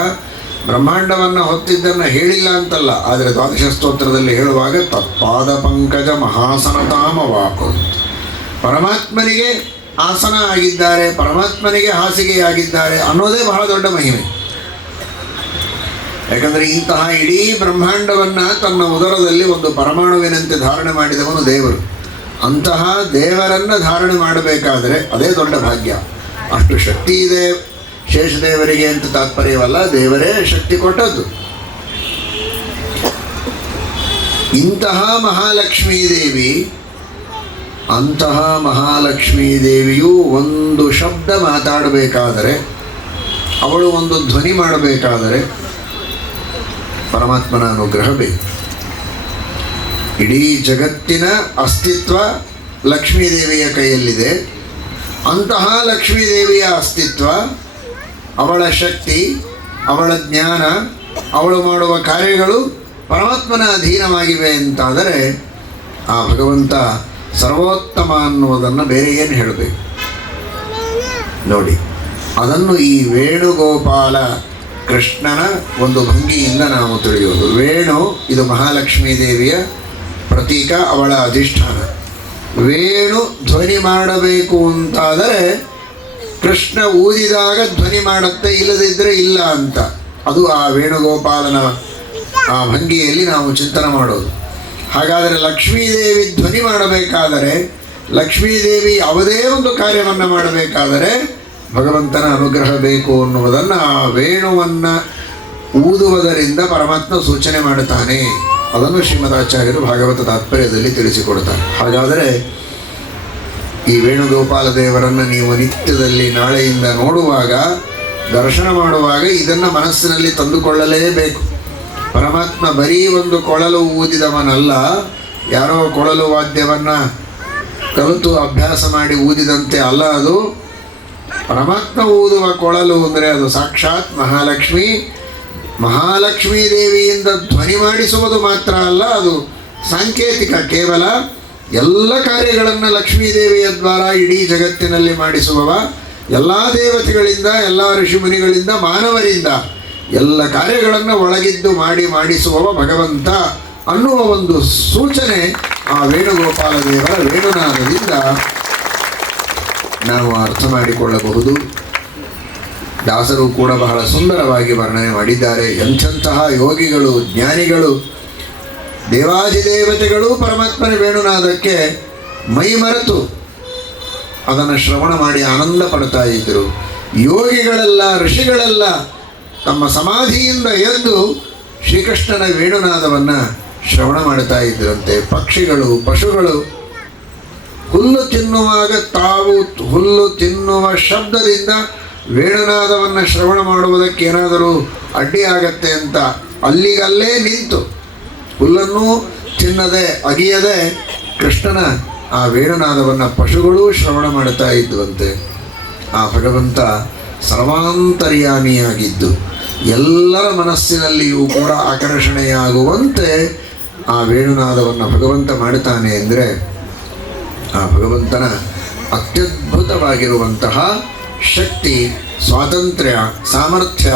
ಬ್ರಹ್ಮಾಂಡವನ್ನು ಹೊತ್ತಿದ್ದನ್ನು ಹೇಳಿಲ್ಲ ಅಂತಲ್ಲ, ಆದರೆ ದ್ವಾದಶ ಸ್ತೋತ್ರದಲ್ಲಿ ಹೇಳುವಾಗ ತತ್ಪಾದ ಪಂಕಜ ಮಹಾಸನತಾಮವಾಕು, ಪರಮಾತ್ಮನಿಗೆ ಆಸನ ಆಗಿದ್ದಾರೆ, ಪರಮಾತ್ಮನಿಗೆ ಹಾಸಿಗೆಯಾಗಿದ್ದಾರೆ ಅನ್ನೋದೇ ಬಹಳ ದೊಡ್ಡ ಮಹಿಮೆ. ಯಾಕಂದರೆ ಇಂತಹ ಇಡೀ ಬ್ರಹ್ಮಾಂಡವನ್ನು ತನ್ನ ಉದರದಲ್ಲಿ ಒಂದು ಪರಮಾಣುವಿನಂತೆ ಧಾರಣೆ ಮಾಡಿದವನು ದೇವರು. ಅಂತಹ ದೇವರನ್ನು ಧಾರಣೆ ಮಾಡಬೇಕಾದರೆ ಅದೇ ದೊಡ್ಡ ಭಾಗ್ಯ. ಅಷ್ಟು ಶಕ್ತಿ ಇದೆ ಶೇಷದೇವರಿಗೆ ಅಂತ ತಾತ್ಪರ್ಯವಲ್ಲ, ದೇವರೇ ಶಕ್ತಿ ಕೊಟ್ಟದ್ದು. ಇಂತಹ ಮಹಾಲಕ್ಷ್ಮೀ ದೇವಿ, ಅಂತಹ ಮಹಾಲಕ್ಷ್ಮೀ ದೇವಿಯು ಒಂದು ಶಬ್ದ ಮಾತಾಡಬೇಕಾದರೆ, ಅವಳು ಒಂದು ಧ್ವನಿ ಮಾಡಬೇಕಾದರೆ ಪರಮಾತ್ಮನ ಅನುಗ್ರಹ ಬೇಕು. ಇಡೀ ಜಗತ್ತಿನ ಅಸ್ತಿತ್ವ ಲಕ್ಷ್ಮೀದೇವಿಯ ಕೈಯಲ್ಲಿದೆ. ಅಂತಹ ಲಕ್ಷ್ಮೀದೇವಿಯ ಅಸ್ತಿತ್ವ, ಅವಳ ಶಕ್ತಿ, ಅವಳ ಜ್ಞಾನ, ಅವಳು ಮಾಡುವ ಕಾರ್ಯಗಳು ಪರಮಾತ್ಮನ ಅಧೀನವಾಗಿವೆ ಅಂತಾದರೆ ಆ ಭಗವಂತ ಸರ್ವೋತ್ತಮ ಅನ್ನುವುದನ್ನು ಬೇರೆ ಏನು ಹೇಳಬೇಕು ನೋಡಿ. ಅದನ್ನು ಈ ವೇಣುಗೋಪಾಲ ಕೃಷ್ಣನ ಒಂದು ಭಂಗಿಯಿಂದ ನಾವು ತಿಳಿಯೋದು. ವೇಣು ಇದು ಮಹಾಲಕ್ಷ್ಮೀ ದೇವಿಯ ಪ್ರತೀಕ, ಅವಳ ಅಧಿಷ್ಠಾನ. ವೇಣು ಧ್ವನಿ ಮಾಡಬೇಕು ಅಂತಾದರೆ ಕೃಷ್ಣ ಊದಿದಾಗ ಧ್ವನಿ ಮಾಡುತ್ತೆ, ಇಲ್ಲದಿದ್ದರೆ ಇಲ್ಲ ಅಂತ. ಅದು ಆ ವೇಣುಗೋಪಾಲನ ಆ ಭಂಗಿಯಲ್ಲಿ ನಾವು ಚಿಂತನೆ ಮಾಡೋದು. ಹಾಗಾದರೆ ಲಕ್ಷ್ಮೀದೇವಿ ಧ್ವನಿ ಮಾಡಬೇಕಾದರೆ, ಲಕ್ಷ್ಮೀದೇವಿ ಯಾವುದೇ ಒಂದು ಕಾರ್ಯವನ್ನು ಮಾಡಬೇಕಾದರೆ ಭಗವಂತನ ಅನುಗ್ರಹ ಬೇಕು ಅನ್ನುವುದನ್ನು ಆ ವೇಣುವನ್ನು ಊದುವುದರಿಂದ ಪರಮಾತ್ಮ ಸೂಚನೆ ಮಾಡುತ್ತಾನೆ. ಅದನ್ನು ಶ್ರೀಮದಾಚಾರ್ಯರು ಭಾಗವತ ತಾತ್ಪರ್ಯದಲ್ಲಿ ತಿಳಿಸಿಕೊಡ್ತಾರೆ. ಹಾಗಾದರೆ ಈ ವೇಣುಗೋಪಾಲ ದೇವರನ್ನು ನೀವು ನಿತ್ಯದಲ್ಲಿ ನಾಳೆಯಿಂದ ನೋಡುವಾಗ, ದರ್ಶನ ಮಾಡುವಾಗ ಇದನ್ನು ಮನಸ್ಸಿನಲ್ಲಿ ತಂದುಕೊಳ್ಳಲೇಬೇಕು. ಪರಮಾತ್ಮ ಬರೀ ಒಂದು ಕೊಳಲು ಊದಿದವನಲ್ಲ, ಯಾರೋ ಕೊಳಲು ವಾದ್ಯವನ್ನು ಕಲಿತು ಅಭ್ಯಾಸ ಮಾಡಿ ಊದಿದಂತೆ ಅಲ್ಲ. ಅದು ಪರಮಾತ್ಮ ಊದುವ ಕೊಳಲು ಅಂದರೆ ಅದು ಸಾಕ್ಷಾತ್ ಮಹಾಲಕ್ಷ್ಮಿ. ಮಹಾಲಕ್ಷ್ಮೀ ದೇವಿಯಿಂದ ಧ್ವನಿ ಮಾಡಿಸುವುದು ಮಾತ್ರ ಅಲ್ಲ, ಅದು ಸಾಂಕೇತಿಕ. ಕೇವಲ ಎಲ್ಲ ಕಾರ್ಯಗಳನ್ನು ಲಕ್ಷ್ಮೀದೇವಿಯ ದ್ವಾರ ಇಡೀ ಜಗತ್ತಿನಲ್ಲಿ ಮಾಡಿಸುವವ, ಎಲ್ಲ ದೇವತೆಗಳಿಂದ, ಎಲ್ಲ ಋಷಿಮುನಿಗಳಿಂದ, ಮಾನವರಿಂದ ಎಲ್ಲ ಕಾರ್ಯಗಳನ್ನು ಒಳಗಿದ್ದು ಮಾಡಿಸುವವ ಭಗವಂತ ಅನ್ನುವ ಒಂದು ಸೂಚನೆ ಆ ವೇಣುಗೋಪಾಲ ದೇವರ ವೇಣುನಾದದಿಂದ ನಾವು ಅರ್ಥ ಮಾಡಿಕೊಳ್ಳಬಹುದು. ದಾಸರು ಕೂಡ ಬಹಳ ಸುಂದರವಾಗಿ ವರ್ಣನೆ ಮಾಡಿದ್ದಾರೆ. ಎಂಥೆಂತಹ ಯೋಗಿಗಳು, ಜ್ಞಾನಿಗಳು, ದೇವಾದಿದೇವತೆಗಳು ಪರಮಾತ್ಮನ ವೇಣುನಾದಕ್ಕೆ ಮೈಮರೆತು ಅದನ್ನು ಶ್ರವಣ ಮಾಡಿ ಆನಂದ ಪಡ್ತಾ ಇದ್ದರು. ಯೋಗಿಗಳೆಲ್ಲ, ಋಷಿಗಳೆಲ್ಲ ತಮ್ಮ ಸಮಾಧಿಯಿಂದ ಎದ್ದು ಶ್ರೀಕೃಷ್ಣನ ವೇಣುನಾದವನ್ನು ಶ್ರವಣ ಮಾಡ್ತಾ ಇದ್ದರಂತೆ. ಪಕ್ಷಿಗಳು, ಪಶುಗಳು ಹುಲ್ಲು ತಿನ್ನುವಾಗ ತಾವು ಹುಲ್ಲು ತಿನ್ನುವ ಶಬ್ದದಿಂದ ವೇಣುನಾದವನ್ನು ಶ್ರವಣ ಮಾಡುವುದಕ್ಕೆ ಏನಾದರೂ ಅಡ್ಡಿಯಾಗತ್ತೆ ಅಂತ ಅಲ್ಲಿಗಲ್ಲೇ ನಿಂತು ಹುಲ್ಲನ್ನು ತಿನ್ನದೆ ಅಗಿಯದೆ ಕೃಷ್ಣನ ಆ ವೇಣುನಾದವನ್ನು ಪಶುಗಳು ಶ್ರವಣ ಮಾಡ್ತಾ ಇದ್ದುವಂತೆ. ಆ ಭಗವಂತ ಸರ್ವಾಂತರ್ಯಾಮಿಯಾಗಿದ್ದು ಎಲ್ಲರ ಮನಸ್ಸಿನಲ್ಲಿಯೂ ಕೂಡ ಆಕರ್ಷಣೆಯಾಗುವಂತೆ ಆ ವೇಣುನಾದವನ್ನು ಭಗವಂತ ಮಾಡುತ್ತಾನೆ. ಅಂದರೆ ಆ ಭಗವಂತನ ಅತ್ಯದ್ಭುತವಾಗಿರುವಂತಹ ಶಕ್ತಿ, ಸ್ವಾತಂತ್ರ್ಯ, ಸಾಮರ್ಥ್ಯ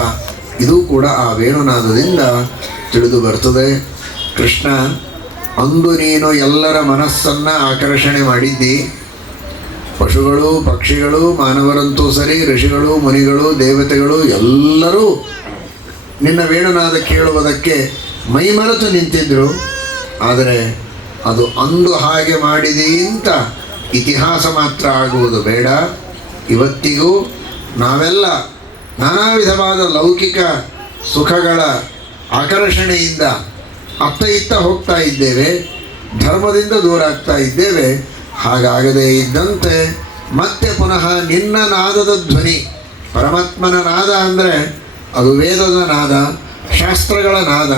ಇದು ಕೂಡ ಆ ವೇಣುನಾದದಿಂದ ತಿಳಿದು ಬರ್ತದೆ. ಕೃಷ್ಣ, ಅಂದು ನೀನು ಎಲ್ಲರ ಮನಸ್ಸನ್ನು ಆಕರ್ಷಣೆ ಮಾಡಿದ್ದಿ. ಪಶುಗಳು, ಪಕ್ಷಿಗಳು, ಮಾನವರಂತೂ ಸರಿ, ಋಷಿಗಳು, ಮುನಿಗಳು, ದೇವತೆಗಳು ಎಲ್ಲರೂ ನಿನ್ನ ವೇಣುನಾದ ಕೇಳುವುದಕ್ಕೆ ಮೈಮರೆತು ನಿಂತಿದ್ದರು. ಆದರೆ ಅದು ಅಂದು ಹಾಗೆ ಮಾಡಿದಿ ಅಂತ ಇತಿಹಾಸ ಮಾತ್ರ ಆಗುವುದು ಬೇಡ. ಇವತ್ತಿಗೂ ನಾವೆಲ್ಲ ನಾನಾ ವಿಧವಾದ ಲೌಕಿಕ ಸುಖಗಳ ಆಕರ್ಷಣೆಯಿಂದ ಅತ್ತ ಇತ್ತ ಹೋಗ್ತಾ ಇದ್ದೇವೆ, ಧರ್ಮದಿಂದ ದೂರ ಆಗ್ತಾ ಇದ್ದೇವೆ. ಹಾಗಾಗದೇ ಇದ್ದಂತೆ ಮತ್ತೆ ಪುನಃ ನಿನ್ನ ನಾದದ ಧ್ವನಿ, ಪರಮಾತ್ಮನ ನಾದ ಅಂದರೆ ಅದು ವೇದದ ನಾದ, ಶಾಸ್ತ್ರಗಳ ನಾದ,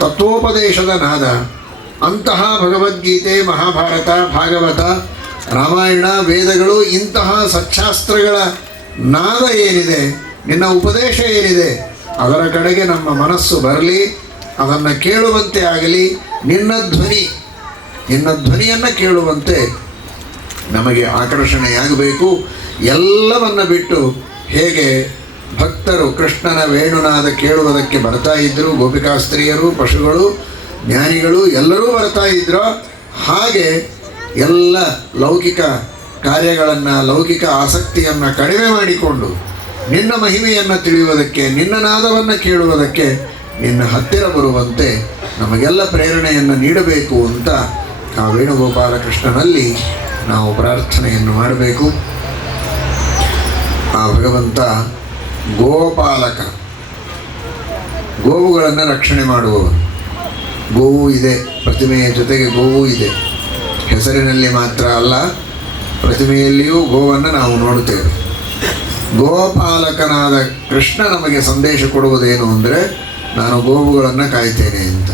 ತತ್ವೋಪದೇಶದ ನಾದ. ಅಂತಹ ಭಗವದ್ಗೀತೆ, ಮಹಾಭಾರತ, ಭಾಗವತ, ರಾಮಾಯಣ, ವೇದಗಳು ಇಂತಹ ಸಚ್ಚಾಸ್ತ್ರಗಳ ನಾದ ಏನಿದೆ, ನಿನ್ನ ಉಪದೇಶ ಏನಿದೆ, ಅದರ ಕಡೆಗೆ ನಮ್ಮ ಮನಸ್ಸು ಬರಲಿ, ಅದನ್ನು ಕೇಳುವಂತೆ ಆಗಲಿ. ನಿನ್ನ ಧ್ವನಿಯನ್ನು ಕೇಳುವಂತೆ ನಮಗೆ ಆಕರ್ಷಣೆಯಾಗಬೇಕು. ಎಲ್ಲವನ್ನು ಬಿಟ್ಟು ಹೇಗೆ ಭಕ್ತರು ಕೃಷ್ಣನ ವೇಣುನಾದ ಕೇಳುವುದಕ್ಕೆ ಬರ್ತಾ ಇದ್ದರು, ಗೋಪಿಕಾಸ್ತ್ರೀಯರು, ಪಶುಗಳು, ಜ್ಞಾನಿಗಳು ಎಲ್ಲರೂ ಬರ್ತಾ ಇದ್ರೋ ಹಾಗೆ ಎಲ್ಲ ಲೌಕಿಕ ಕಾರ್ಯಗಳನ್ನು, ಲೌಕಿಕ ಆಸಕ್ತಿಯನ್ನು ಕಡಿಮೆ ಮಾಡಿಕೊಂಡು ನಿನ್ನ ಮಹಿಮೆಯನ್ನು ತಿಳಿಯುವುದಕ್ಕೆ, ನಿನ್ನ ನಾದವನ್ನು ಕೇಳುವುದಕ್ಕೆ ನಿನ್ನ ಹತ್ತಿರ ಬರುವಂತೆ ನಮಗೆಲ್ಲ ಪ್ರೇರಣೆಯನ್ನು ನೀಡಬೇಕು ಅಂತ ಆ ವೇಣುಗೋಪಾಲ ಕೃಷ್ಣನಲ್ಲಿ ನಾವು ಪ್ರಾರ್ಥನೆಯನ್ನು ಮಾಡಬೇಕು. ಆ ಭಗವಂತ ಗೋಪಾಲಕ, ಗೋವುಗಳನ್ನು ರಕ್ಷಣೆ ಮಾಡುವವನು. ಗೋವು ಇದೆ, ಪ್ರತಿಮೆಯ ಜೊತೆಗೆ ಗೋವು ಇದೆ. ಹೆಸರಿನಲ್ಲಿ ಮಾತ್ರ ಅಲ್ಲ, ಪ್ರತಿಮೆಯಲ್ಲಿಯೂ ಗೋವನ್ನು ನಾವು ನೋಡುತ್ತೇವೆ. ಗೋಪಾಲಕನಾದ ಕೃಷ್ಣ ನಮಗೆ ಸಂದೇಶ ಕೊಡುವುದೇನು ಅಂದರೆ, ನಾನು ಗೋವುಗಳನ್ನು ಕಾಯ್ತೇನೆ ಅಂತ.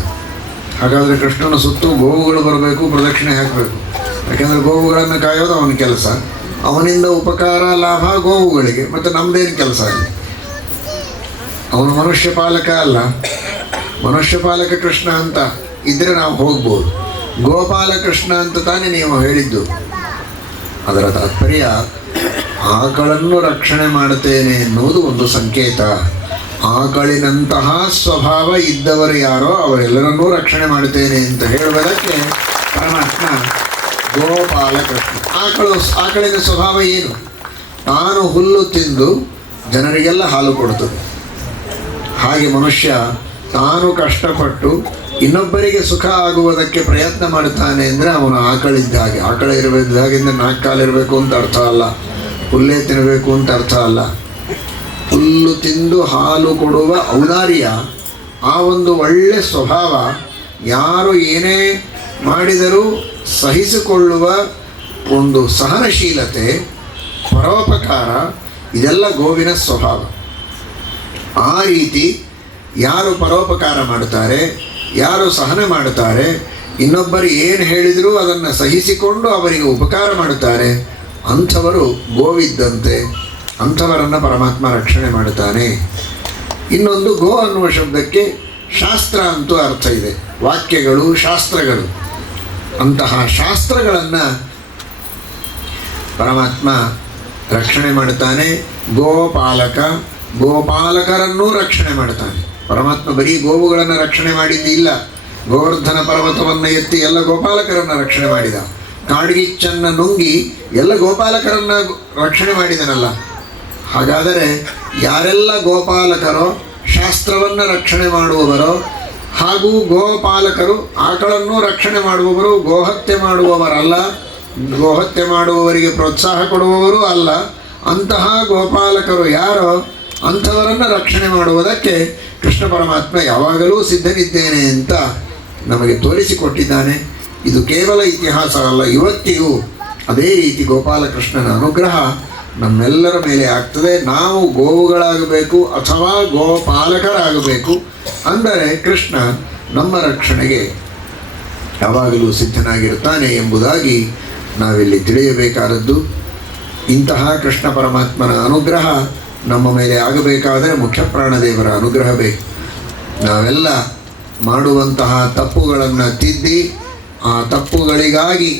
ಹಾಗಾದರೆ ಕೃಷ್ಣನ ಸುತ್ತು ಗೋವುಗಳು ಬರಬೇಕು, ಪ್ರದಕ್ಷಿಣೆ ಹಾಕಬೇಕು. ಯಾಕೆಂದರೆ ಗೋವುಗಳನ್ನು ಕಾಯೋದು ಅವನ ಕೆಲಸ, ಅವನಿಂದ ಉಪಕಾರ ಲಾಭ ಗೋವುಗಳಿಗೆ. ಮತ್ತು ನಮ್ಮದೇನು ಕೆಲಸ ಅಲ್ಲಿ? ಅವನು ಮನುಷ್ಯ ಪಾಲಕ ಅಲ್ಲ. ಮನುಷ್ಯ ಪಾಲಕ ಕೃಷ್ಣ ಅಂತ ಇದ್ದರೆ ನಾವು ಹೋಗ್ಬೋದು. ಗೋಪಾಲ ಕೃಷ್ಣ ಅಂತ ತಾನೇ ನೀವು ಹೇಳಿದ್ದು. ಅದರ ತಾತ್ಪರ್ಯ ಆಕಳನ್ನು ರಕ್ಷಣೆ ಮಾಡುತ್ತೇನೆ ಎನ್ನುವುದು ಒಂದು ಸಂಕೇತ. ಆಕಳಿನಂತಹ ಸ್ವಭಾವ ಇದ್ದವರು ಯಾರೋ ಅವರೆಲ್ಲರನ್ನೂ ರಕ್ಷಣೆ ಮಾಡುತ್ತೇನೆ ಅಂತ ಹೇಳುವುದಕ್ಕೆ ಪರಮಾತ್ಮ ಗೋಪಾಲ ಕೃಷ್ಣ. ಆಕಳಿನ ಸ್ವಭಾವ ಏನು? ತಾನು ಹುಲ್ಲು ತಿಂದು ಜನರಿಗೆಲ್ಲ ಹಾಲು ಕೊಡುತ್ತದೆ. ಹಾಗೆ ಮನುಷ್ಯ ತಾನು ಕಷ್ಟಪಟ್ಟು ಇನ್ನೊಬ್ಬರಿಗೆ ಸುಖ ಆಗುವುದಕ್ಕೆ ಪ್ರಯತ್ನ ಮಾಡುತ್ತಾನೆ ಅಂದರೆ ಅವನು ಆಕಳಿದ್ದಾಗೆ. ಆಕಳ ಇರಬೇಕಾಗಿಂದ 4 ಕಾಲಿರಬೇಕು ಅಂತ ಅರ್ಥ ಅಲ್ಲ, ಹುಲ್ಲೇ ತಿನ್ನಬೇಕು ಅಂತ ಅರ್ಥ ಅಲ್ಲ. ಹುಲ್ಲು ತಿಂದು ಹಾಲು ಕೊಡುವ ಔದಾರ್ಯ, ಆ ಒಂದು ಒಳ್ಳೆಯ ಸ್ವಭಾವ, ಯಾರು ಏನೇ ಮಾಡಿದರೂ ಸಹಿಸಿಕೊಳ್ಳುವ ಒಂದು ಸಹನಶೀಲತೆ, ಪರೋಪಕಾರ, ಇದೆಲ್ಲ ಗೋವಿನ ಸ್ವಭಾವ. ಆ ರೀತಿ ಯಾರು ಪರೋಪಕಾರ ಮಾಡುತ್ತಾರೆ, ಯಾರು ಸಹನೆ ಮಾಡುತ್ತಾರೆ, ಇನ್ನೊಬ್ಬರು ಏನು ಹೇಳಿದರೂ ಅದನ್ನು ಸಹಿಸಿಕೊಂಡು ಅವರಿಗೆ ಉಪಕಾರ ಮಾಡುತ್ತಾರೆ, ಅಂಥವರು ಗೋವಿದ್ದಂತೆ. ಅಂಥವರನ್ನು ಪರಮಾತ್ಮ ರಕ್ಷಣೆ ಮಾಡುತ್ತಾನೆ. ಇನ್ನೊಂದು ಗೋ ಅನ್ನುವ ಶಬ್ದಕ್ಕೆ ಶಾಸ್ತ್ರ ಅಂತೂ ಅರ್ಥ ಇದೆ. ವಾಕ್ಯಗಳು, ಶಾಸ್ತ್ರಗಳು. ಅಂತಹ ಶಾಸ್ತ್ರಗಳನ್ನು ಪರಮಾತ್ಮ ರಕ್ಷಣೆ ಮಾಡುತ್ತಾನೆ. ಗೋಪಾಲಕ, ಗೋಪಾಲಕರನ್ನೂ ರಕ್ಷಣೆ ಮಾಡುತ್ತಾನೆ. ಪರಮಾತ್ಮ ಬರೀ ಗೋವುಗಳನ್ನು ರಕ್ಷಣೆ ಮಾಡಿದ್ದಿಲ್ಲ. ಗೋವರ್ಧನ ಪರ್ವತವನ್ನು ಎತ್ತಿ ಎಲ್ಲ ಗೋಪಾಲಕರನ್ನು ರಕ್ಷಣೆ ಮಾಡಿದ. ಕಾಡ್ಗಿಚ್ಚನ್ನು ನುಂಗಿ ಎಲ್ಲ ಗೋಪಾಲಕರನ್ನು ರಕ್ಷಣೆ ಮಾಡಿದನಲ್ಲ. ಹಾಗಾದರೆ ಯಾರೆಲ್ಲ ಗೋಪಾಲಕರೋ, ಶಾಸ್ತ್ರವನ್ನು ರಕ್ಷಣೆ ಮಾಡುವವರೋ, ಹಾಗೂ ಗೋಪಾಲಕರು ಆಕಳನ್ನು ರಕ್ಷಣೆ ಮಾಡುವವರು, ಗೋಹತ್ಯೆ ಮಾಡುವವರಲ್ಲ, ಗೋಹತ್ಯೆ ಮಾಡುವವರಿಗೆ ಪ್ರೋತ್ಸಾಹ ಕೊಡುವವರು ಅಲ್ಲ, ಅಂತಹ ಗೋಪಾಲಕರು ಯಾರೋ ಅಂಥವರನ್ನು ರಕ್ಷಣೆ ಮಾಡುವುದಕ್ಕೆ ಕೃಷ್ಣ ಪರಮಾತ್ಮ ಯಾವಾಗಲೂ ಸಿದ್ಧನಿದ್ದೇನೆ ಅಂತ ನಮಗೆ ತೋರಿಸಿಕೊಟ್ಟಿದ್ದಾನೆ. ಇದು ಕೇವಲ ಇತಿಹಾಸ ಅಲ್ಲ, ಇವತ್ತಿಗೂ ಅದೇ ರೀತಿ ಗೋಪಾಲಕೃಷ್ಣನ ಅನುಗ್ರಹ ನಮ್ಮೆಲ್ಲರ ಮೇಲೆ ಆಗ್ತದೆ. ನಾವು ಗೋವುಗಳಾಗಬೇಕು ಅಥವಾ ಗೋಪಾಲಕರಾಗಬೇಕು. ಅಂದರೆ ಕೃಷ್ಣ ನಮ್ಮ ರಕ್ಷಣೆಗೆ ಯಾವಾಗಲೂ ಸಿದ್ಧನಾಗಿರುತ್ತಾನೆ ಎಂಬುದಾಗಿ ನಾವಿಲ್ಲಿ ತಿಳಿಯಬೇಕಾದದ್ದು. ಇಂತಹ ಕೃಷ್ಣ ಪರಮಾತ್ಮನ ಅನುಗ್ರಹ ನಮ್ಮ ಮೇಲೆ ಆಗಬೇಕಾದರೆ ಮುಖ್ಯ ಪ್ರಾಣದೇವರ ಅನುಗ್ರಹ ಬೇಕು. ನಾವೆಲ್ಲ ಮಾಡುವಂತಹ ತಪ್ಪುಗಳನ್ನು ತಿದ್ದಿ ಆ ತಪ್ಪುಗಳಿಗಾಗಿ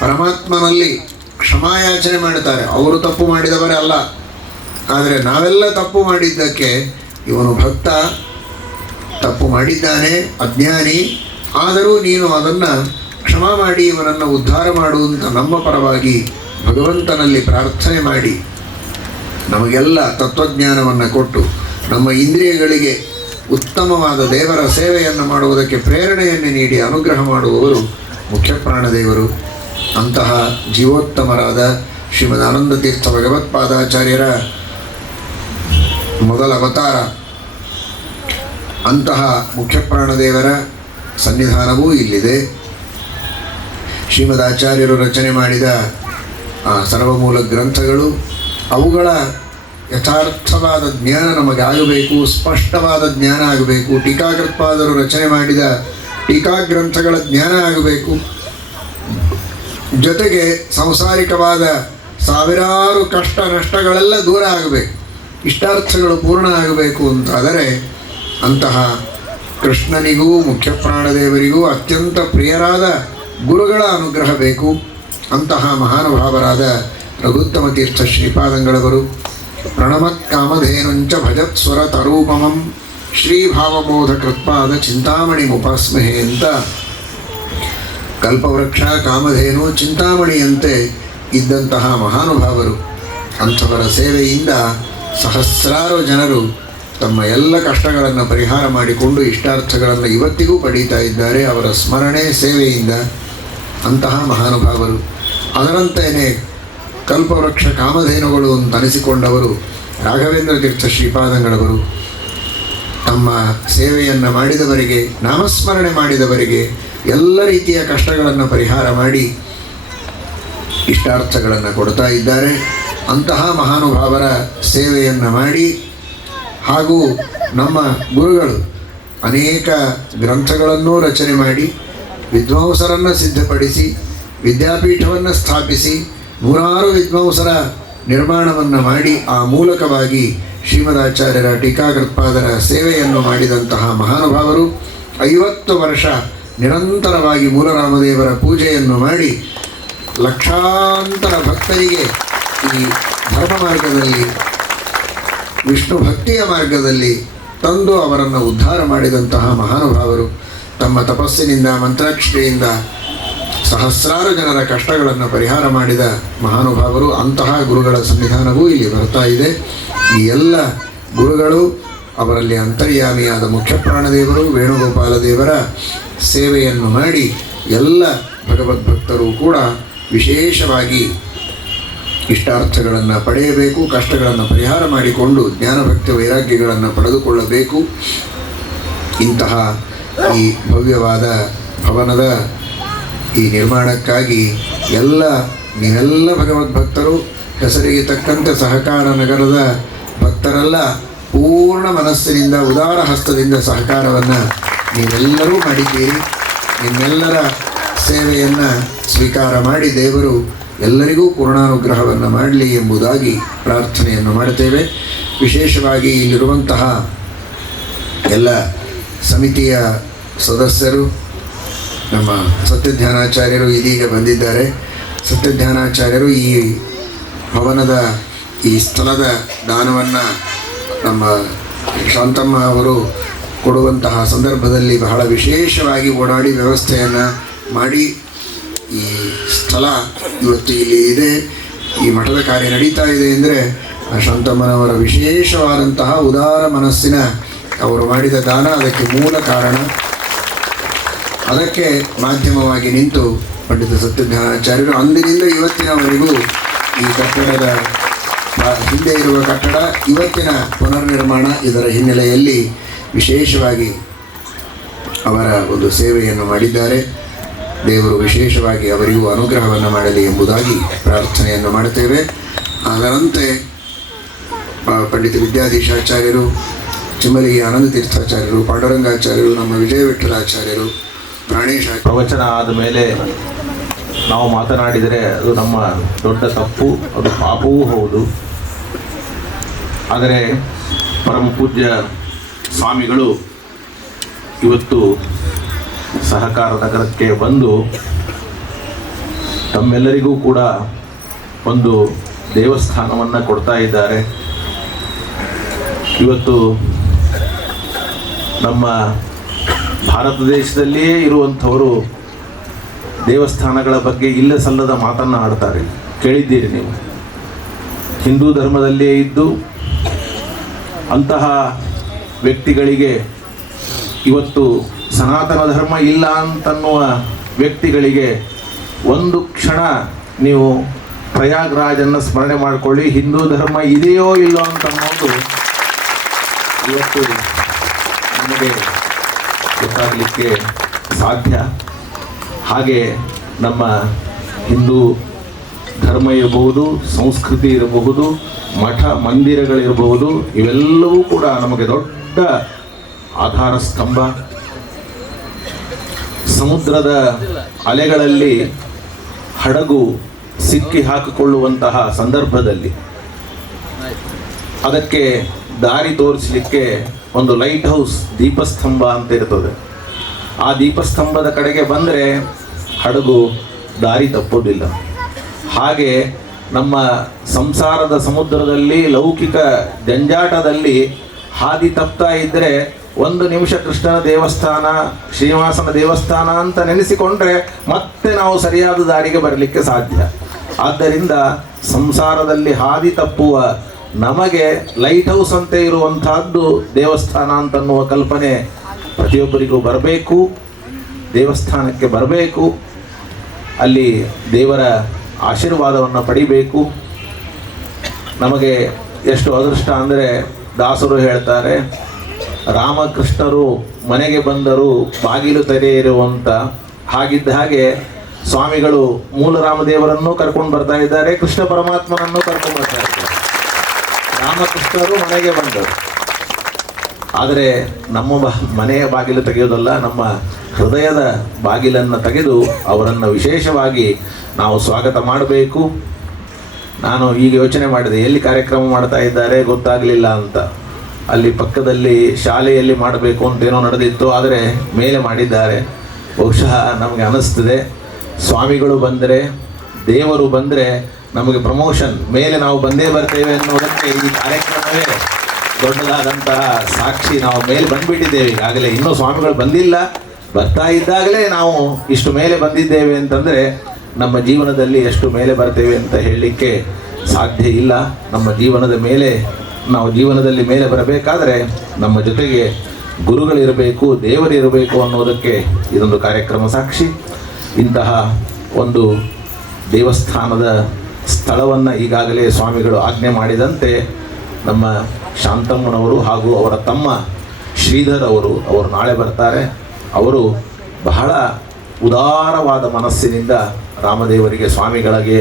ಪರಮಾತ್ಮನಲ್ಲಿ ಕ್ಷಮಾಯಾಚನೆ ಮಾಡುತ್ತಾರೆ. ಅವರು ತಪ್ಪು ಮಾಡಿದವರೇ ಅಲ್ಲ, ಆದರೆ ನಾವೆಲ್ಲ ತಪ್ಪು ಮಾಡಿದ್ದಕ್ಕೆ ಇವನು ಭಕ್ತ, ತಪ್ಪು ಮಾಡಿದ್ದಾನೆ, ಅಜ್ಞಾನಿ, ಆದರೂ ನೀನು ಅದನ್ನು ಕ್ಷಮಾ ಮಾಡಿ ಇವನನ್ನು ಉದ್ಧಾರ ಮಾಡುವಂಥ ನಮ್ಮ ಪರವಾಗಿ ಭಗವಂತನಲ್ಲಿ ಪ್ರಾರ್ಥನೆ ಮಾಡಿ ನಮಗೆಲ್ಲ ತತ್ವಜ್ಞಾನವನ್ನು ಕೊಟ್ಟು ನಮ್ಮ ಇಂದ್ರಿಯಗಳಿಗೆ ಉತ್ತಮವಾದ ದೇವರ ಸೇವೆಯನ್ನು ಮಾಡುವುದಕ್ಕೆ ಪ್ರೇರಣೆಯನ್ನು ನೀಡಿ ಅನುಗ್ರಹ ಮಾಡುವವರು ಮುಖ್ಯ ಪ್ರಾಣದೇವರು. ಅಂತಹ ಜೀವೋತ್ತಮರಾದ ಶ್ರೀಮದ್ ಆನಂದತೀರ್ಥ ಭಗವತ್ಪಾದಾಚಾರ್ಯರ ಮೊದಲ ಅವತಾರ ಅಂತಹ ಮುಖ್ಯ ಪ್ರಾಣದೇವರ ಸನ್ನಿಧಾನವೂ ಇಲ್ಲಿದೆ. ಶ್ರೀಮದ್ ಆಚಾರ್ಯರು ರಚನೆ ಮಾಡಿದ ಸರ್ವಮೂಲ ಗ್ರಂಥಗಳು, ಅವುಗಳ ಯಥಾರ್ಥವಾದ ಜ್ಞಾನ ನಮಗೆ ಆಗಬೇಕು, ಸ್ಪಷ್ಟವಾದ ಜ್ಞಾನ ಆಗಬೇಕು. ಟೀಕಾಕೃತ್ಪಾದರು ರಚನೆ ಮಾಡಿದ ಟೀಕಾಗ್ರಂಥಗಳ ಜ್ಞಾನ ಆಗಬೇಕು. ಜೊತೆಗೆ ಸಂಸಾರಿಕವಾದ ಸಾವಿರಾರು ಕಷ್ಟ ನಷ್ಟಗಳೆಲ್ಲ ದೂರ ಆಗಬೇಕು, ಇಷ್ಟಾರ್ಥಗಳು ಪೂರ್ಣ ಆಗಬೇಕು ಅಂತಾದರೆ ಅಂತಹ ಕೃಷ್ಣನಿಗೂ ಮುಖ್ಯ ಪ್ರಾಣದೇವರಿಗೂ ಅತ್ಯಂತ ಪ್ರಿಯರಾದ ಗುರುಗಳ ಅನುಗ್ರಹ ಬೇಕು. ಅಂತಹ ಮಹಾನುಭಾವರಾದ ರಘುತ್ತಮ ತೀರ್ಥ ಶ್ರೀಪಾದಂಗಳವರು ಪ್ರಣಮತ್ ಕಾಮಧೇನುಂಚ ಭಜತ್ಸ್ವರ ತರೂಪಮಂ ಶ್ರೀಭಾವಬೋಧ ಕೃತ್ಪಾದ ಚಿಂತಾಮಣಿ ಮುಪಾಸ್ಮಹೆ ಅಂತ ಕಲ್ಪವೃಕ್ಷ ಕಾಮಧೇನು ಚಿಂತಾಮಣಿಯಂತೆ ಇದ್ದಂತಹ ಮಹಾನುಭಾವರು. ಅಂಥವರ ಸೇವೆಯಿಂದ ಸಹಸ್ರಾರು ಜನರು ತಮ್ಮ ಎಲ್ಲ ಕಷ್ಟಗಳನ್ನು ಪರಿಹಾರ ಮಾಡಿಕೊಂಡು ಇಷ್ಟಾರ್ಥಗಳನ್ನು ಇವತ್ತಿಗೂ ಪಡೀತಾ ಇದ್ದಾರೆ ಅವರ ಸ್ಮರಣೆ ಸೇವೆಯಿಂದ. ಅಂತಹ ಮಹಾನುಭಾವರು. ಅದರಂತೆಯೇ ಕಲ್ಪವೃಕ್ಷ ಕಾಮಧೇನುಗಳು ಅಂತ ಅನಿಸಿಕೊಂಡವರು ರಾಘವೇಂದ್ರ ತೀರ್ಥ ಶ್ರೀಪಾದಂಗಳವರು ತಮ್ಮ ಸೇವೆಯನ್ನು ಮಾಡಿದವರಿಗೆ, ನಾಮಸ್ಮರಣೆ ಮಾಡಿದವರಿಗೆ ಎಲ್ಲ ರೀತಿಯ ಕಷ್ಟಗಳನ್ನು ಪರಿಹಾರ ಮಾಡಿ ಇಷ್ಟಾರ್ಥಗಳನ್ನು ಕೊಡ್ತಾ ಇದ್ದಾರೆ. ಅಂತಹ ಮಹಾನುಭಾವರ ಸೇವೆಯನ್ನು ಮಾಡಿ ಹಾಗೂ ನಮ್ಮ ಗುರುಗಳು ಅನೇಕ ಗ್ರಂಥಗಳನ್ನು ರಚನೆ ಮಾಡಿ ವಿದ್ವಾಂಸರನ್ನು ಸಿದ್ಧಪಡಿಸಿ ವಿದ್ಯಾಪೀಠವನ್ನು ಸ್ಥಾಪಿಸಿ ನೂರಾರು ವಿದ್ವಾಂಸರ ನಿರ್ಮಾಣವನ್ನು ಮಾಡಿ ಆ ಮೂಲಕವಾಗಿ ಶ್ರೀಮದಾಚಾರ್ಯರ ಟೀಕಾಕೃತ್ಪಾದರ ಸೇವೆಯನ್ನು ಮಾಡಿದಂತಹ ಮಹಾನುಭಾವರು 50 ವರ್ಷ ನಿರಂತರವಾಗಿ ಮೂಲರಾಮದೇವರ ಪೂಜೆಯನ್ನು ಮಾಡಿ ಲಕ್ಷಾಂತರ ಭಕ್ತರಿಗೆ ಈ ಧರ್ಮ ಮಾರ್ಗದಲ್ಲಿ ವಿಷ್ಣು ಭಕ್ತಿಯ ಮಾರ್ಗದಲ್ಲಿ ತಂದು ಅವರನ್ನು ಉದ್ಧಾರ ಮಾಡಿದಂತಹ ಮಹಾನುಭಾವರು. ತಮ್ಮ ತಪಸ್ಸಿನಿಂದ ಮಂತ್ರಾಕ್ಷತೆಯಿಂದ ಸಹಸ್ರಾರು ಜನರ ಕಷ್ಟಗಳನ್ನು ಪರಿಹಾರ ಮಾಡಿದ ಮಹಾನುಭಾವರು. ಅಂತಹ ಗುರುಗಳ ಸನ್ನಿಧಾನವೂ ಇಲ್ಲಿ ಬರ್ತಾ ಇದೆ. ಈ ಎಲ್ಲ ಗುರುಗಳು ಅವರಲ್ಲಿ ಅಂತರ್ಯಾಮಿಯಾದ ಮುಖ್ಯ ಪ್ರಾಣದೇವರು ವೇಣುಗೋಪಾಲ ದೇವರ ಸೇವೆಯನ್ನು ಮಾಡಿ ಎಲ್ಲ ಭಗವದ್ಭಕ್ತರು ಕೂಡ ವಿಶೇಷವಾಗಿ ಇಷ್ಟಾರ್ಥಗಳನ್ನು ಪಡೆಯಬೇಕು, ಕಷ್ಟಗಳನ್ನು ಪರಿಹಾರ ಮಾಡಿಕೊಂಡು ಜ್ಞಾನಭಕ್ತಿ ವೈರಾಗ್ಯಗಳನ್ನು ಪಡೆದುಕೊಳ್ಳಬೇಕು. ಇಂತಹ ಈ ಭವ್ಯವಾದ ಭವನದ ಈ ನಿರ್ಮಾಣಕ್ಕಾಗಿ ನೀವೆಲ್ಲ ಭಗವದ್ಭಕ್ತರು, ಹೆಸರಿಗೆ ತಕ್ಕಂತೆ ಸಹಕಾರ ನಗರದ ಭಕ್ತರೆಲ್ಲ ಪೂರ್ಣ ಮನಸ್ಸಿನಿಂದ ಉದಾರ ಹಸ್ತದಿಂದ ಸಹಕಾರವನ್ನು ನೀವೆಲ್ಲರೂ ಮಾಡಿದ್ದೀರಿ. ನಿಮ್ಮೆಲ್ಲರ ಸೇವೆಯನ್ನು ಸ್ವೀಕಾರ ಮಾಡಿ ದೇವರು ಎಲ್ಲರಿಗೂ ಪೂರ್ಣಾನುಗ್ರಹವನ್ನು ಮಾಡಲಿ ಎಂಬುದಾಗಿ ಪ್ರಾರ್ಥನೆಯನ್ನು ಮಾಡುತ್ತೇವೆ. ವಿಶೇಷವಾಗಿ ಇಲ್ಲಿರುವಂತಹ ಎಲ್ಲ ಸಮಿತಿಯ ಸದಸ್ಯರು, ನಮ್ಮ ಸತ್ಯಧ್ಯಾನಾಚಾರ್ಯರು ಇದೀಗ ಬಂದಿದ್ದಾರೆ. ಸತ್ಯಧ್ಯಾನಾಚಾರ್ಯರು ಈ ಭವನದ ಈ ಸ್ಥಳದ ದಾನವನ್ನು ನಮ್ಮ ಶಾಂತಮ್ಮ ಅವರು ಕೊಡುವಂತಹ ಸಂದರ್ಭದಲ್ಲಿ ಬಹಳ ವಿಶೇಷವಾಗಿ ಓಡಾಡಿ ವ್ಯವಸ್ಥೆಯನ್ನು ಮಾಡಿ ಈ ಸ್ಥಳ ಇವತ್ತು ಇಲ್ಲಿ ಇದೆ, ಈ ಮಠದ ಕಾರ್ಯ ನಡೀತಾ ಇದೆ ಅಂದರೆ ಶಾಂತಮ್ಮನವರ ವಿಶೇಷವಾದಂತಹ ಉದಾರ ಮನಸ್ಸಿನ ಅವರು ಮಾಡಿದ ದಾನ ಅದಕ್ಕೆ ಮೂಲ ಕಾರಣ. ಅದಕ್ಕೆ ಮಾಧ್ಯಮವಾಗಿ ನಿಂತು ಪಂಡಿತ ಸತ್ಯಜ್ಞಾನಾಚಾರ್ಯರು ಅಂದಿನಿಂದ ಇವತ್ತಿನವರೆಗೂ ಈ ಕಟ್ಟಡದ ಹಿಂದೆ ಇರುವ ಕಟ್ಟಡ ಇವತ್ತಿನ ಪುನರ್ನಿರ್ಮಾಣ ಇದರ ಹಿನ್ನೆಲೆಯಲ್ಲಿ ವಿಶೇಷವಾಗಿ ಅವರ ಒಂದು ಸೇವೆಯನ್ನು ಮಾಡಿದ್ದಾರೆ. ದೇವರು ವಿಶೇಷವಾಗಿ ಅವರಿಗೂ ಅನುಗ್ರಹವನ್ನು ಮಾಡಲಿ ಎಂಬುದಾಗಿ ಪ್ರಾರ್ಥನೆಯನ್ನು ಮಾಡುತ್ತೇವೆ. ಅದರಂತೆ ಪಂಡಿತ ವಿದ್ಯಾಧೀಶಾಚಾರ್ಯರು, ಚಿಮ್ಮಲಿಗೆ ಆನಂದ ತೀರ್ಥಾಚಾರ್ಯರು, ಪಾಂಡುರಂಗಾಚಾರ್ಯರು, ನಮ್ಮ ವಿಜಯ ವಿಠಲಾಚಾರ್ಯರು, ಪ್ರಾಣೇಶ ಪ್ರವಚನ ಆದ ಮೇಲೆ ನಾವು ಮಾತನಾಡಿದರೆ ಅದು ನಮ್ಮ ದೊಡ್ಡ ತಪ್ಪು, ಅದು ಪಾಪವೂ ಹೌದು. ಆದರೆ ಪರಮ ಪೂಜ್ಯ ಸ್ವಾಮಿಗಳು ಇವತ್ತು ಸಹಕಾರ ನಗರಕ್ಕೆ ಬಂದು ತಮ್ಮೆಲ್ಲರಿಗೂ ಕೂಡ ಒಂದು ದೇವಸ್ಥಾನವನ್ನು ಕೊಡ್ತಾ ಇದ್ದಾರೆ. ಇವತ್ತು ನಮ್ಮ ಭಾರತ ದೇಶದಲ್ಲಿಯೇ ಇರುವಂಥವರು ದೇವಸ್ಥಾನಗಳ ಬಗ್ಗೆ ಇಲ್ಲ ಸಲ್ಲದ ಮಾತನ್ನು ಆಡ್ತಾರೆ, ಕೇಳಿದ್ದೀರಿ ನೀವು. ಹಿಂದೂ ಧರ್ಮದಲ್ಲಿಯೇ ಇದ್ದು ಅಂತಹ ವ್ಯಕ್ತಿಗಳಿಗೆ ಇವತ್ತು ಸನಾತನ ಧರ್ಮ ಇಲ್ಲ ಅಂತನ್ನುವ ವ್ಯಕ್ತಿಗಳಿಗೆ ಒಂದು ಕ್ಷಣ ನೀವು ಪ್ರಯಾಗ್ರಾಜನ್ನು ಸ್ಮರಣೆ ಮಾಡಿಕೊಳ್ಳಿ, ಹಿಂದೂ ಧರ್ಮ ಇದೆಯೋ ಇಲ್ಲೋ ಅಂತನ್ನೋದು ಇವತ್ತು ನಮಗೆ ಗೊತ್ತಾಗಲಿಕ್ಕೆ ಸಾಧ್ಯ. ಹಾಗೆ ನಮ್ಮ ಹಿಂದೂ ಧರ್ಮ ಇರಬಹುದು, ಸಂಸ್ಕೃತಿ ಇರಬಹುದು, ಮಠ ಮಂದಿರಗಳಿರಬಹುದು, ಇವೆಲ್ಲವೂ ಕೂಡ ನಮಗೆ ದೊಡ್ಡ ಆಧಾರ ಸ್ತಂಭ. ಸಮುದ್ರದ ಅಲೆಗಳಲ್ಲಿ ಹಡಗು ಸಿಕ್ಕಿ ಹಾಕಿಕೊಳ್ಳುವಂತಹ ಸಂದರ್ಭದಲ್ಲಿ ಅದಕ್ಕೆ ದಾರಿ ತೋರಿಸಲಿಕ್ಕೆ ಒಂದು ಲೈಟ್ ಹೌಸ್ ದೀಪಸ್ತಂಭ ಅಂತ ಇರ್ತದೆ. ಆ ದೀಪಸ್ತಂಭದ ಕಡೆಗೆ ಬಂದರೆ ಹಡಗು ದಾರಿ ತಪ್ಪೋದಿಲ್ಲ. ಹಾಗೆ ನಮ್ಮ ಸಂಸಾರದ ಸಮುದ್ರದಲ್ಲಿ ಲೌಕಿಕ ಜಂಜಾಟದಲ್ಲಿ ಹಾದಿ ತಪ್ತಾ ಇದ್ದರೆ ಒಂದು ನಿಮಿಷ ಕೃಷ್ಣನ ದೇವಸ್ಥಾನ, ಶ್ರೀನಿವಾಸನ ದೇವಸ್ಥಾನ ಅಂತ ನೆನೆಸಿಕೊಂಡ್ರೆ ಮತ್ತೆ ನಾವು ಸರಿಯಾದ ದಾರಿಗೆ ಬರಲಿಕ್ಕೆ ಸಾಧ್ಯ. ಆದ್ದರಿಂದ ಸಂಸಾರದಲ್ಲಿ ಹಾದಿ ತಪ್ಪುವ ನಮಗೆ ಲೈಟ್ ಹೌಸ್ ಅಂತ ಇರುವಂತಹದ್ದು ದೇವಸ್ಥಾನ ಅಂತನ್ನುವ ಕಲ್ಪನೆ ಪ್ರತಿಯೊಬ್ಬರಿಗೂ ಬರಬೇಕು. ದೇವಸ್ಥಾನಕ್ಕೆ ಬರಬೇಕು, ಅಲ್ಲಿ ದೇವರ ಆಶೀರ್ವಾದವನ್ನು ಪಡಿಬೇಕು. ನಮಗೆ ಎಷ್ಟು ಅದೃಷ್ಟ ಅಂದರೆ ದಾಸರು ಹೇಳ್ತಾರೆ, ರಾಮಕೃಷ್ಣರು ಮನೆಗೆ ಬಂದರು ಬಾಗಿಲು ತೆರೆಯಿರುವಂತ. ಹಾಗಿದ್ದ ಹಾಗೆ ಸ್ವಾಮಿಗಳು ಮೂಲ ರಾಮದೇವರನ್ನು ಕರ್ಕೊಂಡು ಬರ್ತಾ ಇದ್ದಾರೆ, ಕೃಷ್ಣ ಪರಮಾತ್ಮನನ್ನು ಕರ್ಕೊಂಡು ಬರ್ತಾ ಇದ್ದಾರೆ. ರಾಮಕೃಷ್ಣರು ಮನೆಗೆ ಬಂದರು. ಆದರೆ ನಮ್ಮ ಮನೆಯ ಬಾಗಿಲು ತೆಗೆಯೋದಲ್ಲ, ನಮ್ಮ ಹೃದಯದ ಬಾಗಿಲನ್ನು ತೆಗೆದು ಅವರನ್ನು ವಿಶೇಷವಾಗಿ ನಾವು ಸ್ವಾಗತ ಮಾಡಬೇಕು. ನಾನು ಈಗ ಯೋಚನೆ ಮಾಡಿದೆ, ಎಲ್ಲಿ ಕಾರ್ಯಕ್ರಮ ಮಾಡ್ತಾ ಇದ್ದಾರೆ ಗೊತ್ತಾಗಲಿಲ್ಲ ಅಂತ. ಅಲ್ಲಿ ಪಕ್ಕದಲ್ಲಿ ಶಾಲೆಯಲ್ಲಿ ಮಾಡಬೇಕು ಅಂತೇನೋ ನಡೆದಿತ್ತು, ಆದರೆ ಮೇಲೆ ಮಾಡಿದ್ದಾರೆ. ಬಹುಶಃ ನಮಗೆ ಅನ್ನಿಸ್ತದೆ, ಸ್ವಾಮಿಗಳು ಬಂದರೆ, ದೇವರು ಬಂದರೆ ನಮಗೆ ಪ್ರಮೋಷನ್, ಮೇಲೆ ನಾವು ಬಂದೇ ಬರ್ತೇವೆ ಅನ್ನೋದಕ್ಕೆ ಈ ಕಾರ್ಯಕ್ರಮವೇ ದೊಡ್ಡದಾದಂತಹ ಸಾಕ್ಷಿ. ನಾವು ಮೇಲೆ ಬಂದುಬಿಟ್ಟಿದ್ದೇವೆ ಈಗಾಗಲೇ, ಇನ್ನೂ ಸ್ವಾಮಿಗಳು ಬಂದಿಲ್ಲ, ಬರ್ತಾ ಇದ್ದಾಗಲೇ ನಾವು ಇಷ್ಟು ಮೇಲೆ ಬಂದಿದ್ದೇವೆ ಅಂತಂದರೆ ನಮ್ಮ ಜೀವನದಲ್ಲಿ ಎಷ್ಟು ಮೇಲೆ ಬರ್ತೇವೆ ಅಂತ ಹೇಳಲಿಕ್ಕೆ ಸಾಧ್ಯ ಇಲ್ಲ. ನಮ್ಮ ಜೀವನದ ಮೇಲೆ, ನಾವು ಜೀವನದಲ್ಲಿ ಮೇಲೆ ಬರಬೇಕಾದರೆ ನಮ್ಮ ಜೊತೆಗೆ ಗುರುಗಳಿರಬೇಕು, ದೇವರಿರಬೇಕು ಅನ್ನೋದಕ್ಕೆ ಇದೊಂದು ಕಾರ್ಯಕ್ರಮ ಸಾಕ್ಷಿ. ಇಂತಹ ಒಂದು ದೇವಸ್ಥಾನದ ಸ್ಥಳವನ್ನು ಈಗಾಗಲೇ ಸ್ವಾಮಿಗಳು ಆಜ್ಞೆ ಮಾಡಿದಂತೆ ನಮ್ಮ ಶಾಂತಮ್ಮನವರು ಹಾಗೂ ಅವರ ತಮ್ಮ ಶ್ರೀಧರ್ ಅವರು ನಾಳೆ ಬರ್ತಾರೆ. ಅವರು ಬಹಳ ಉದಾರವಾದ ಮನಸ್ಸಿನಿಂದ ರಾಮದೇವರಿಗೆ, ಸ್ವಾಮಿಗಳಿಗೆ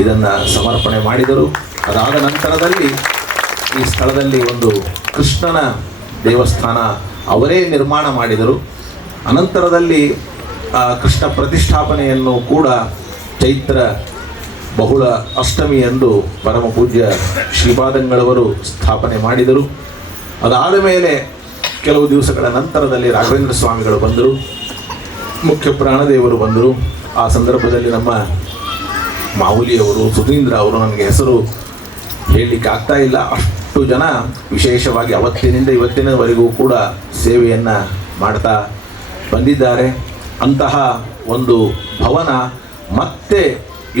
ಇದನ್ನು ಸಮರ್ಪಣೆ ಮಾಡಿದರು. ಅದಾದ ನಂತರದಲ್ಲಿ ಈ ಸ್ಥಳದಲ್ಲಿ ಒಂದು ಕೃಷ್ಣನ ದೇವಸ್ಥಾನ ಅವರೇ ನಿರ್ಮಾಣ ಮಾಡಿದರು. ಅನಂತರದಲ್ಲಿ ಕೃಷ್ಣ ಪ್ರತಿಷ್ಠಾಪನೆಯನ್ನು ಕೂಡ ಚೈತ್ರ ಬಹುಳ ಅಷ್ಟಮಿ ಎಂದು ಪರಮ ಪೂಜ್ಯ ಶ್ರೀಪಾದಂಗಳವರು ಸ್ಥಾಪನೆ ಮಾಡಿದರು. ಅದಾದ ಮೇಲೆ ಕೆಲವು ದಿವಸಗಳ ನಂತರದಲ್ಲಿ ರಾಘವೇಂದ್ರ ಸ್ವಾಮಿಗಳು ಬಂದರು, ಮುಖ್ಯ ಪ್ರಾಣದೇವರು ಬಂದರು. ಆ ಸಂದರ್ಭದಲ್ಲಿ ನಮ್ಮ ಮಾಹುಲಿಯವರು, ಸುಧೀಂದ್ರ ಅವರು, ನನಗೆ ಹೆಸರು ಹೇಳಲಿಕ್ಕೆ ಆಗ್ತಾ ಇಲ್ಲ, ಅಷ್ಟು ಜನ ವಿಶೇಷವಾಗಿ ಅವತ್ತಿನಿಂದ ಇವತ್ತಿನವರೆಗೂ ಕೂಡ ಸೇವೆಯನ್ನು ಮಾಡ್ತಾ ಬಂದಿದ್ದಾರೆ. ಅಂತಹ ಒಂದು ಭವನ ಮತ್ತೆ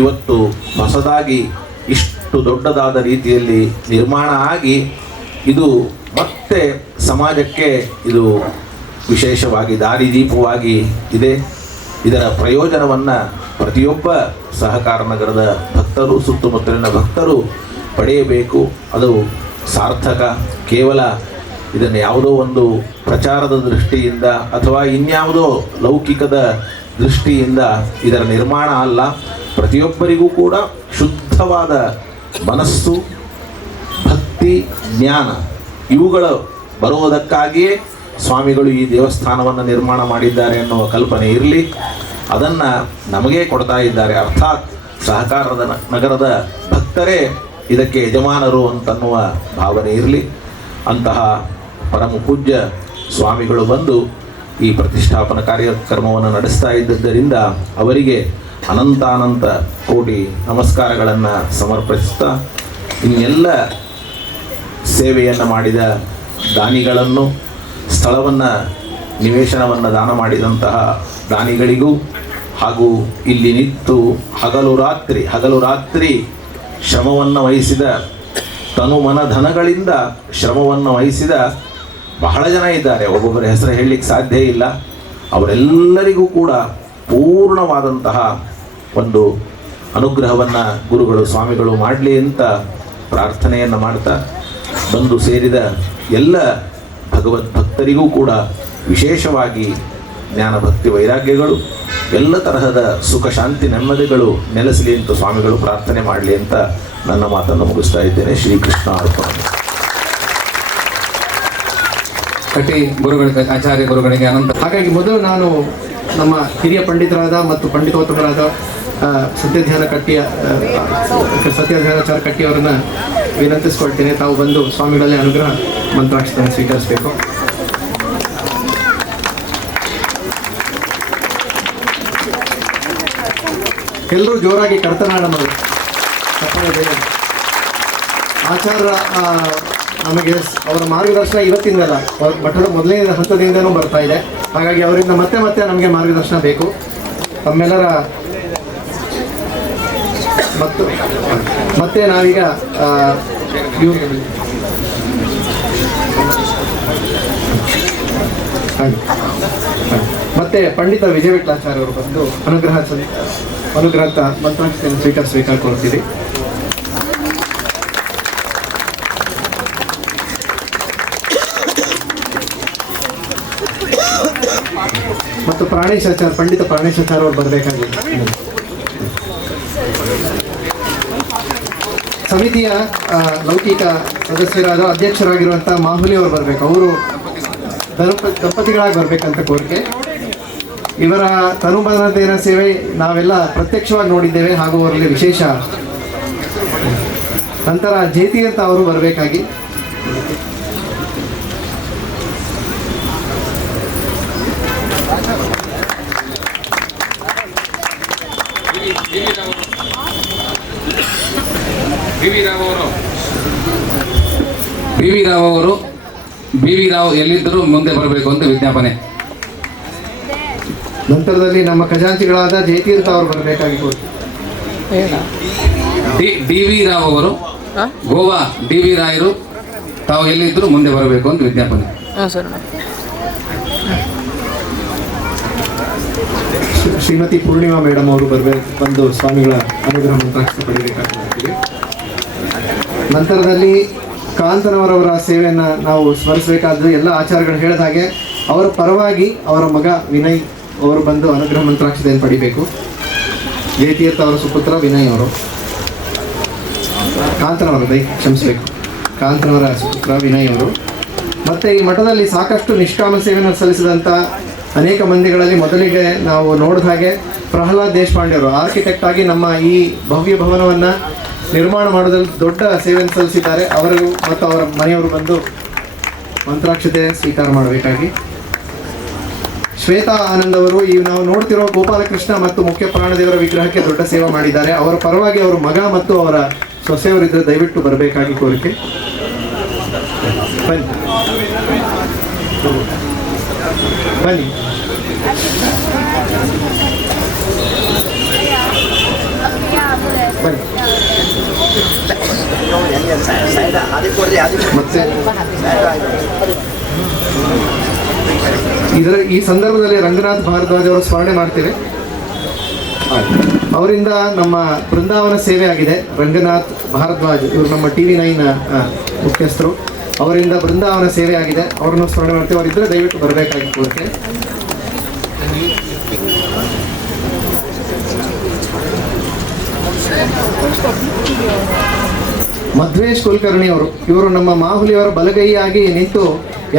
ಇವತ್ತು ಹೊಸದಾಗಿ ಇಷ್ಟು ದೊಡ್ಡದಾದ ರೀತಿಯಲ್ಲಿ ನಿರ್ಮಾಣ ಆಗಿ ಇದು ಮತ್ತೆ ಸಮಾಜಕ್ಕೆ ಇದು ವಿಶೇಷವಾಗಿ ದಾರಿದೀಪವಾಗಿ ಇದೆ. ಇದರ ಪ್ರಯೋಜನವನ್ನು ಪ್ರತಿಯೊಬ್ಬ ಸಹಕಾರ ನಗರದ ಭಕ್ತರು, ಸುತ್ತಮುತ್ತಲಿನ ಭಕ್ತರು ಪಡೆಯಬೇಕು. ಅದು ಸಾರ್ಥಕ. ಕೇವಲ ಇದನ್ನು ಯಾವುದೋ ಒಂದು ಪ್ರಚಾರದ ದೃಷ್ಟಿಯಿಂದ ಅಥವಾ ಇನ್ಯಾವುದೋ ಲೌಕಿಕದ ದೃಷ್ಟಿಯಿಂದ ಇದರ ನಿರ್ಮಾಣ ಅಲ್ಲ. ಪ್ರತಿಯೊಬ್ಬರಿಗೂ ಕೂಡ ಶುದ್ಧವಾದ ಮನಸ್ಸು, ಭಕ್ತಿ, ಜ್ಞಾನ ಇವುಗಳು ಬರುವುದಕ್ಕಾಗಿಯೇ ಸ್ವಾಮಿಗಳು ಈ ದೇವಸ್ಥಾನವನ್ನು ನಿರ್ಮಾಣ ಮಾಡಿದ್ದಾರೆ ಅನ್ನುವ ಕಲ್ಪನೆ ಇರಲಿ. ಅದನ್ನು ನಮಗೇ ಕೊಡ್ತಾ ಇದ್ದಾರೆ. ಅರ್ಥಾತ್ ಸಹಕಾರದ ನಗರದ ಭಕ್ತರೇ ಇದಕ್ಕೆ ಯಜಮಾನರು ಅಂತನ್ನುವ ಭಾವನೆ ಇರಲಿ. ಅಂತಹ ಪರಮ ಪೂಜ್ಯ ಸ್ವಾಮಿಗಳು ಬಂದು ಈ ಪ್ರತಿಷ್ಠಾಪನಾ ಕಾರ್ಯಕ್ರಮವನ್ನು ನಡೆಸ್ತಾ ಇದ್ದದ್ದರಿಂದ ಅವರಿಗೆ ಅನಂತಾನಂತ ಕೋಟಿ ನಮಸ್ಕಾರಗಳನ್ನು ಸಮರ್ಪಿಸ್ತಾ, ಇನ್ನೆಲ್ಲ ಸೇವೆಯನ್ನು ಮಾಡಿದ ದಾನಿಗಳನ್ನು, ಸ್ಥಳವನ್ನು, ನಿವೇಶನವನ್ನು ದಾನ ಮಾಡಿದಂತಹ ದಾನಿಗಳಿಗೂ ಹಾಗೂ ಇಲ್ಲಿ ನಿಂತು ಹಗಲು ರಾತ್ರಿ ಶ್ರಮವನ್ನು ವಹಿಸಿದ, ತನು ಮನ ಧನಗಳಿಂದ ಶ್ರಮವನ್ನು ವಹಿಸಿದ ಬಹಳ ಜನ ಇದ್ದಾರೆ. ಒಬ್ಬೊಬ್ಬರ ಹೆಸರು ಹೇಳಲಿಕ್ಕೆ ಸಾಧ್ಯ ಇಲ್ಲ. ಅವರೆಲ್ಲರಿಗೂ ಕೂಡ ಪೂರ್ಣವಾದಂತಹ ಒಂದು ಅನುಗ್ರಹವನ್ನು ಗುರುಗಳು, ಸ್ವಾಮಿಗಳು ಮಾಡಲಿ ಅಂತ ಪ್ರಾರ್ಥನೆಯನ್ನು ಮಾಡ್ತಾ, ಬಂದು ಸೇರಿದ ಎಲ್ಲ ಭಗವದ್ಭಕ್ತರಿಗೂ ಕೂಡ ವಿಶೇಷವಾಗಿ ಜ್ಞಾನ, ಭಕ್ತಿ, ವೈರಾಗ್ಯಗಳು, ಎಲ್ಲ ತರಹದ ಸುಖ, ಶಾಂತಿ, ನೆಮ್ಮದಿಗಳು ನೆಲೆಸಲಿ ಅಂತ ಸ್ವಾಮಿಗಳು ಪ್ರಾರ್ಥನೆ ಮಾಡಲಿ ಅಂತ ನನ್ನ ಮಾತನ್ನು ಮುಗಿಸ್ತಾ ಇದ್ದೇನೆ. ಶ್ರೀಕೃಷ್ಣ ಅರ್ಪಣ. ಕಟಿ ಗುರುಗಳಿಗೆ, ಆಚಾರ್ಯ ಗುರುಗಳಿಗೆ ಅನಂತ. ಹಾಗಾಗಿ ಮೊದಲು ನಾನು ನಮ್ಮ ಹಿರಿಯ ಪಂಡಿತರಾದ ಮತ್ತು ಪಂಡಿತೋತ್ತಮರಾದ ಸತ್ಯಧ್ಯಾನ ಕಟ್ಟಿಯ ಸತ್ಯಧ್ಯಾನಾಚಾರ ಕಟ್ಟಿಯವರನ್ನು ವಿನಂತಿಸ್ಕೊಳ್ತೇನೆ, ತಾವು ಬಂದು ಸ್ವಾಮಿಗಳಲ್ಲಿ ಅನುಗ್ರಹ ಮಂತ್ರಾಕ್ಷತೆಯನ್ನು ಸ್ವೀಕರಿಸಬೇಕು. ಎಲ್ಲರೂ ಜೋರಾಗಿ ಕರ್ತನಾಡ ಮಾಡಿ ಆಚಾರ್ಯ ನಮಗೆ ಅವರ ಮಾರ್ಗದರ್ಶನ ಇವತ್ತಿಂದಲ್ಲ, ಮಠದ ಮೊದಲನೇ ಹಂತದಿಂದನೂ ಬರ್ತಾ ಇದೆ. ಹಾಗಾಗಿ ಅವರಿಂದ ಮತ್ತೆ ಮತ್ತೆ ನಮಗೆ ಮಾರ್ಗದರ್ಶನ ಬೇಕು. ತಮ್ಮೆಲ್ಲರ ಮತ್ತೆ ನಾವೀಗ ಮತ್ತೆ ಪಂಡಿತ ವಿಜಯ ವಿಠಲಾಚಾರ್ಯ ಅವರು ಬಂದು ಅನುಗ್ರಹ ಮಂತ್ರಾಕ್ಷತೆಯನ್ನು ಸ್ವೀಕರಿಸಬೇಕಾಗಿ ಕೋರ್ತೀವಿ. ಮತ್ತು ಪಂಡಿತ ಪ್ರಾಣೇಶಾಚಾರ್ಯ ಅವರು ಬರಬೇಕಾಗಿದೆ. ಸಮಿತಿಯ ಲೌಕಿಕ ಸದಸ್ಯರಾದ ಅಧ್ಯಕ್ಷರಾಗಿರುವಂಥ ಮಾಹುಲಿ ಅವರು ಬರಬೇಕು. ಅವರು ದಂಪತಿಗಳಾಗಿ ಬರಬೇಕಂತ ಕೋರಿಕೆ. ಇವರ ತನುಬಂಧನ ಸೇವೆ ನಾವೆಲ್ಲ ಪ್ರತ್ಯಕ್ಷವಾಗಿ ನೋಡಿದ್ದೇವೆ, ಹಾಗೂ ಅವರಲ್ಲಿ ವಿಶೇಷ. ನಂತರ ಜೇತಿ ಅಂತ ಅವರು ಬರಬೇಕಾಗಿ. ಬಿ ವಿ ರಾವ್ ಎಲ್ಲಿದ್ದರೂ ಮುಂದೆ ಬರಬೇಕು ಅಂತ ವಿಜ್ಞಾಪನೆ. ನಂತರದಲ್ಲಿ ನಮ್ಮ ಖಜಾಂಚಿಗಳಾದ ಜಯತೀರ್ಥ ಅವರು ಬರಬೇಕಾಗಿ ಡಿ ವಿ ರಾವ್ ಅವರು, ಗೋವಾ ಡಿ ವಿ ರಾಯರು ತಾವು ಎಲ್ಲಿದ್ದರೂ ಮುಂದೆ ಬರಬೇಕು ಅಂತ ವಿಜ್ಞಾಪನೆ. ಶ್ರೀಮತಿ ಪೂರ್ಣಿಮಾ ಮೇಡಮ್ ಅವರು ಬಂದು ಸ್ವಾಮಿಗಳ ಅನುಗ್ರಹ ಮಂತ್ರಾಕ್ಷತೆ ಪಡೆಯಬೇಕಾಗ್ತದೆ. ನಂತರದಲ್ಲಿ ಕಾಂತನವರವರ ಸೇವೆಯನ್ನು ನಾವು ಸ್ಮರಿಸಬೇಕಾದ್ದು ಎಲ್ಲ ಆಚಾರ್ಯಗಳು ಹೇಳಿದ ಹಾಗೆ ಅವರ ಪರವಾಗಿ ಅವರ ಮಗ ವಿನಯ್ ಅವರು ಬಂದು ಅನುಗ್ರಹ ಮಂತ್ರಾಕ್ಷತೆಯನ್ನು ಪಡಿಬೇಕು. ಜಯತೀರ್ಥ ಅವರ ಸುಪುತ್ರ ವಿನಯ್ ಅವರು, ಕಾಂತನವರ ಸುಪುತ್ರ ವಿನಯ್ ಅವರು. ಮತ್ತು ಈ ಮಠದಲ್ಲಿ ಸಾಕಷ್ಟು ನಿಷ್ಕಾಮ ಸೇವೆಯನ್ನು ಸಲ್ಲಿಸಿದಂಥ ಅನೇಕ ಮಂದಿಗಳಲ್ಲಿ ಮೊದಲಿಗೆ ನಾವು ನೋಡಿದ ಹಾಗೆ ಪ್ರಹ್ಲಾದ್ ದೇಶಪಾಂಡೆ ಅವರು ಆರ್ಕಿಟೆಕ್ಟ್ ಆಗಿ ನಮ್ಮ ಈ ಭವ್ಯ ಭವನವನ್ನು ನಿರ್ಮಾಣ ಮಾಡೋದ್ರಲ್ಲಿ ದೊಡ್ಡ ಸೇವೆಯನ್ನು ಸಲ್ಲಿಸಿದ್ದಾರೆ. ಅವರು ಮತ್ತು ಅವರ ಮನೆಯವರು ಬಂದು ಮಂತ್ರಾಕ್ಷತೆ ಸ್ವೀಕಾರ ಮಾಡಬೇಕಾಗಿ. ಶ್ವೇತಾ ಆನಂದ್ ಅವರು ಈ ನಾವು ನೋಡ್ತಿರೋ ಗೋಪಾಲಕೃಷ್ಣ ಮತ್ತು ಮುಖ್ಯ ಪ್ರಾಣದೇವರ ವಿಗ್ರಹಕ್ಕೆ ದೊಡ್ಡ ಸೇವೆ ಮಾಡಿದ್ದಾರೆ. ಅವರ ಪರವಾಗಿ ಅವರ ಮಗ ಮತ್ತು ಅವರ ಸೊಸೆಯವರಿದ್ದರೆ ದಯವಿಟ್ಟು ಬರಬೇಕಾಗಿ ಕೋರಿಕೆ. ಬನ್ನಿ ಬನ್ನಿ. ಮತ್ತೆ ಈ ಸಂದರ್ಭದಲ್ಲಿ ರಂಗನಾಥ್ ಭಾರದ್ವಾಜ್ ಅವರು ಸ್ಮರಣೆ ಮಾಡ್ತೇವೆ. ಅವರಿಂದ ನಮ್ಮ ಬೃಂದಾವನ ಸೇವೆ ಆಗಿದೆ. ರಂಗನಾಥ್ ಭಾರದ್ವಾಜ್ ಇವರು ನಮ್ಮ TV9 ಮುಖ್ಯಸ್ಥರು. ಅವರಿಂದ ಬೃಂದಾವನ ಸೇವೆ ಆಗಿದೆ, ಅವರನ್ನು ಸ್ಮರಣೆ ಮಾಡ್ತೇವೆ. ಅವರಿದ್ದರೆ ದಯವಿಟ್ಟು ಬರಬೇಕಾಗಿ ಕೋರಿಕೆ. ಮಧ್ವೇಶ್ ಕುಲಕರ್ಣಿ ಅವರು, ಇವರು ನಮ್ಮ ಮಾಹುಲಿಯವರ ಬಲಗೈಯಾಗಿ ನಿಂತು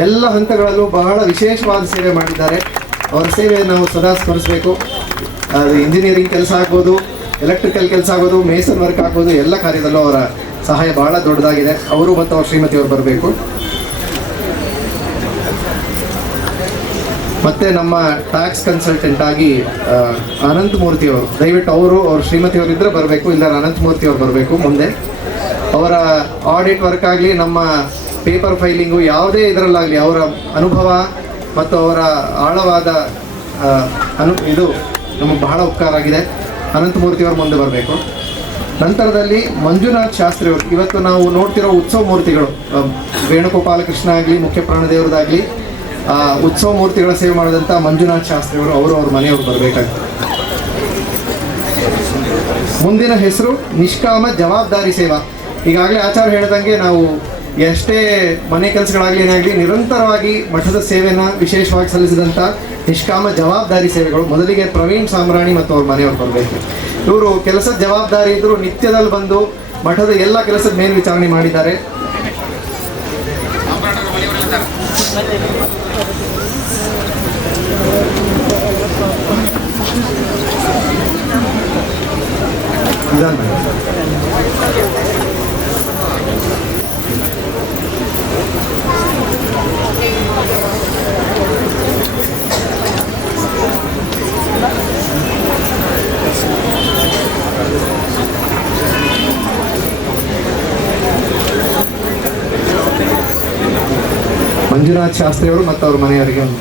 ಎಲ್ಲ ಹಂತಗಳಲ್ಲೂ ಬಹಳ ವಿಶೇಷವಾದ ಸೇವೆ ಮಾಡಿದ್ದಾರೆ. ಅವರ ಸೇವೆಯನ್ನು ನಾವು ಸದಾ ಸ್ಮರಿಸಬೇಕು. ಅದು ಇಂಜಿನಿಯರಿಂಗ್ ಕೆಲಸ ಆಗ್ಬೋದು, ಎಲೆಕ್ಟ್ರಿಕಲ್ ಕೆಲಸ ಆಗ್ಬೋದು, ಮೇಸನ್ ವರ್ಕ್ ಆಗ್ಬೋದು, ಎಲ್ಲ ಕಾರ್ಯದಲ್ಲೂ ಅವರ ಸಹಾಯ ಬಹಳ ದೊಡ್ಡದಾಗಿದೆ. ಅವರು ಮತ್ತು ಅವ್ರ ಶ್ರೀಮತಿಯವರು ಬರಬೇಕು. ಮತ್ತು ನಮ್ಮ ಟ್ಯಾಕ್ಸ್ ಕನ್ಸಲ್ಟೆಂಟ್ ಆಗಿ ಅನಂತಮೂರ್ತಿಯವರು, ದಯವಿಟ್ಟು ಅವರು ಅವ್ರ ಶ್ರೀಮತಿಯವರು ಇದ್ದರೆ ಬರಬೇಕು, ಇಲ್ಲರ ಅನಂತಮೂರ್ತಿಯವರು ಬರಬೇಕು ಮುಂದೆ. ಅವರ ಆಡಿಟ್ ವರ್ಕ್ ಆಗಲಿ, ನಮ್ಮ ಪೇಪರ್ ಫೈಲಿಂಗು, ಯಾವುದೇ ಇದರಲ್ಲಾಗಲಿ ಅವರ ಅನುಭವ ಮತ್ತು ಅವರ ಆಳವಾದ ಇದು ನಮಗೆ ಬಹಳ ಉಪಕಾರ ಆಗಿದೆ. ಅನಂತಮೂರ್ತಿಯವರು ಮುಂದೆ ಬರಬೇಕು. ನಂತರದಲ್ಲಿ ಮಂಜುನಾಥ್ ಶಾಸ್ತ್ರಿ ಅವರು, ಇವತ್ತು ನಾವು ನೋಡ್ತಿರೋ ಉತ್ಸವ ಮೂರ್ತಿಗಳು, ವೇಣುಗೋಪಾಲ ಕೃಷ್ಣ ಆಗಲಿ, ಮುಖ್ಯ ಪ್ರಾಣದೇವರದಾಗಲಿ, ಉತ್ಸವ ಮೂರ್ತಿಗಳ ಸೇವೆ ಮಾಡಿದಂಥ ಮಂಜುನಾಥ್ ಶಾಸ್ತ್ರಿ ಅವರು ಅವ್ರ ಮನೆಯವರು ಬರಬೇಕಾಗ್ತದೆ. ಮುಂದಿನ ಹೆಸರು ನಿಷ್ಕಾಮ ಜವಾಬ್ದಾರಿ ಸೇವಾ. ಈಗಾಗಲೇ ಆಚಾರ್ಯ ಹೇಳಿದಂಗೆ ನಾವು ಎಷ್ಟೇ ಮನೆ ಕೆಲಸಗಳಾಗಲಿ ಏನಾಗಲಿ ನಿರಂತರವಾಗಿ ಮಠದ ಸೇವೆಯನ್ನು ವಿಶೇಷವಾಗಿ ಸಲ್ಲಿಸಿದಂಥ ನಿಷ್ಕಾಮ ಜವಾಬ್ದಾರಿ ಸೇವೆಗಳು. ಮೊದಲಿಗೆ ಪ್ರವೀಣ್ ಸಾಮ್ರಾಣಿ ಮತ್ತು ಅವ್ರ ಮನೆಯವರು ಬರಬೇಕು. ಇವರು ಕೆಲಸದ ಜವಾಬ್ದಾರಿ ಇದ್ದರೂ ನಿತ್ಯದಲ್ಲಿ ಬಂದು ಮಠದ ಎಲ್ಲ ಕೆಲಸದ ಮೇಲ್ವಿಚಾರಣೆ ಮಾಡಿದ್ದಾರೆ. ಮಂಜುನಾಥ್ ಶಾಸ್ತ್ರಿ ಅವರು ಮತ್ತು ಅವ್ರ ಮನೆಯವರಿಗೆ ಒಂದು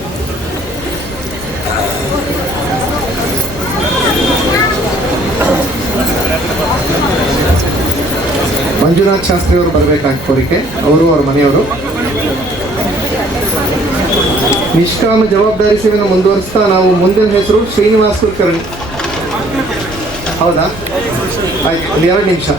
ಮಂಜುನಾಥ್ ಶಾಸ್ತ್ರಿ ಅವರು ಬರಬೇಕಾಗಿ ಕೋರಿಕೆ, ಅವರು ಅವ್ರ ಮನೆಯವರು. ನಿಷ್ಕಾಮ ಜವಾಬ್ದಾರಿ ಸೇವೆಯನ್ನು ಮುಂದುವರಿಸ್ತಾ ನಾವು ಮುಂದಿನ ಹೆಸರು ಶ್ರೀನಿವಾಸ್ ಕುಲಕರ್ಣಿ. ಹೌದಾ? ಆಯ್ತು, ಒಂದು 2 ನಿಮಿಷ.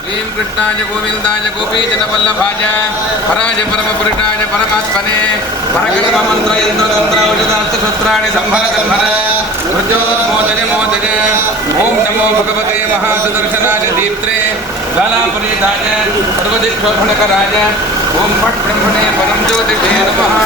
क्लीं कृष्णाय गोविन्दाय गोपीजनवल्लभाय पराय परमपुरुषाय परमात्मने परकर्ममन्त्रयन्त्रतन्त्रौषधास्तसूत्राणि संभरसंभर मृत्योर्मोदने मोदय ॐ नमो भगवते महासुदर्शनाय दीप्त्रे लालापरीताय सर्वदिक्शोभनकराय ॐ फट् ब्रह्मणे परं ज्योतिषे नमः।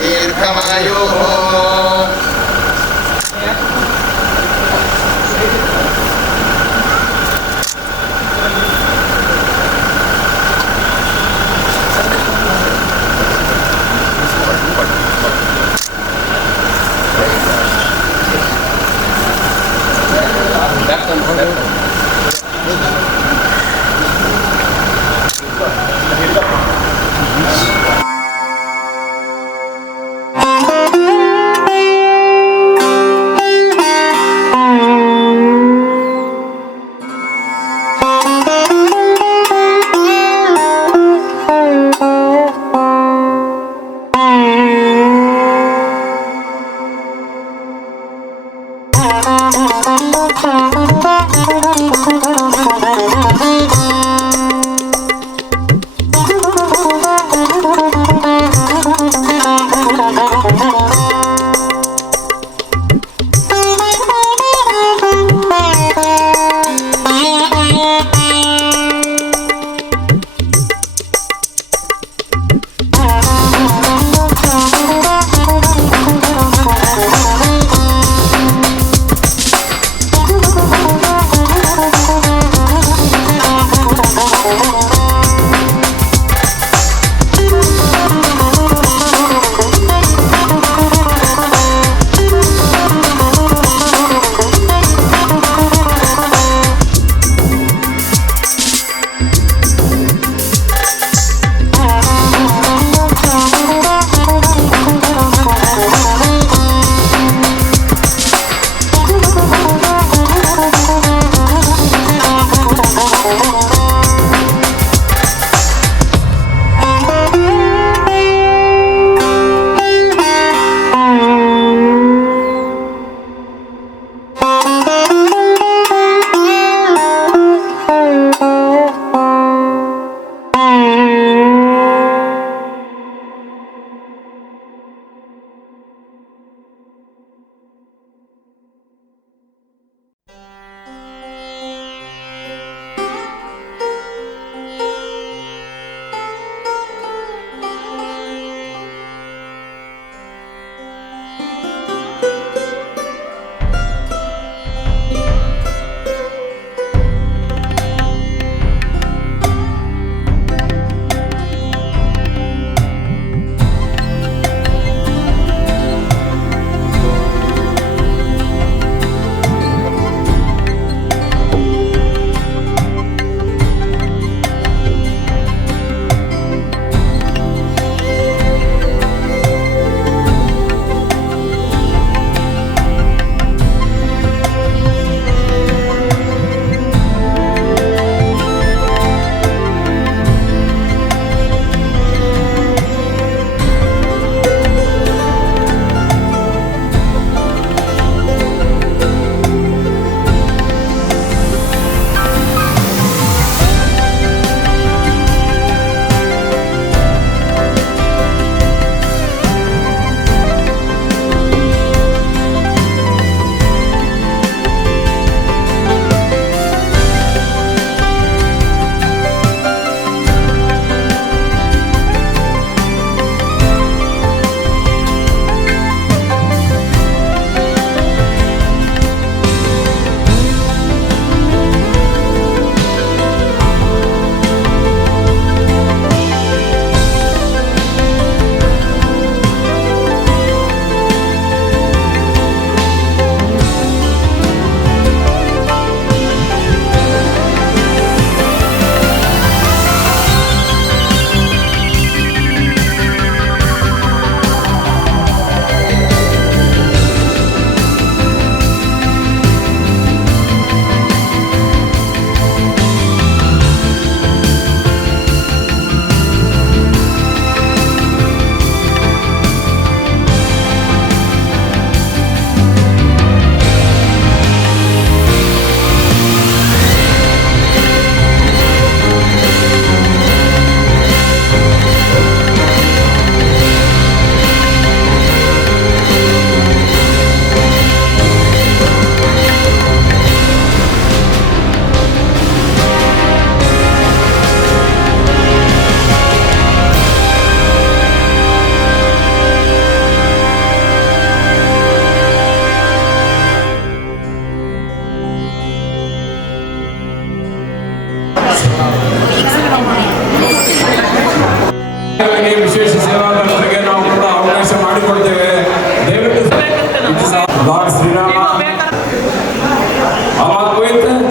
दीर्घमायुः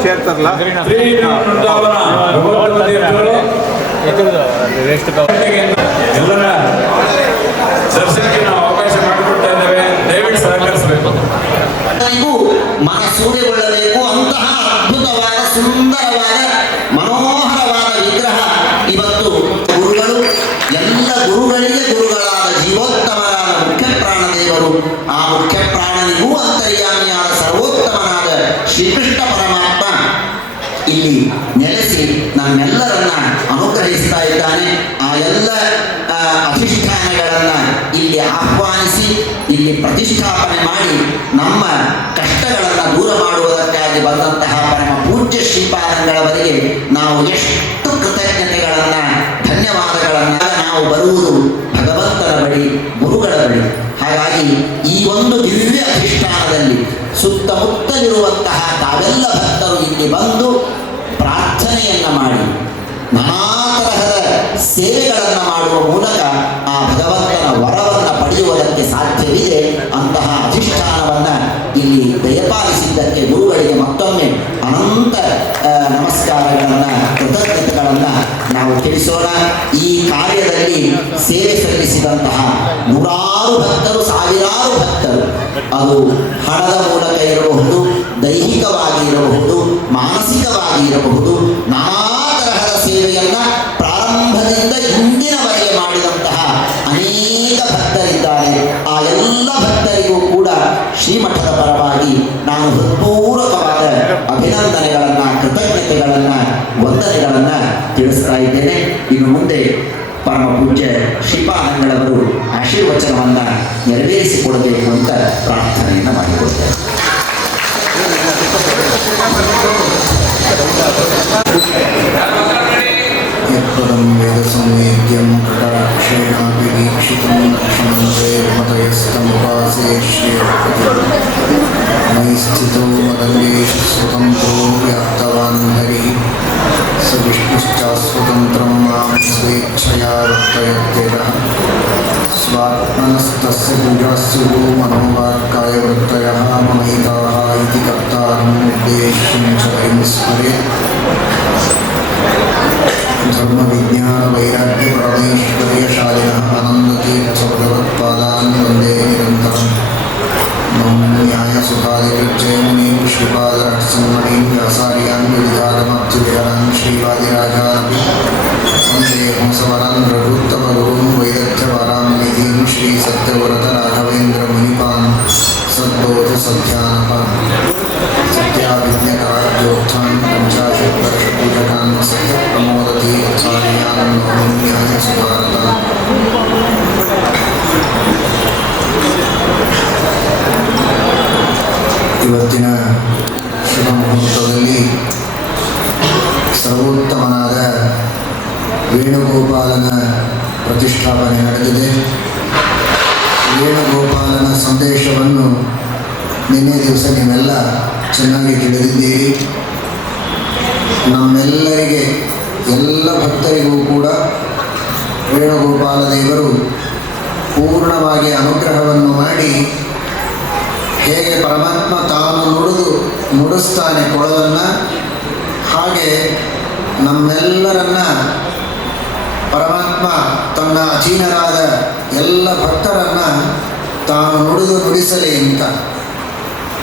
ಸೇರ್ತಾರಲ್ಲ ಎಲ್ಲರ ದರ್ಶನಕ್ಕೆ ನಾವು ಅವಕಾಶ ಮಾಡಿಕೊಡ್ತಾ ಇದ್ದೇವೆ. ದಯವಿಟ್ಟು ಸಹಕರಿಸಬೇಕು. ಮನಸೂರೆಗೊಳ್ಳಬೇಕು. ಅಂತಹ ಅದ್ಭುತವಾದ ಸುಂದರವಾದ ಮನೋಹರವಾದ ವಿಗ್ರಹ ಇವತ್ತು ಗುರುಗಳು, ಎಲ್ಲ ಗುರುಗಳಿಗೆ ಗುರುಗಳಾದ ಜೀವೋತ್ತಮರಾದ ಮುಖ್ಯ ಪ್ರಾಣದೇವರು, ಆ ಮುಖ್ಯ ಪ್ರಾಣನಿಗೂ ಅಂತರ್ಯಾಮಿಯಾದ ಸರ್ವೋತ್ತಮನಾದ ಶ್ರೀಕೃಷ್ಣ ಪರಮಾತ್ಮ ಇಲ್ಲಿ ನೆಲೆಸಿ ನಮ್ಮೆಲ್ಲರನ್ನ ಅನುಗ್ರಹಿಸ್ತಾ ಇದ್ದಾನೆ. ಆ ಎಲ್ಲ ಅಧಿಷ್ಠಾನಗಳನ್ನ ಇಲ್ಲಿ ಆಹ್ವಾನಿಸಿ ಇಲ್ಲಿ ಪ್ರತಿಷ್ಠಾಪನೆ ಮಾಡಿ ನಮ್ಮ ಕಷ್ಟಗಳನ್ನು ದೂರ ಮಾಡುವುದಕ್ಕಾಗಿ ಬಂದಂತಹ ಪರಮ ಪೂಜ್ಯ ಶ್ರೀಪಾದಂಗಳವರಿಗೆ ನಾವು ಎಷ್ಟು ಕೃತಜ್ಞತೆಗಳನ್ನ, ಧನ್ಯವಾದಗಳನ್ನ. ನಾವು ಬರುವುದು ಭಗವಂತನ ಬಳಿ, ಗುರುಗಳ ಬಳಿ. ಹಾಗಾಗಿ ಈ ಒಂದು ದಿವ್ಯ ಅಧಿಷ್ಠಾನದಲ್ಲಿ ಸುತ್ತಮುತ್ತಲಿರುವಂತಹ ತಾವೆಲ್ಲ ಭಕ್ತರು ಇಲ್ಲಿ ಬಂದು ಪ್ರಾರ್ಥನೆಯನ್ನ ಮಾಡಿ ನಾನಾ ತರಹದ ಸೇವೆಗಳನ್ನು ಮಾಡುವ ಮೂಲಕ ಆ ಭಗವಂತನ ವರವನ್ನು ಪಡೆಯುವುದಕ್ಕೆ ಸಾಧ್ಯವಿದೆ. ಅಂತಹ ಅಧಿಷ್ಠಾನವನ್ನು ಇಲ್ಲಿ ದಯಪಾಲಿಸಿದ್ದಕ್ಕೆ ಗುರುಗಳಿಗೆ ಮತ್ತೊಮ್ಮೆ ಅನಂತ ನಮಸ್ಕಾರಗಳನ್ನು, ಕೃತಜ್ಞತೆಗಳನ್ನು ನಾವು ತಿಳಿಸೋಣ. ಈ ಕಾರ್ಯದಲ್ಲಿ ಸೇವೆ ಸಲ್ಲಿಸಿದಂತಹ ನೂರಾರು ಭಕ್ತರು, ಸಾವಿರಾರು ಭಕ್ತರು, ಅದು ಹಣದ ಮೂಲಕ ಇರಬಹುದು, ದೈಹಿಕವಾಗಿ ಇರಬಹುದು, ಮಾನಸಿಕವಾಗಿ ಇರಬಹುದು, ನಾನಾ ತರಹದ ಸೇವೆಯನ್ನ ಪ್ರಾರಂಭದಿಂದ ಇಂದಿನವರೆಗೆ ಮಾಡಿದಂತಹ ಅನೇಕ ಭಕ್ತರಿದ್ದಾರೆ. ಆ ಎಲ್ಲ ಭಕ್ತರಿಗೂ ಕೂಡ ಶ್ರೀಮಠದ ಪರವಾಗಿ ನಾನು ಹೃತ್ಪೂರ್ವಕವಾದ ಅಭಿನಂದನೆಗಳನ್ನ, ಕೃತಜ್ಞತೆಗಳನ್ನ, ವಂದನೆಗಳನ್ನ ತಿಳಿಸ್ತಾ ಇದ್ದೇನೆ. ಇನ್ನು ಮುಂದೆ ಪರಮ ಪೂಜ್ಯ ಶ್ರೀಪಾದಂಗಳವರು ಆಶೀರ್ವಚನವನ್ನ ನೆರವೇರಿಸಿಕೊಡಬೇಕು ಅಂತ ಪ್ರಾರ್ಥನೆಯನ್ನು ಮಾಡಿಕೊಡ್ತೇನೆ. ಯತ್ಪದಂ ವೇದ ಸಂವೇದ್ಯಂ ಕಟಾಕ್ಷೇಣಾಪಿ ವೀಕ್ಷಿತಂ ಲಕ್ಷ್ಮಣೇ ಮತಯಸ್ತಮುಪಾಸೇ ಶ್ರೇಯಃ ಮಯಿ ಸ್ಥಿತೋ ಮದಲ್ಲೇಶ ಸ್ವತಂತ್ರೋ ವ್ಯಾಪ್ತವಾನ್ ಹರಿಃ ಸ ವಿಷ್ಣುಶ್ಚಾಸ್ವತಂತ್ರಂ ಮಾಂ ಸ್ವೇಚ್ಛಯಾ ವರ್ತಯತ್ಯಜಃ ಸ್ವಾತ್ಮನಸ್ತಸ್ಯ ಪೂಜಾಸ್ಯು ಮನೋವಾಕ್ಕಾಯ ವೃತ್ತಯಃ ಮಮೈತಾಃ ಇತಿ ಕರ್ತಾರಂ ಉದ್ದೇಶ್ಯಂ ಚ ವಯಂ ಸ್ಮರೇತ್. ಧರ್ಮ ವಿಜ್ಞಾನ ವೈರಾಗ್ಯ ಪರಮೈಶ್ವರ್ಯಶಾಲಿನಃ ಆನಂದತೀರ್ಥ ಭಗವತ್ಪಾದಾನ್ ವಂದೇ ನಿರಂತರಂ. ನಮೋ ನ್ಯಾಯ ಸುಖಾದಿರ್ಜಯಮುನೀಂ ಶ್ರೀಪಾದರಹಸ್ಯಮಣೀಂ ವ್ಯಾಸಾರ್ಯಾನ್ ವಿವಿಧಾಗಮಾಬ್ಜವಿಹರಾನ್ ಶ್ರೀವಾದಿರಾಜಾನಪಿ ವಂದೇ ಹಂಸವರಾನ್ ರಘುತ್ತಮಗುರುನ್ ವೈದಗ್ಧ್ಯವರಾಂ ನಿಧಿಂ ಶ್ರೀ ಸತ್ಯವ್ರತ ರಾಘವೇಂದ್ರ ಮುನಿಪಾನ್ ಸದ್ಬೋಧ ಸತ್ಯಾನಪಾನ್ ಸತ್ಯಾಭಿಜ್ಞಕಾರ್ಯೋತ್ಥಾನ್ ಪಂಚಾಶತ್ ವರ್ಷ ಪೂಜಕಾನ್ ಸತ್ಯ ಪ್ರಮೋದತಿ ಆಚಾರ್ಯಾನ್ ನಮೋ ನ್ಯಾಯ ಸುಖಾರತಾನ್. ಇವತ್ತಿನ ಶುಭ ಮುಹೂರ್ತದಲ್ಲಿ ಸರ್ವೋತ್ತಮನಾದ ವೇಣುಗೋಪಾಲನ ಪ್ರತಿಷ್ಠಾಪನೆ ನಡೆದಿದೆ. ವೇಣುಗೋಪಾಲನ ಸಂದೇಶವನ್ನು ನಿನ್ನೆ ದಿವಸ ನೀವೆಲ್ಲ ಚೆನ್ನಾಗಿ ತಿಳಿದಿದ್ದೀರಿ. ನಮ್ಮೆಲ್ಲರಿಗೆ, ಎಲ್ಲ ಭಕ್ತರಿಗೂ ಕೂಡ ವೇಣುಗೋಪಾಲ ದೇವರು ಪೂರ್ಣವಾಗಿ ಅನುಗ್ರಹವನ್ನು ಮಾಡಿ ಹೇಗೆ ಪರಮಾತ್ಮ ತಾನು ನುಡಿಸ್ತಾನೆ ಕೊಳಲನ್ನು, ಹಾಗೆ ನಮ್ಮೆಲ್ಲರನ್ನ ಪರಮಾತ್ಮ ತನ್ನ ಅಧೀನರಾದ ಎಲ್ಲ ಭಕ್ತರನ್ನು ತಾನು ನುಡಿಸಲಿ ಅಂತ.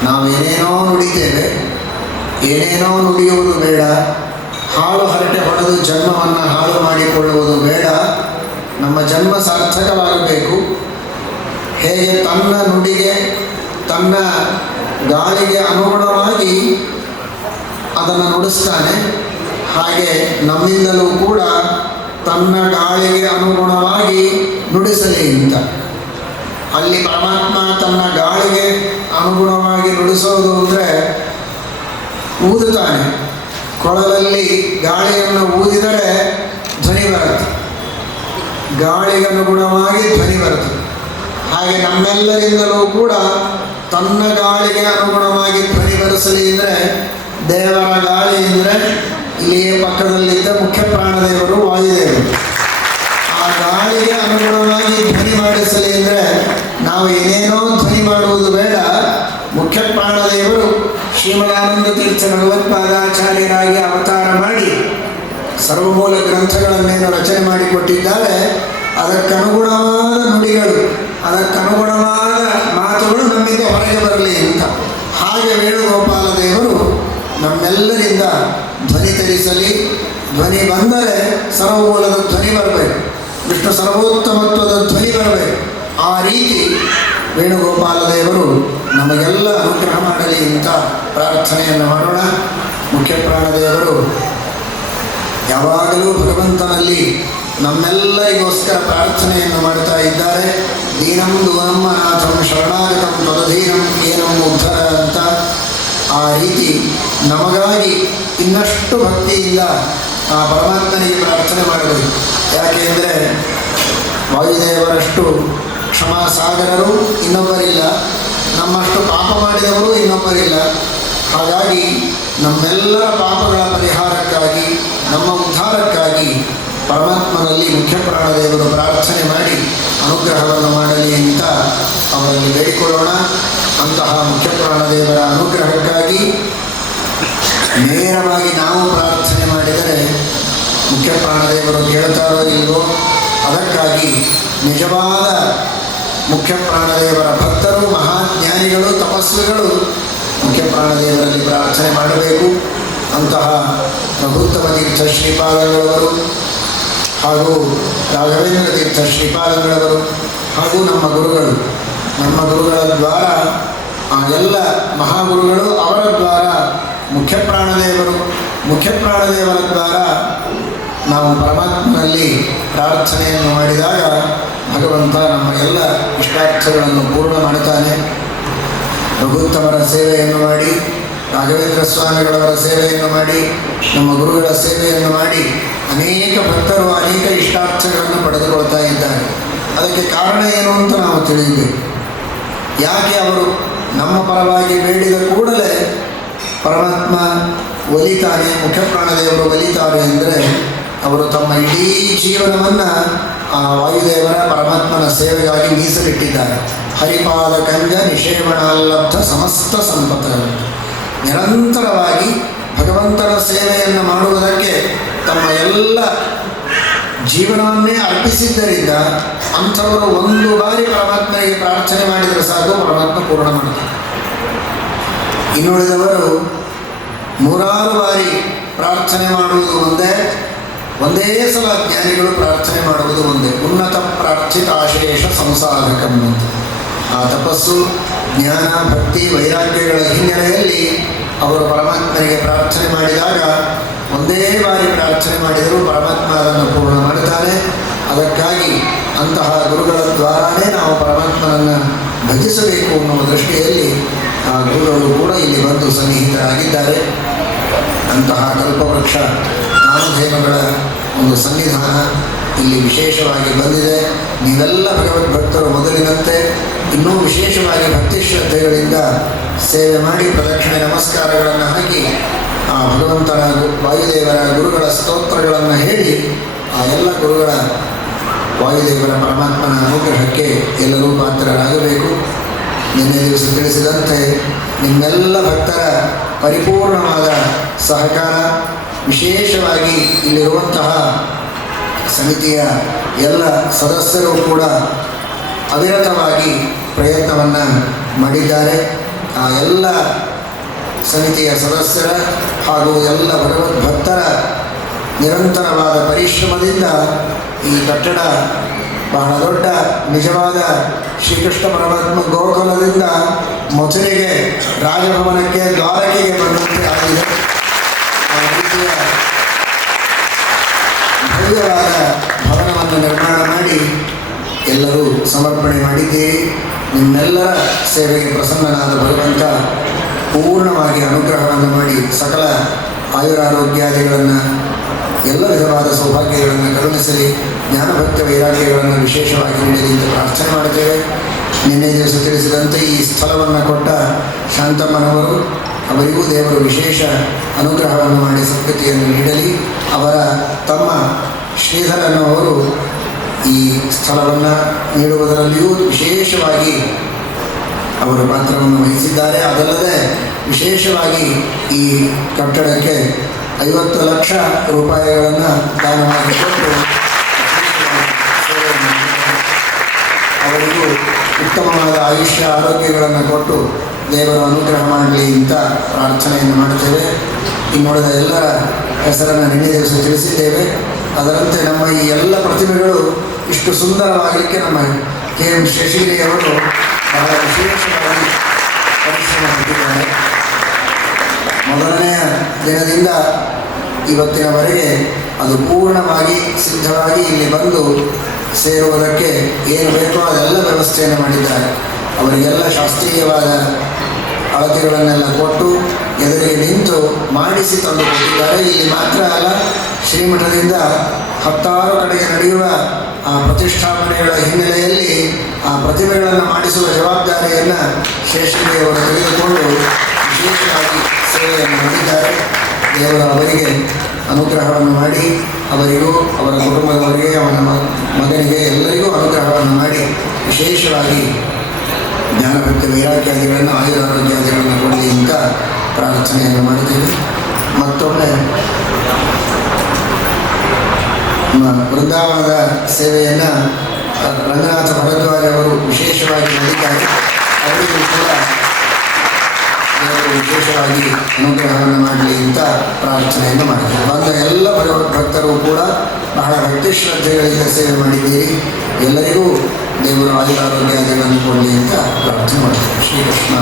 ನಾವೇನೇನೋ ನುಡಿತೇವೆ, ಏನೇನೋ ನುಡಿಯುವುದು ಬೇಡ. ಹಾಳು ಹರಟೆ ಹೊಡೆದು ಜನ್ಮವನ್ನು ಹಾಳು ಮಾಡಿಕೊಳ್ಳುವುದು ಬೇಡ. ನಮ್ಮ ಜನ್ಮ ಸಾರ್ಥಕವಾಗಬೇಕು. ಹೇಗೆ ತನ್ನ ನುಡಿಗೆ, ತನ್ನ ಗಾಳಿಗೆ ಅನುಗುಣವಾಗಿ ಅದನ್ನು ನುಡಿಸ್ತಾನೆ, ಹಾಗೆ ನಮ್ಮಿಂದಲೂ ಕೂಡ ತನ್ನ ಗಾಳಿಗೆ ಅನುಗುಣವಾಗಿ ನುಡಿಸಲಿ ಅಂತ. ಅಲ್ಲಿ ಪರಮಾತ್ಮ ತನ್ನ ಗಾಳಿಗೆ ಅನುಗುಣವಾಗಿ ನುಡಿಸೋದು ಅಂದರೆ ಊದುತ್ತಾನೆ. ಕೊಳಲಲ್ಲಿ ಗಾಳಿಯನ್ನು ಊದಿದರೆ ಧ್ವನಿ ಬರುತ್ತೆ, ಗಾಳಿಗೆ ಅನುಗುಣವಾಗಿ ಧ್ವನಿ ಬರುತ್ತೆ. ಹಾಗೆ ನಮ್ಮೆಲ್ಲರಿಂದಲೂ ಕೂಡ ತನ್ನ ಗಾಳಿಗೆ ಅನುಗುಣವಾಗಿ ಧ್ವನಿ ಬರೆಸಲಿ ಅಂದರೆ ದೇವರ ಗಾಳಿ ಅಂದರೆ ಇಲ್ಲಿಯೇ ಪಕ್ಕದಲ್ಲಿದ್ದ ಮುಖ್ಯ ಪ್ರಾಣದೇವರು ವಾಯುದೇವರು. ಆ ಗಾಳಿಗೆ ಅನುಗುಣವಾಗಿ ಧ್ವನಿ ಮಾಡಿಸಲಿ ಅಂದರೆ ನಾವು ಏನೇನೋ ಧ್ವನಿ ಮಾಡುವುದು ಬೇಡ. ಮುಖ್ಯ ಪ್ರಾಣದೇವರು ಶ್ರೀಮದಾನಂದ ತೀರ್ಥ ಭಗವತ್ಪಾದಾಚಾರ್ಯರಾಗಿ ಅವತಾರ ಮಾಡಿ ಸರ್ವಮೂಲ ಗ್ರಂಥಗಳನ್ನೇನು ರಚನೆ ಮಾಡಿಕೊಟ್ಟಿದ್ದಾರೆ, ಅದಕ್ಕನುಗುಣವಾದ ನುಡಿಗಳು, ಅದಕ್ಕನುಗುಣವಾದ ಮಾತುಗಳು ನಮ್ಮಿಂದ ಹೊರಗೆ ಬರಲಿ ಅಂತ. ಹಾಗೆ ವೇಣುಗೋಪಾಲ ದೇವರು ನಮ್ಮೆಲ್ಲರಿಂದ ಧ್ವನಿ ತರಿಸಲಿ. ಧ್ವನಿ ಬಂದರೆ ಸರ್ವಮೂಲದ ಧ್ವನಿ ಬರಬೇಕು, ವಿಷ್ಣು ಸರ್ವೋತ್ತಮತ್ವದ ಧ್ವನಿ ಬರಬೇಕು. ಆ ರೀತಿ ವೇಣುಗೋಪಾಲ ದೇವರು ನಮಗೆಲ್ಲ ಅನುಗ್ರಹ ಮಾಡಲಿ ಅಂತ ಪ್ರಾರ್ಥನೆಯನ್ನು ಮಾಡೋಣ. ಮುಖ್ಯ ಪ್ರಾಣದೇವರು ಯಾವಾಗಲೂ ಭಗವಂತನಲ್ಲಿ ನಮ್ಮೆಲ್ಲರಿಗೋಸ್ಕರ ಪ್ರಾರ್ಥನೆಯನ್ನು ಮಾಡ್ತಾ ಇದ್ದಾರೆ. ದೀನಂ ದುವನಂ ಅನಾಥಂ ಶರಣಾಗತಂ ತದಧೀನಂ ಏನಂ ಉದ್ಧರ ಅಂತ. ಆ ರೀತಿ ನಮಗಾಗಿ ಇನ್ನಷ್ಟು ಭಕ್ತಿಯಿಂದ ಆ ಪರಮಾತ್ಮನಿಗೆ ಪ್ರಾರ್ಥನೆ ಮಾಡಬೇಕು. ಯಾಕೆಂದರೆ ವಾಯುದೇವರಷ್ಟು ಕ್ಷಮಾಸಾಗರರು ಇನ್ನೊಬ್ಬರಿಲ್ಲ, ನಮ್ಮಷ್ಟು ಪಾಪ ಮಾಡಿದವರು ಇನ್ನೊಬ್ಬರಿಲ್ಲ. ಹಾಗಾಗಿ ನಮ್ಮೆಲ್ಲರ ಪಾಪಗಳ ಪರಿಹಾರಕ್ಕಾಗಿ, ನಮ್ಮ ಉದ್ಧಾರಕ್ಕಾಗಿ ಪರಮಾತ್ಮನಲ್ಲಿ ಮುಖ್ಯ ಪ್ರಾಣದೇವರು ಪ್ರಾರ್ಥನೆ ಮಾಡಿ ಅನುಗ್ರಹವನ್ನು ಮಾಡಲಿ ಅಂತ ಅವರಲ್ಲಿ ಬೇಡಿಕೊಳ್ಳೋಣ. ಅಂತಹ ಮುಖ್ಯ ಪ್ರಾಣದೇವರ ಅನುಗ್ರಹಕ್ಕಾಗಿ ನೇರವಾಗಿ ನಾವು ಪ್ರಾರ್ಥನೆ ಮಾಡಿದರೆ ಮುಖ್ಯ ಪ್ರಾಣದೇವರು ಕೇಳ್ತಾರೋ ಇಲ್ವೋ, ಅದಕ್ಕಾಗಿ ನಿಜವಾದ ಮುಖ್ಯ ಪ್ರಾಣದೇವರ ಭಕ್ತರು, ಮಹಾಜ್ಞಾನಿಗಳು, ತಪಸ್ವಿಗಳು ಮುಖ್ಯ ಪ್ರಾಣದೇವರಲ್ಲಿ ಪ್ರಾರ್ಥನೆ ಮಾಡಬೇಕು. ಅಂತಹ ಪ್ರಭುತ್ತಮ ತೀರ್ಥ ಶ್ರೀಪಾದಂಗಳವರು ಹಾಗೂ ರಾಘವೇಂದ್ರ ತೀರ್ಥ ಶ್ರೀಪಾದಂಗಳವರು ಹಾಗೂ ನಮ್ಮ ಗುರುಗಳ ದ್ವಾರ ಆ ಎಲ್ಲ ಮಹಾಗುರುಗಳು, ಅವರ ದ್ವಾರ ಮುಖ್ಯ ಪ್ರಾಣದೇವರ ದ್ವಾರ ನಾವು ಪರಮಾತ್ಮನಲ್ಲಿ ಪ್ರಾರ್ಥನೆಯನ್ನು ಮಾಡಿದಾಗ ಭಗವಂತ ನಮ್ಮ ಎಲ್ಲ ಇಷ್ಟಾರ್ಥಗಳನ್ನು ಪೂರ್ಣ ಮಾಡುತ್ತಾನೆ. ಪ್ರಭುತ್ತಮರ ಸೇವೆಯನ್ನು ಮಾಡಿ, ರಾಘವೇಂದ್ರ ಸ್ವಾಮಿಗಳವರ ಸೇವೆಯನ್ನು ಮಾಡಿ, ನಮ್ಮ ಗುರುಗಳ ಸೇವೆಯನ್ನು ಮಾಡಿ ಅನೇಕ ಭಕ್ತರು ಅನೇಕ ಇಷ್ಟಾರ್ಥಗಳನ್ನು ಪಡೆದುಕೊಳ್ತಾ ಇದ್ದಾರೆ. ಅದಕ್ಕೆ ಕಾರಣ ಏನು ಅಂತ ನಾವು ತಿಳಿಯಬೇಕು. ಯಾಕೆ ಅವರು ನಮ್ಮ ಪರವಾಗಿ ಬೇಡಿದ ಕೂಡಲೇ ಪರಮಾತ್ಮ ಒಲಿತಾನೆ, ಮುಖ್ಯ ಪ್ರಾಣದೇವರು ಒಲಿತಾರೆ ಅಂದರೆ ಅವರು ತಮ್ಮ ಇಡೀ ಜೀವನವನ್ನು ಆ ವಾಯುದೇವರ ಪರಮಾತ್ಮನ ಸೇವೆಗಾಗಿ ಮೀಸಲಿಟ್ಟಿದ್ದಾರೆ. ಹರಿಪಾದ ಕಂಜ ನಿಷೇವಣಾಲಬ್ಧ ಸಮಸ್ತ ಸಂಪತ್ತಗಳು. ನಿರಂತರವಾಗಿ ಭಗವಂತನ ಸೇವೆಯನ್ನು ಮಾಡುವುದಕ್ಕೆ ತಮ್ಮ ಎಲ್ಲ ಜೀವನವನ್ನೇ ಅರ್ಪಿಸಿದ್ದರಿಂದ ಅಂಥವರು ಒಂದು ಬಾರಿ ಪರಮಾತ್ಮನಿಗೆ ಪ್ರಾರ್ಥನೆ ಮಾಡಿದರೆ ಸಾಕು, ಪರಮಾತ್ಮ ಪೂರ್ಣ ಮಾಡ್ತಾರೆ. ಇನ್ನುಳಿದವರು ನೂರಾರು ಬಾರಿ ಪ್ರಾರ್ಥನೆ ಮಾಡುವುದು ಒಂದೇ ಸಲ ಜ್ಞಾನಿಗಳು ಪ್ರಾರ್ಥನೆ ಮಾಡುವುದು ಒಂದೇ. ಉನ್ನತ ಪ್ರಾರ್ಥಿತ ಆಶೇಷ ಸಂಸಾರಕಂ ಅಂತ. ಆ ತಪಸ್ಸು, ಜ್ಞಾನ, ಭಕ್ತಿ, ವೈರಾಗ್ಯಗಳ ಹಿನ್ನೆಲೆಯಲ್ಲಿ ಅವರು ಪರಮಾತ್ಮನಿಗೆ ಪ್ರಾರ್ಥನೆ ಮಾಡಿದಾಗ ಒಂದೇ ಬಾರಿ ಪ್ರಾರ್ಥನೆ ಮಾಡಿದರೂ ಪರಮಾತ್ಮ ಅದನ್ನು ಪೂರ್ಣ ಮಾಡುತ್ತಾನೆ. ಅದಕ್ಕಾಗಿ ಅಂತಹ ಗುರುಗಳ ದ್ವಾರಾನೇ ನಾವು ಪರಮಾತ್ಮನನ್ನು ಭಜಿಸಬೇಕು ಅನ್ನುವ ದೃಷ್ಟಿಯಲ್ಲಿ ಆ ಗುರುಗಳು ಕೂಡ ಇಲ್ಲಿ ಬಂದು ಸನ್ನಿಹಿತರಾಗಿದ್ದಾರೆ. ಅಂತಹ ಕಲ್ಪವೃಕ್ಷ ನಾಮಧೇನುಗಳ ಒಂದು ಸನ್ನಿಧಾನ ಇಲ್ಲಿ ವಿಶೇಷವಾಗಿ ಬಂದಿದೆ. ನೀವೆಲ್ಲ ಭಗವದ್ಭಕ್ತರು ಮೊದಲಿನಂತೆ ಇನ್ನೂ ವಿಶೇಷವಾಗಿ ಭಕ್ತಿ ಶ್ರದ್ಧೆಗಳಿಂದ ಸೇವೆ ಮಾಡಿ ಪ್ರದಕ್ಷಿಣೆ ನಮಸ್ಕಾರಗಳನ್ನು ಹಾಕಿ ಆ ಭಗವಂತನ ವಾಯುದೇವರ ಗುರುಗಳ ಸ್ತೋತ್ರಗಳನ್ನು ಹೇಳಿ ಆ ಎಲ್ಲ ಗುರುಗಳ ವಾಯುದೇವರ ಪರಮಾತ್ಮನ ಅನುಗ್ರಹಕ್ಕೆ ಎಲ್ಲರೂ ಪಾತ್ರರಾಗಬೇಕು. ನಿನ್ನೆ ದಿವಸ ತಿಳಿಸಿದಂತೆ ನಿಮ್ಮೆಲ್ಲ ಭಕ್ತರ ಪರಿಪೂರ್ಣವಾದ ಸಹಕಾರ, ವಿಶೇಷವಾಗಿ ಇಲ್ಲಿರುವಂತಹ ಸಮಿತಿಯ ಎಲ್ಲ ಸದಸ್ಯರು ಕೂಡ ಅವಿರತವಾಗಿ ಪ್ರಯತ್ನವನ್ನು ಮಾಡಿದ್ದಾರೆ. ಆ ಎಲ್ಲ ಸಮಿತಿಯ ಸದಸ್ಯರ ಹಾಗೂ ಎಲ್ಲ ಭಗವದ್ಭಕ್ತರ ನಿರಂತರವಾದ ಪರಿಶ್ರಮದಿಂದ ಈ ಕಟ್ಟಡ ಬಹಳ ದೊಡ್ಡ ನಿಜವಾದ ಶ್ರೀಕೃಷ್ಣ ಪರಮಾತ್ಮ ಗೋಕುಲದಿಂದ ಮಥುರೆಗೆ, ರಾಜಭವನಕ್ಕೆ, ದ್ವಾರಕೆಗೆ ಬಂದಂತೆ ಆಗಿದೆ. ಆ ರೀತಿಯ ಭವ್ಯವಾದ ಭವನವನ್ನು ನಿರ್ಮಾಣ ಮಾಡಿ ಎಲ್ಲರೂ ಸಮರ್ಪಣೆ ಮಾಡಿದ್ದೀರಿ. ನಿಮ್ಮೆಲ್ಲರ ಸೇವೆಗೆ ಪ್ರಸನ್ನನಾದ ಭಗವಂತ ಪೂರ್ಣವಾಗಿ ಅನುಗ್ರಹವನ್ನು ಮಾಡಿ ಸಕಲ ಆಯುರಾರೋಗ್ಯಾದಿಗಳನ್ನು, ಎಲ್ಲ ವಿಧವಾದ ಸೌಭಾಗ್ಯಗಳನ್ನು ಕರುಣಿಸಲಿ. ಜ್ಞಾನಭಕ್ತ ವೈರಾಗ್ಯಗಳನ್ನು ವಿಶೇಷವಾಗಿ ನೀಡಲಿ ಅಂತ ಪ್ರಾರ್ಥನೆ ಮಾಡುತ್ತೇವೆ. ನಿನ್ನೆ ದಿವಸ ತಿಳಿಸಿದಂತೆ ಈ ಸ್ಥಳವನ್ನು ಕೊಟ್ಟ ಶಾಂತಮ್ಮನವರು, ಅವರಿಗೂ ದೇವರು ವಿಶೇಷ ಅನುಗ್ರಹವನ್ನು ಮಾಡಿ ಸದ್ಗತಿಯನ್ನು ನೀಡಲಿ. ಅವರ ತಮ್ಮ ಶ್ರೀಧರನವರು ಈ ಸ್ಥಳವನ್ನು ನೀಡುವುದರಲ್ಲಿಯೂ ವಿಶೇಷವಾಗಿ ಅವರು ಪಾತ್ರವನ್ನು ವಹಿಸಿದ್ದಾರೆ. ಅದಲ್ಲದೆ ವಿಶೇಷವಾಗಿ ಈ ಕಟ್ಟಡಕ್ಕೆ 50 ಲಕ್ಷ ರೂಪಾಯಿಗಳನ್ನು ದಾನ ಮಾಡಿಕೊಟ್ಟು ಅವರಿಗೂ ಉತ್ತಮವಾದ ಆಯುಷ್ಯ ಆರೋಗ್ಯಗಳನ್ನು ಕೊಟ್ಟು ದೇವರ ಅನುಗ್ರಹ ಮಾಡಲಿ ಅಂತ ಪ್ರಾರ್ಥನೆಯನ್ನು ಮಾಡ್ತೇವೆ. ಇನ್ನುಳಿದ ಎಲ್ಲರ ಹೆಸರನ್ನು ನಿನ್ನೆ ದಿವಸ ತಿಳಿಸಿದ್ದೇವೆ. ಅದರಂತೆ ನಮ್ಮ ಈ ಎಲ್ಲ ಪ್ರತಿಮೆಗಳು ಇಷ್ಟು ಸುಂದರವಾಗಲಿಕ್ಕೆ ನಮ್ಮ KM ಶೇಷಗಿರಿಯವರು ಬಹಳ ವಿಶೇಷವಾಗಿ ಪರಿಶ್ರಮ ಪಟ್ಟಿದ್ದಾರೆ. ಮೊದಲನೆಯ ದಿನದಿಂದ ಇವತ್ತಿನವರೆಗೆ ಅದು ಪೂರ್ಣವಾಗಿ ಸಿದ್ಧವಾಗಿ ಇಲ್ಲಿ ಬಂದು ಸೇರುವುದಕ್ಕೆ ಏನು ಬೇಕೋ ಅದೆಲ್ಲ ವ್ಯವಸ್ಥೆಯನ್ನು ಮಾಡಿದ್ದಾರೆ. ಅವರಿಗೆಲ್ಲ ಶಾಸ್ತ್ರೀಯವಾದ ಅಳತೆಗಳನ್ನೆಲ್ಲ ಕೊಟ್ಟು ಎದುರಿಗೆ ನಿಂತು ಮಾಡಿಸಿ ತಂದು ಕೊಟ್ಟಿದ್ದಾರೆ. ಇಲ್ಲಿ ಮಾತ್ರ ಅಲ್ಲ, ಶ್ರೀಮಠದಿಂದ 10 ಕಡೆಗೆ ನಡೆಯುವ ಆ ಪ್ರತಿಷ್ಠಾಪನೆಗಳ ಹಿನ್ನೆಲೆಯಲ್ಲಿ ಆ ಪ್ರತಿಮೆಗಳನ್ನು ಮಾಡಿಸುವ ಜವಾಬ್ದಾರಿಯನ್ನು ಶೇಷಗಿರಿಯವರು ತೆಗೆದುಕೊಂಡು ವಿಶೇಷವಾಗಿ ಸೇವೆಯನ್ನು ಮಾಡಿದ್ದಾರೆ. ದೇವರು ಅವರಿಗೆ ಅನುಗ್ರಹವನ್ನು ಮಾಡಿ ಅವರಿಗೂ ಅವರ ಕುಟುಂಬದವರಿಗೆ ಅವನ ಮಗನಿಗೆ ಎಲ್ಲರಿಗೂ ಅನುಗ್ರಹವನ್ನು ಮಾಡಿ ವಿಶೇಷವಾಗಿ ಜ್ಞಾನಭಕ್ತಿ ವೈರಾಗ್ಯಾದಿಗಳನ್ನು ಆಯುರಾರೋಗ್ಯಾದಿಗಳನ್ನು ಕೊಡಲಿ ಅಂತ ಪ್ರಾರ್ಥನೆಯನ್ನು ಮಾಡಿದ್ದೇವೆ. ಮತ್ತೊಮ್ಮೆ ವೃಂದಾವನದ ಸೇವೆಯನ್ನು ರಂಗನಾಥ ಭರದ್ವಾಜ್ ಅವರು ವಿಶೇಷವಾಗಿ ಮಾಡಿದ್ದಾರೆ. ಅವರಿಗೂ ಕೂಡ ವಿಶೇಷವಾಗಿ ಅನುಗ್ರಹವನ್ನು ಮಾಡಲಿ ಅಂತ ಪ್ರಾರ್ಥನೆಯನ್ನು ಮಾಡಿದ್ದಾರೆ. ಬಂದ ಎಲ್ಲ ಭಕ್ತರು ಕೂಡ ಬಹಳ ಭಕ್ತಿ ಶ್ರದ್ಧೆಗಳಿಂದ ಸೇವೆ ಮಾಡಿದ್ದೀರಿ. ಎಲ್ಲರಿಗೂ ದೇವರು ಆಯುರಾರೋಗ್ಯಾದಿಗಳನ್ನು ಕೊಡಲಿ ಅಂತ ಪ್ರಾರ್ಥನೆ ಮಾಡ್ತಾರೆ. ಶ್ರೀಕೃಷ್ಣ.